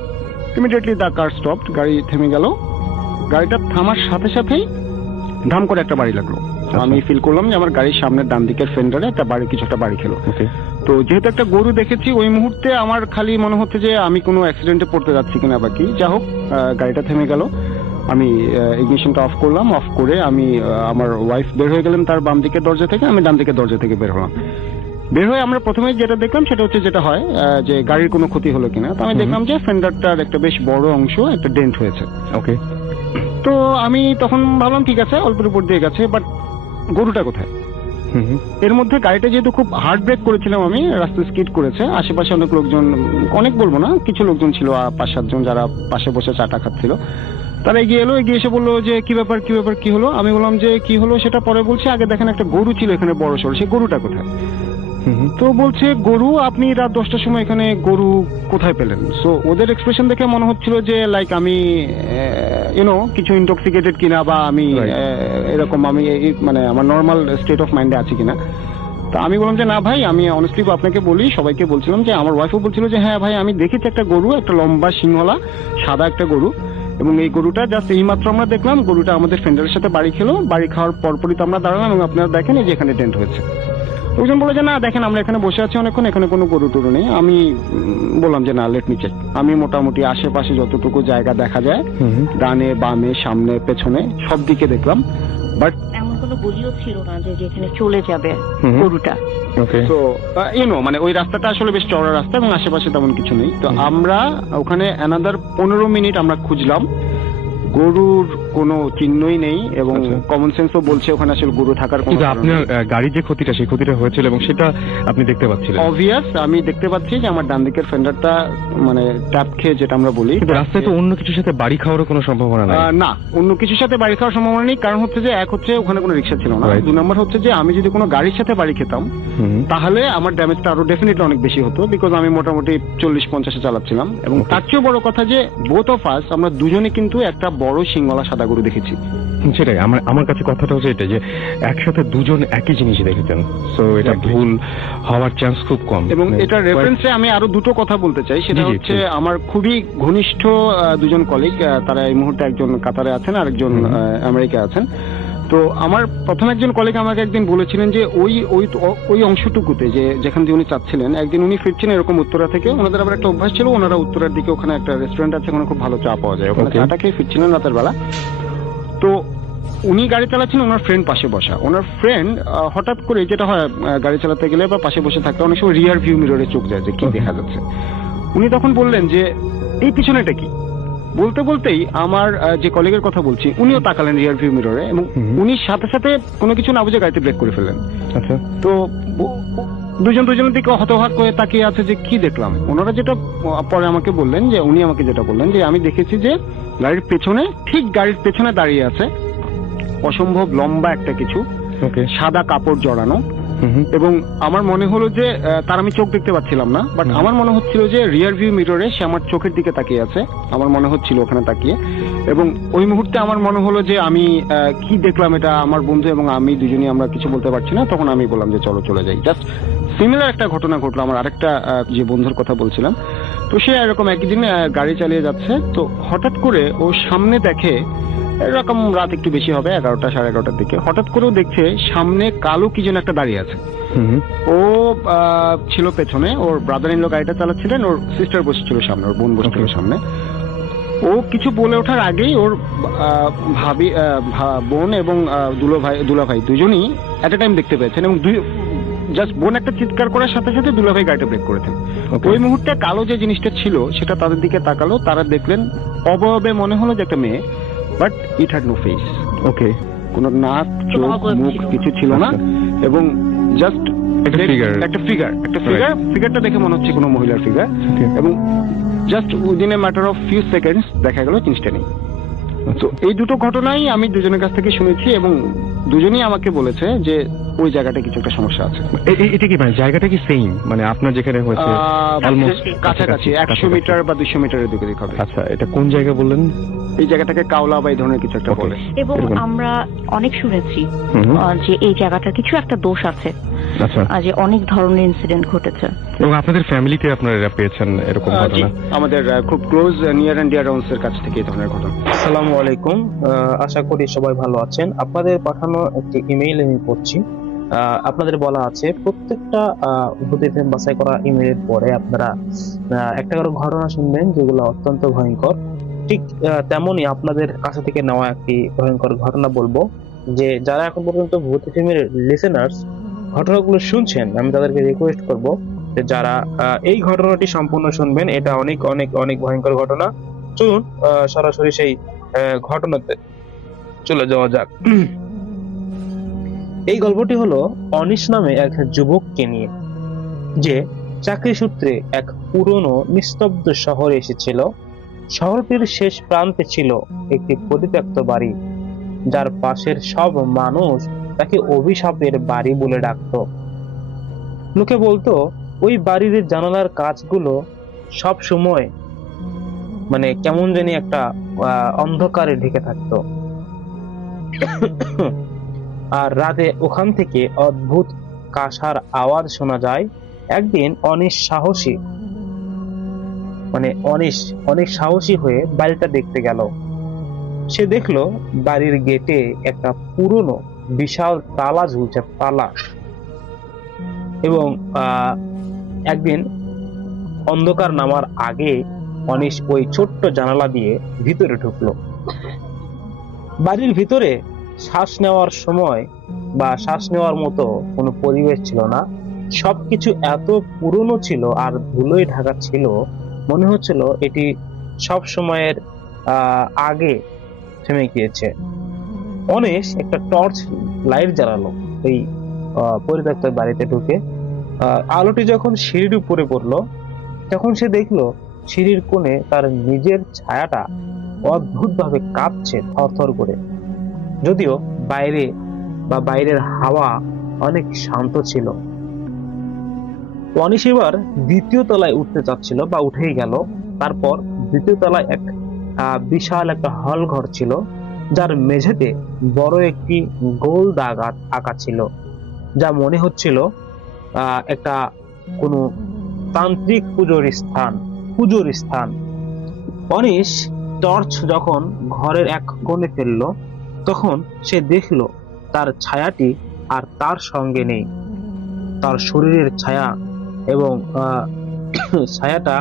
ইমিডিয়েটলি দ্য কার স্টপড, গাড়ি থেমে গেল। গাড়িটা থামার সাথে সাথেই ধাম করে একটা বাড়ি লাগলো। আমি ফিল করলাম যে আমার গাড়ির সামনের ডান দিকের ফেন্ডারে কিছু একটা বাড়ি খেলো। তো যেহেতু একটা গরু দেখেছি, ওই মুহূর্তে আমার খালি মনে হচ্ছে যে আমি কোনো অ্যাক্সিডেন্টে পড়তে যাচ্ছি কিনা বা কি। যা হোক, গাড়িটা থেমে গেল। আমি ইগনিশনটা অফ করলাম। অফ করে আমি আমার ওয়াইফ বের হয়ে গেলেন তার বাম দিকের দরজা থেকে, আমি ডান দিকের দরজা থেকে বের হলাম। বের হয়ে আমরা প্রথমে যেটা দেখলাম সেটা হচ্ছে যেটা হয় যে গাড়ির কোনো ক্ষতি হলো কিনা। তো আমি দেখলাম যে ফেন্ডারটার একটা বেশ বড় অংশ একটা ডেন্ট হয়েছে। ওকে, তো আমি তখন ভাবলাম ঠিক আছে, অল্পের উপর দিয়ে গেছে, বাট গরুটা কোথায়? এর মধ্যে গাড়িটা যেহেতু খুব হার্ড ব্রেক করেছিলাম আমি, রাস্তা স্কিড করেছে। আশেপাশে অনেক লোকজন, অনেক বলবো না, কিছু লোকজন ছিল 5-7 জন, যারা পাশে বসে চাটা খাচ্ছিল। তারা এগিয়ে এলো, এগিয়ে এসে বললো যে কি ব্যাপার কি হলো। আমি বললাম যে কি হলো সেটা পরে বলছি, আগে দেখেন একটা গরু ছিল এখানে বড় সড়ো, সেই গরুটা কোথায়? তো বলছে গরু, আপনি রাত 10টার সময় এখানে গরু কোথায় পেলেন? সো ওদের এক্সপ্রেশন দেখে মনে হচ্ছিল যে লাইক আমি কিছু ইনটক্সিকেটেড কিনা, বা আমি এরকম আমি মানে আমার নর্মাল স্টেট অফ মাইন্ডে আছি কিনা। তো আমি বললাম যে না ভাই, আমি অনেস্টলি আপনাকে বলি, সবাইকে বলছিলাম যে আমার ওয়াইফও বলছিল যে হ্যাঁ ভাই আমি দেখেছি একটা গরু, একটা লম্বা সিংহলা সাদা একটা গরু, এবং এই গরুটা জাস্ট এইমাত্র আমরা দেখলাম গরুটা আমাদের ফেন্ডারের সাথে বাড়ি খেলো। বাড়ি খাওয়ার পরপরই তো আমরা দাঁড়ালাম, এবং আপনারা দেখেন এই যে এখানে ডেন্ট হয়েছে। লোকজন বলে যে না দেখেন আমরা এখানে বসে আছি অনেকক্ষণ, এখানে কোনো গরু টরু নেই। আমি বললাম যে না, লেট মি চেক। আমি মোটামুটি আশেপাশে যতটুকু জায়গা দেখা যায়, ডানে বামে সামনে পেছনে সব দিকে দেখলাম, বাট এমন কোনো গলিও ছিল না যে যেখানে চলে যাবে গরুটা। তো মানে ওই রাস্তাটা আসলে বেশ চওড়া রাস্তা, এবং আশেপাশে তেমন কিছু নেই। তো আমরা ওখানে অ্যানাদার 15 মিনিট আমরা খুঁজলাম, গরুর কোনো চিহ্নই নেই এবং কমন সেন্সও বলছে ওখানে আসলে গরু থাকার কোনো কিন্তু কারণ আপনার নেই। গাড়ির যে ক্ষতিটা, সেই ক্ষতিটা হয়েছিল এবং সেটা আপনি দেখতে পাচ্ছিলেন। অবভিয়াস, আমি দেখতে পাচ্ছি যে আমার ডান দিকের ফেন্ডারটা মানে ট্যাপ খেয়ে, যেটা আমরা বলি। কিন্তু রাস্তায় তো অন্য কিছুর সাথে বাড়ি খাওয়ারও কোনো সম্ভাবনা নাই। না, অন্য কিছুর সাথে বাড়ি খাওয়ার সম্ভাবনা নেই। কারণ হচ্ছে যে এক হচ্ছে ওখানে কোনো রিক্সা ছিল না, Right. 2 নম্বর হচ্ছে যে আমি যদি কোনো গাড়ির সাথে বাড়ি খেতাম তাহলে আমার ড্যামেজটা আরো ডেফিনেটলি অনেক বেশি হতো, বিকজ আমি মোটামুটি 40-50-এ চালাচ্ছিলাম। এবং তার চেয়েও বড় কথা যে বোথ অফ আস আমরা দুজনে কিন্তু একটা বড় সিংওয়ালা সাদা গরু দেখেছি। সেটাই আমার কাছে কথাটা হচ্ছে এটা, যে একসাথে দুজন একই জিনিস দেখেছেন, সো এটা ভুল হওয়ার চান্স খুব কম। এবং এটা রেফারেন্সে আমি আরো দুটো কথা বলতে চাই, সেটা হচ্ছে আমার খুবই ঘনিষ্ঠ দুজন কলিগ, তারা এই মুহূর্তে একজন কাতারে আছেন আর একজন আমেরিকা আছেন। তো আমার প্রথম একজন কলিগ আমাকে একদিন বলেছিলেন যে ওই অংশটুকুতে যেখান দিয়ে উনি চাচ্ছিলেন, একদিন উনি ফিরছেন এরকম উত্তরা থেকে, ওনাদের আবার একটা অভ্যাস ছিল, ওনারা উত্তরার দিকে ওখানে একটা রেস্টুরেন্ট আছে, ওখানে খুব ভালো চা পাওয়া যায়, ওখানে চাটা খেয়ে ফিরছিলেন রাতের বেলা। তো উনি গাড়ি চালাচ্ছেন, ওনার ফ্রেন্ড পাশে বসা। ওনার ফ্রেন্ড হঠাৎ করে, যেটা হয় গাড়ি চালাতে গেলে বা পাশে বসে থাকতে অনেক সময় রিয়ার ভিউ মিররে চোখ যায় যে কি দেখা যাচ্ছে। উনি তখন বললেন যে এই পিছনেটা কি। বলতে বলতেই আমার যে কলিগের কথা বলছি উনিও তাকালেন রিয়ার ভিউ মিররে এবং উনি সাথে সাথে কোনো কিছু না বুঝে গাড়িতে ব্রেক করে ফেললেন। আচ্ছা, তো দুজনের দিকে হতবাক হয়ে তাকিয়ে আছে যে কি দেখলাম। ওনারা যেটা পরে আমাকে বললেন, যে উনি আমাকে যেটা বললেন যে আমি দেখেছি যে গাড়ির পেছনে, ঠিক গাড়ির পেছনে দাঁড়িয়ে আছে অসম্ভব লম্বা একটা কিছু, সাদা কাপড় জড়ানো। এবং আমার মনে হলো যে তার আমি চোখ দেখতে পাচ্ছিলাম না, বাট আমার মনে হচ্ছিল যে রিয়ার ভিউ মিররে সে আমার চোখের দিকে তাকিয়ে আছে, আমার মনে হচ্ছিল ওখানে তাকিয়ে। এবং ওই মুহূর্তে আমার মনে হলো যে আমি কি দেখলাম, এটা আমার বন্ধু এবং আমি দুজনেই আমরা কিছু বলতে পারছি না। তখন আমি বললাম যে চলো চলে যাই। জাস্ট সিমিলার একটা ঘটনা ঘটলো আমার আরেকটা যে বন্ধুর কথা বলছিলাম। তো সে এরকম একদিন গাড়ি চালিয়ে যাচ্ছে, তো হঠাৎ করে ও সামনে দেখে, এরকম রাত একটু বেশি হবে, 11টা 11:30টার দিকে, হঠাৎ করেও দেখছে সামনে কালো কি যেন একটা দাঁড়িয়ে আছে। ও ছিল পেছনে, ওর ব্রাদার ইন ল গাড়িটা চালাচ্ছিলেন, ওর সিস্টার বসেছিল সামনে, ওর বোন বসেছিল সামনে। ও কিছু বলে ওঠার আগেই ওর বোন এবং দুলাভাই দুজনই এট এ টাইম দেখতে পেয়েছেন এবং জাস্ট বোন একটা চিৎকার করার সাথে সাথে দুলাভাই গাড়িটা ব্রেক করেছেন। ওই মুহূর্তে কালো যে জিনিসটা ছিল সেটা তাদের দিকে তাকালো, তারা দেখলেন অবয়বে মনে হলো যে একটা মেয়ে, but it had no face. Okay, কোনো নাক চোখ মুখ কিছু ছিল না এবং জাস্ট একটা ফিগারটা দেখে মনে হচ্ছে কোনো মহিলার ফিগার। এবং just within a matter of few seconds দেখা গেল জিনিসটা নেই। তো এই দুটো ঘটনাই আমি দুজনের কাছ থেকে শুনেছি এবং দুজনেই আমাকে বলেছে যে ওই জায়গাটা কিছু একটা সমস্যা আছে। এটা কি মানে জায়গাটা কি সেম, মানে আপনার যেখানে হয়েছে অলমোস্ট কাছাকাছি 100 মিটার বা 200 মিটারের দিকে হবে। আচ্ছা, এটা কোন জায়গা বললেন? এই জায়গাটাকে কাওলা বা এই ধরনের কিছু একটা বলে। এবং আমরা অনেক শুনেছি যে এই জায়গাটার কিছু একটা দোষ আছে, যে অনেক ধরনের ইনসিডেন্ট ঘটেছে। এবং আপনাদের ফ্যামিলিতে আপনারা এটা পেয়েছেন এরকম ঘটনা? আমাদের খুব close near and dear ones এর কাছ থেকে এই ধরনের ঘটনা। আসসালামু আলাইকুম, আশা করি সবাই ভালো আছেন। আপনাদের পাঠানো একটি ইমেইল আমি পড়ছি। আপনাদের বলা আছে প্রত্যেকটা ভূত এফএম বাছাই করা ইমেইলের পরে আপনারা একটা করে ঘটনা শুনবেন যেগুলো অত্যন্ত ভয়ঙ্কর। ঠিক তেমনই আপনাদের কাছে থেকে নেওয়া একটি ভয়ঙ্কর ঘটনা বলবো, যে যারা এখন পর্যন্ত ভূত এফএমের লিসেনার্স ঘটনাগুলো শুনছেন, আমি তাদেরকে রিকোয়েস্ট করব যে যারা এই ঘটনাটি সম্পূর্ণ শুনবেন। এটা অনেক অনেক অনেক ভয়ঙ্কর ঘটনা। চলুন সরাসরি সেই ঘটনাতে চলে যাওয়া যাক। এই গল্পটি হলো অনিশ নামে এক যুবককে নিয়ে, যে চাকরি সূত্রে এক পুরনো নিস্তব্ধ শহরে এসেছিল। শহরটির শেষ প্রান্তে ছিল একটি পরিত্যক্ত বাড়ি, যার পাশের সব মানুষ তাকে অভিশাপের বাড়ি বলে ডাকত। লোকে বলতো ওই বাড়ির জানালার কাঁচগুলো সব সময় মানে কেমন জানি একটা অন্ধকারে ঢেকে থাকতো, আর রাতে ওখান থেকে অদ্ভুত কাঁসার আওয়াজ শোনা যায়। একদিন অনিশ সাহসী হয়ে বাড়িটা দেখতে গেল। সে দেখলো বাড়ির গেটে একটা পুরনো বিশাল তালা ঝুলছে, তালা। এবং একদিন অন্ধকার নামার আগে অনিশ ওই ছোট্ট জানালা দিয়ে ভিতরে ঢুকলো। বাড়ির ভিতরে শ্বাস নেওয়ার সময় বা শ্বাস নেওয়ার মতো কোনো পরিবেশ ছিল না। সবকিছু এত পুরনো ছিল আর ধুলোয় ঢাকা ছিল, মনে হচ্ছিল এটি সব সময়ের আগে থেমে গিয়েছে। অনিশ একটা টর্চ লাইট জ্বালালো এই পরিত্যক্ত বাড়িতে ঢুকে। আলোটি যখন সিঁড়ির উপরে পড়লো তখন সে দেখলো সিঁড়ির কোণে তার নিজের ছায়াটা অদ্ভুতভাবে কাঁপছে থরথর করে। যদিও বাইরের হাওয়া অনেক শান্ত ছিল। অনিশ এবার দ্বিতীয় তলায় উঠতে চাচ্ছিল বা উঠেই গেল। তারপর দ্বিতীয় তলায় এক বিশাল একটা হল ঘর ছিল, যার মেঝেতে বড় একটি গোল দাগ আঁকা ছিল, যা মনে হচ্ছিল একটা কোনো তান্ত্রিক পুজোর স্থান। অনিশ টর্চ যখন ঘরের এক কোণে ফেললো তখন সে দেখলো তার ছায়াটি আর তার সঙ্গে নেই। তার শরীরের ছায়া এবং ছায়াটা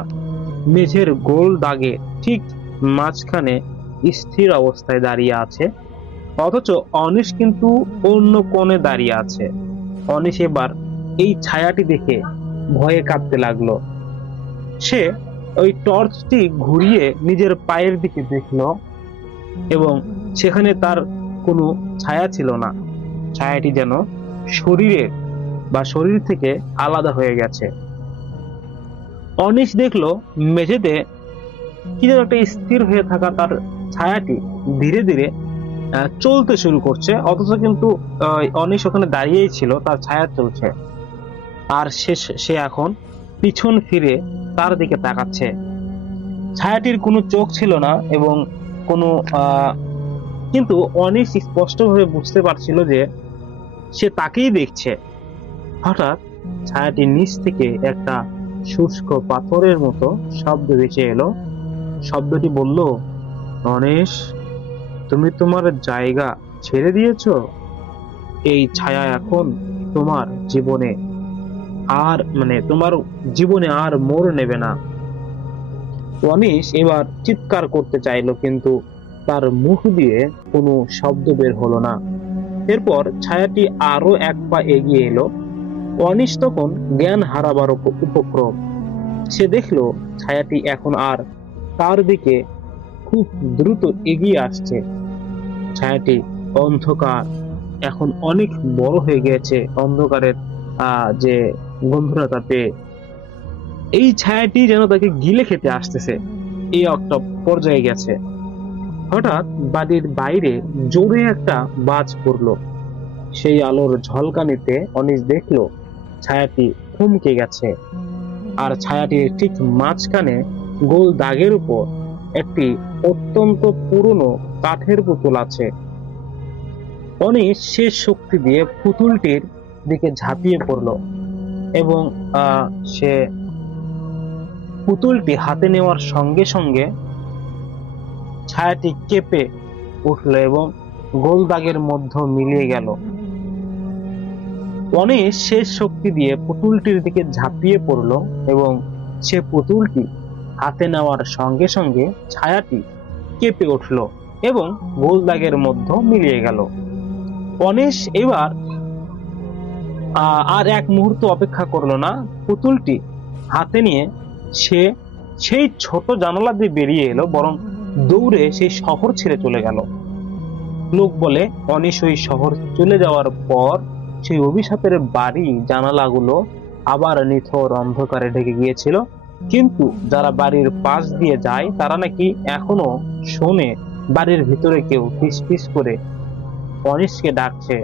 মেঝের গোল দাগে ঠিক মাঝখানে স্থির অবস্থায় দাঁড়িয়ে আছে, অথচ অনিশ কিন্তু অন্য কোণে দাঁড়িয়ে আছে। অনিশ এবার এই ছায়াটি দেখে ভয়ে কাঁপতে লাগলো। সে ওই টর্চটি ঘুরিয়ে নিজের পায়ের দিকে দেখলো এবং সেখানে তার কোনো ছায়া ছিল না। ছায়াটি যেন শরীর থেকে আলাদা হয়ে গেছে। অনিশ দেখলো মেঝেতে কি যেন একটা স্থির হয়ে থাকা তার ছায়াটি ধীরে ধীরে চলতে শুরু করছে, অথচ কিন্তু অনিশ ওখানে দাঁড়িয়েই ছিল, তার ছায়া চলছে। আর সে এখন পিছন ফিরে তার দিকে তাকাচ্ছে। ছায়াটির কোনো চোখ ছিল না এবং কোনো কিন্তু অনিশ স্পষ্টভাবে বুঝতে পারছিল যে সে তাকেই দেখছে। হঠাৎ ছায়াটির নিচ থেকে একটা শুষ্ক পাথরের মতো শব্দ ভেসে এলো। শব্দটি বলল, অনিশ, তুমি তোমার জায়গা ছেড়ে দিয়েছো। এই ছায়া এখন তোমার জীবনে আর মোড় নেবে না। অনিশ এবার চিৎকার করতে চাইলো, কিন্তু তার মুখ দিয়ে কোনো শব্দ বের হলো না। এরপর ছায়াটি আরো এক পা এগিয়ে এলো। অনিশ তখন জ্ঞান হারাবার উপক্রম। সে দেখলো ছায়াটি এখন আর তার দিকে খুব দ্রুত এগিয়ে আসছে। ছায়াটি অন্ধকার এখন অনেক বড় হয়ে গেছে, অন্ধকারের যে গম্ভীরতা পেয়ে এই ছায়াটি যেন তাকে গিলে খেতে আসতেছে, এই একটা পর্যায়ে গেছে। হঠাৎ বাড়ির বাইরে জোরে একটা বাজ পড়লো। সেই আলোর ঝলকানিতে অনিশ দেখলো ছায়াটি থমকে গেছে, আর ছায়াটির ঠিক মাঝখানে গোল দাগের উপর একটি অত্যন্ত পুরনো কাঠের পুতুল আছে। অনিশ শেষ শক্তি দিয়ে পুতুলটির দিকে ঝাঁপিয়ে পড়লো এবং সে পুতুলটি হাতে নেওয়ার সঙ্গে সঙ্গে ছায়াটি কেঁপে উঠল এবং গোল দাগের মধ্যে মিলিয়ে গেল। অনিশ শেষ শক্তি দিয়ে পুতুলটির দিকে ঝাঁপিয়ে পড়ল এবং সে পুতুলটি হাতে নেওয়ার সঙ্গে সঙ্গে ছায়াটি কেঁপে উঠল এবং গোল দাগের মধ্যে মিলিয়ে গেল। অনিশ এবার আর এক মুহূর্ত অপেক্ষা করলো না। পুতুলটি হাতে নিয়ে সে সেই ছোট জানালা দিয়ে বেরিয়ে এলো, বরং দৌড়ে সেই শহর ছেড়ে চলে গেল। লোক বলে অনিশ ওই শহর চলে যাওয়ার পর সেই অভিশাপের বাড়ি জানালাগুলো আবার নিথর অন্ধকারে ঢেকে গিয়েছিল, কিন্তু যারা বাড়ির পাশ দিয়ে যায় তারা নাকি এখনো শোনে বাড়ির ভিতরে কেউ ফিস ফিস করে অনিশকে ডাকছে।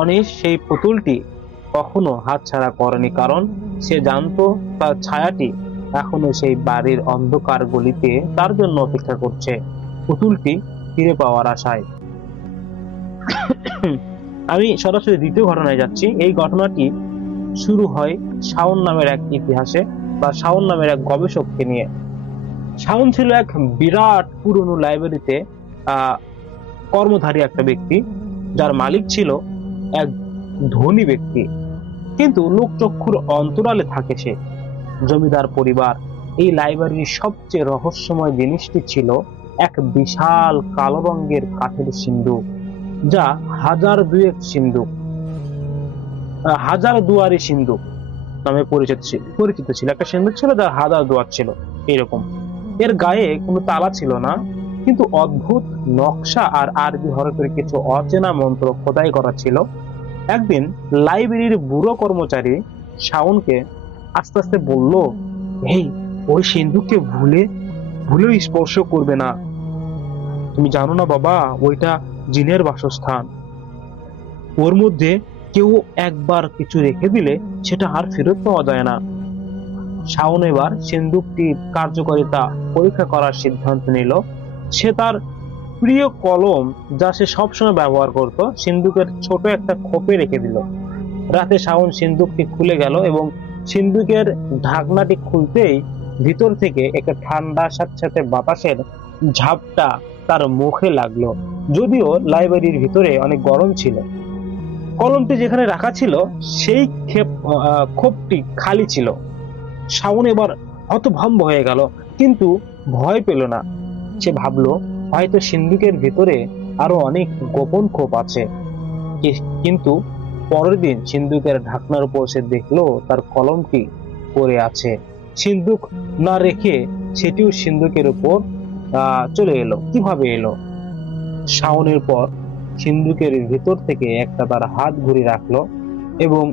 অনিশ সেই পুতুলটি কখনো হাতছাড়া করেনি, কারণ সে জানতো তার ছায়াটি এখনো সেই বাড়ির অন্ধকার গলিতে তার জন্য অপেক্ষা করছে, পুতুলটি ফিরে পাওয়ার আশায়। আমি সরাসরি দ্বিতীয় ঘটনায় যাচ্ছি। এই ঘটনাটি শুরু হয় শাওন নামের এক ইতিহাসে বা শাওন নামের এক গবেষককে নিয়ে। শাওন ছিল এক বিরাট পুরনো লাইব্রেরিতে কর্মধারী একটা ব্যক্তি, যার মালিক ছিল এক ধনী ব্যক্তি, কিন্তু লোকচক্ষুর অন্তরালে থাকে সে। জমিদার পরিবার। এই লাইব্রেরির সবচেয়ে রহস্যময় জিনিসটি ছিল এক বিশাল কালো রঙের কাঠের সিন্দুক, যা হাজার দুয়ারি সিন্দুক নামে পরিচিত ছিল। একটা সিন্দুক ছিল যার হাজার দুয়ার ছিল এরকম। এর গায়ে কোনো তালা ছিল না কিন্তু অদ্ভুত নকশা আর আরবি হরফের কিছু অচেনা মন্ত্র খোদাই করা ছিল। একদিন লাইব্রেরির বুড়ো কর্মচারী শাওনকে আস্তে আস্তে বলল, এই ওই সিন্ধুককে ভুলেও স্পর্শ করবে না। তুমি জানো না বাবা, ওইটা জিনের বাসস্থান। ওর মধ্যে কেউ একবার কিছু রেখে দিলে সেটা আর ফেরত পাওয়া যায় না। শাওন এবার সিন্ধুকটির কার্যকারিতা পরীক্ষা করার সিদ্ধান্ত নিল। সে তার প্রিয় কলম, যা সে সবসময় ব্যবহার করত, সিন্ধুকের ছোট একটা খোপে রেখে দিল। রাতে শাওন সিন্ধুকটি খুলে গেল এবং সিন্ধুকের ঢাকনাটি খুলতেই ভিতর থেকে একটা ঠান্ডা স্যাঁতস্যাঁতে বাতাসের ঝাপটা তার মুখে লাগলো। যদিও লাইব্রেরির ভিতরে অনেক গরম ছিল। কলমটি যেখানে রাখা ছিল সেই খোপটি খালি ছিল। শাওন এবার হতভম্ব হয়ে গেল, কিন্তু ভয় পেল না। সে ভাবলো হয়তো সিন্ধুকের ভিতরে আরো অনেক গোপন খোপ আছে। কিন্তু পরের দিন সিন্ধুকের ঢাকনার উপর সে দেখলো তার কলমটি পড়ে আছে। সিন্ধুক না রেখে সেটিও সিন্ধুকের উপর চলে এলো। কিভাবে এলো? শাওনের পর সিন্ধুকের ভিতর থেকে একটা তার হাত ঘড়ি রাখলো এবং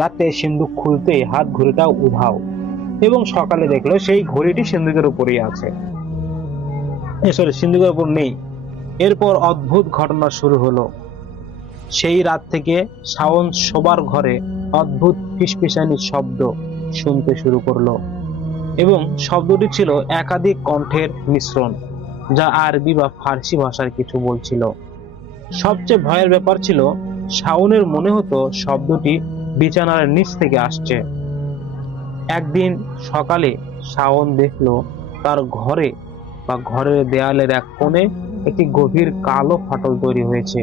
রাতে সিন্ধুক খুলতেই হাত ঘড়িটা উধাও, এবং সকালে দেখলো সেই ঘড়িটি সিন্ধুকের উপরেই আছে। সিন্ধুকের উপর নেই। এরপর অদ্ভুত ঘটনা শুরু হলো। সেই রাত থেকে শাওন শোবার ঘরে অদ্ভুত ফিসফিসানির শব্দ শুনতে শুরু করলো, এবং শব্দটি ছিল একাধিক কণ্ঠের মিশ্রণ, যা আরবি বা ফার্সি ভাষার কিছু বলছিল। সবচেয়ে ভয়ের ব্যাপার ছিল, শাওনের মনে হতো শব্দটি বিছানার নিচ থেকে আসছে। একদিন সকালে শাওন দেখলো তার ঘরে বা ঘরের দেয়ালের এক কোণে একটি গভীর কালো ফাটল তৈরি হয়েছে।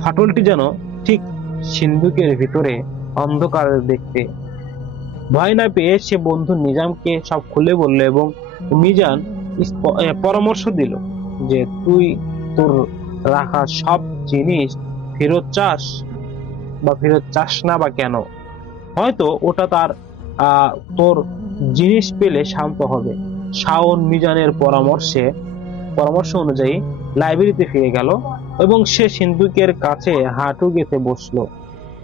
ফাটলটি যেন ঠিক সিন্ধুকের ভিতরে অন্ধকারে দেখতে। ভয় না পেয়ে সে বন্ধু মিজানকে সব খুলে বলল, এবং মিজান পরামর্শ দিল যে তুই তোর রাখা সব জিনিস ফেরত চাস বা ফেরত চাস না বা কেন, হয়তো ওটা তোর জিনিস পেলে শান্ত হবে। শাওন মিজানের পরামর্শ অনুযায়ী লাইব্রেরিতে ফিরে গেল এবং সে সিন্ধুকের কাছে হাঁটু গেঁথে বসলো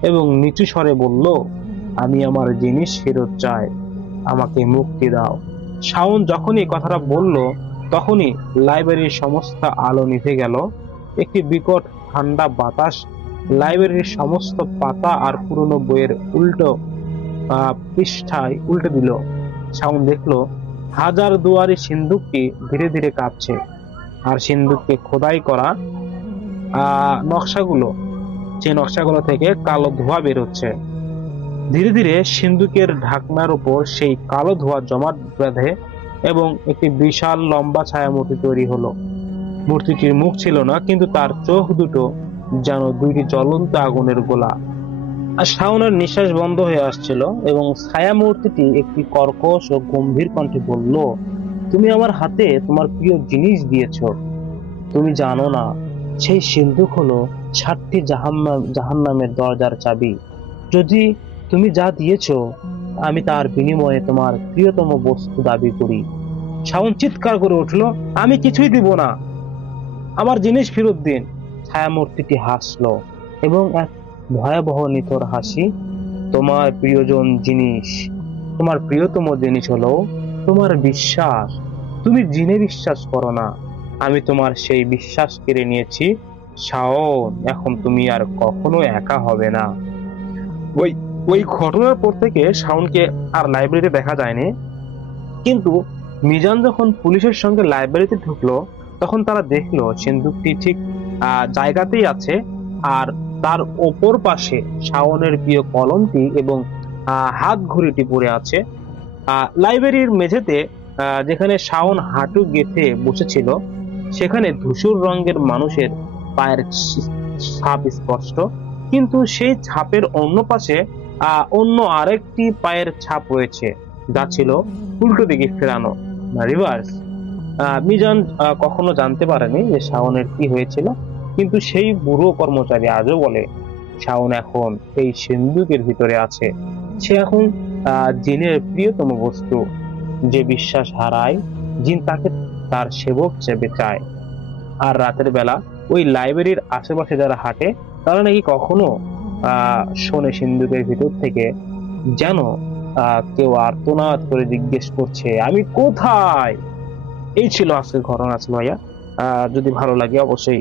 এবং নিচু স্বরে বলল, আমি আমার জিনিস ফেরত চাই, আমাকে মুক্তি দাও। শাওন যখনই কথাটা বলল তখনই লাইব্রেরির সমস্ত আলো নিভে গেল। একটি বিকট ঠান্ডা বাতাস লাইব্রেরির সমস্ত পাতা আর পুরনো বইয়ের উল্টো পৃষ্ঠায় উল্টে দিল। শাওন দেখলো হাজার দুয়ারি সিন্ধুকটি ধীরে ধীরে কাঁপছে, আর সিন্ধুককে খোদাই করা নকশাগুলো থেকে কালো ধোঁয়া বেরোচ্ছে। ধীরে ধীরে সিন্ধুকের ঢাকনার উপর সেই কালো ধোঁয়া জমাট বেঁধে এবং একটি বিশাল লম্বা ছায়ামূর্তি তৈরি হলো। মূর্তিটির মুখ ছিল না, কিন্তু তার চোখ দুটো যেন দুইটি জ্বলন্ত আগুনের গোলা। আর শাওনের নিঃশ্বাস বন্ধ হয়ে আসছিল এবং ছায়ামূর্তিটি একটি কর্কশ ও গম্ভীর কণ্ঠে বলল, তুমি আমার হাতে তোমার প্রিয় জিনিস দিয়েছ। তুমি জানো না, সেই সিন্ধুক হলো 7টি জাহান্নামের দরজার চাবি। যদি তুমি যা দিয়েছ, আমি তার বিনিময়ে তোমার প্রিয়তম বস্তু দাবি করি। শাওন চিৎকার করে উঠল, আমি কিছুই দিব না, আমার জিনিস ফেরত দিন। ছায়ামূর্তিটি হাসলো এবং এক ভয়াবহ নিথর হাসি, তোমার প্রিয়তম জিনিস হলো তোমার বিশ্বাস। তুমি জিনে বিশ্বাস করো না, আমি তোমার সেই বিশ্বাস কেড়ে নিয়েছি। শাওন, এখন তুমি আর কখনো একা হবে না। ওই ঘটনার পর থেকে শাওনকে আর লাইব্রেরিতে দেখা যায়নি। কিন্তু মিজান যখন পুলিশের সঙ্গে লাইব্রেরিতে ঢুকলো, তখন তারা দেখলো সিন্ধুকটি ঠিক জায়গাতেই আছে, আর তার ওপর পাশে শাওনের প্রিয় কলমটি এবং হাত ঘড়িটি পড়ে আছে। লাইব্রেরির মেঝেতে যেখানে শাওন হাঁটু গেঁথে বসেছিল, সেখানে ধূসর রঙের মানুষের পায়ের ছাপ স্পষ্ট, কিন্তু সেই ছাপের অন্য পাশে অন্য আরেকটি পায়ের ছাপ রয়েছে, যা ছিল উল্টো দিকে ফেরানো, রিভার্স। মিজান কখনো জানতে পারেনি যে শাওনের কি হয়েছিল, কিন্তু সেই বুড়ো কর্মচারী আজও বলে শাওন এখন এই সিন্ধুকের ভিতরে আছে। সে এখন জিনের প্রিয়তম বস্তু। যে বিশ্বাস হারায়, জিন তাকে তার সেবক হিসেবে চায়। আর রাতের বেলা ওই লাইব্রেরির আশেপাশে যারা হাঁটে তারা নাকি কখনো শোনে সিন্ধুকের ভিতর থেকে যেন কেউ আর্তনাদ করে জিজ্ঞেস করছে, আমি কোথায়। এই ছিল আজকের ঘটনা আছে ভাইয়া। যদি ভালো লাগে অবশ্যই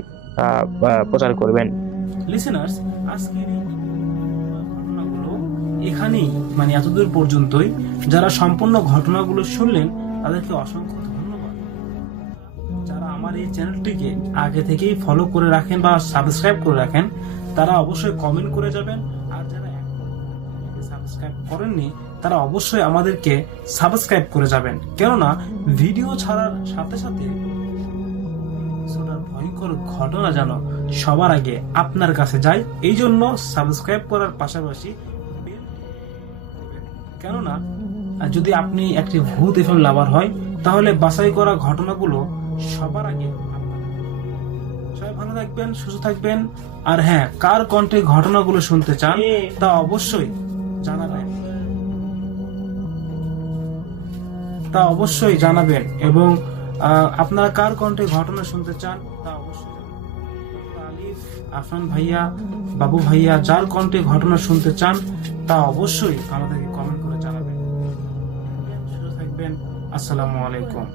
প্রচার করবেন। লিসেনার্স, আজকের এই ঘটনাগুলো এখানেই, মানে এতদূর পর্যন্তই। যারা সম্পূর্ণ ঘটনাগুলো শুনলেন তাদেরকে অসংখ্য ধন্যবাদ। যারা আমার এই চ্যানেলটিকে আগে থেকেই ফলো করে রাখেন বা সাবস্ক্রাইব করে রাখেন তারা অবশ্যই কমেন্ট করে যাবেন। আর যারা সাবস্ক্রাইব করেননি তারা অবশ্যই আমাদেরকে সাবস্ক্রাইব করে যাবেন, কেননা ভিডিও ছাড়ার সাথে সাথে ভয়ঙ্কর ঘটনা যেন সবার আগে আপনার কাছে যায়। এই জন্য সাবস্ক্রাইব করার পাশাপাশি কেননা যদি আপনি একটি ভূত এফএম লাভার হয় তাহলে বাছাই করা ঘটনাগুলো সবার আগে। সবাই ভালো থাকবেন, সুস্থ থাকবেন। আর হ্যাঁ, কার কণ্ঠে ঘটনাগুলো শুনতে চান তা অবশ্যই জানাবেন এবং আপনারা কার কণ্ঠে ঘটনা শুনতে চান তা অবশ্যই আলিফ, আফরান ভাইয়া, বাবু ভাইয়া যার কণ্ঠে ঘটনা শুনতে চান তা অবশ্যই আমাদেরকে কমেন্ট করে জানাবেন। সুস্থ থাকবেন। আসসালামু আলাইকুম।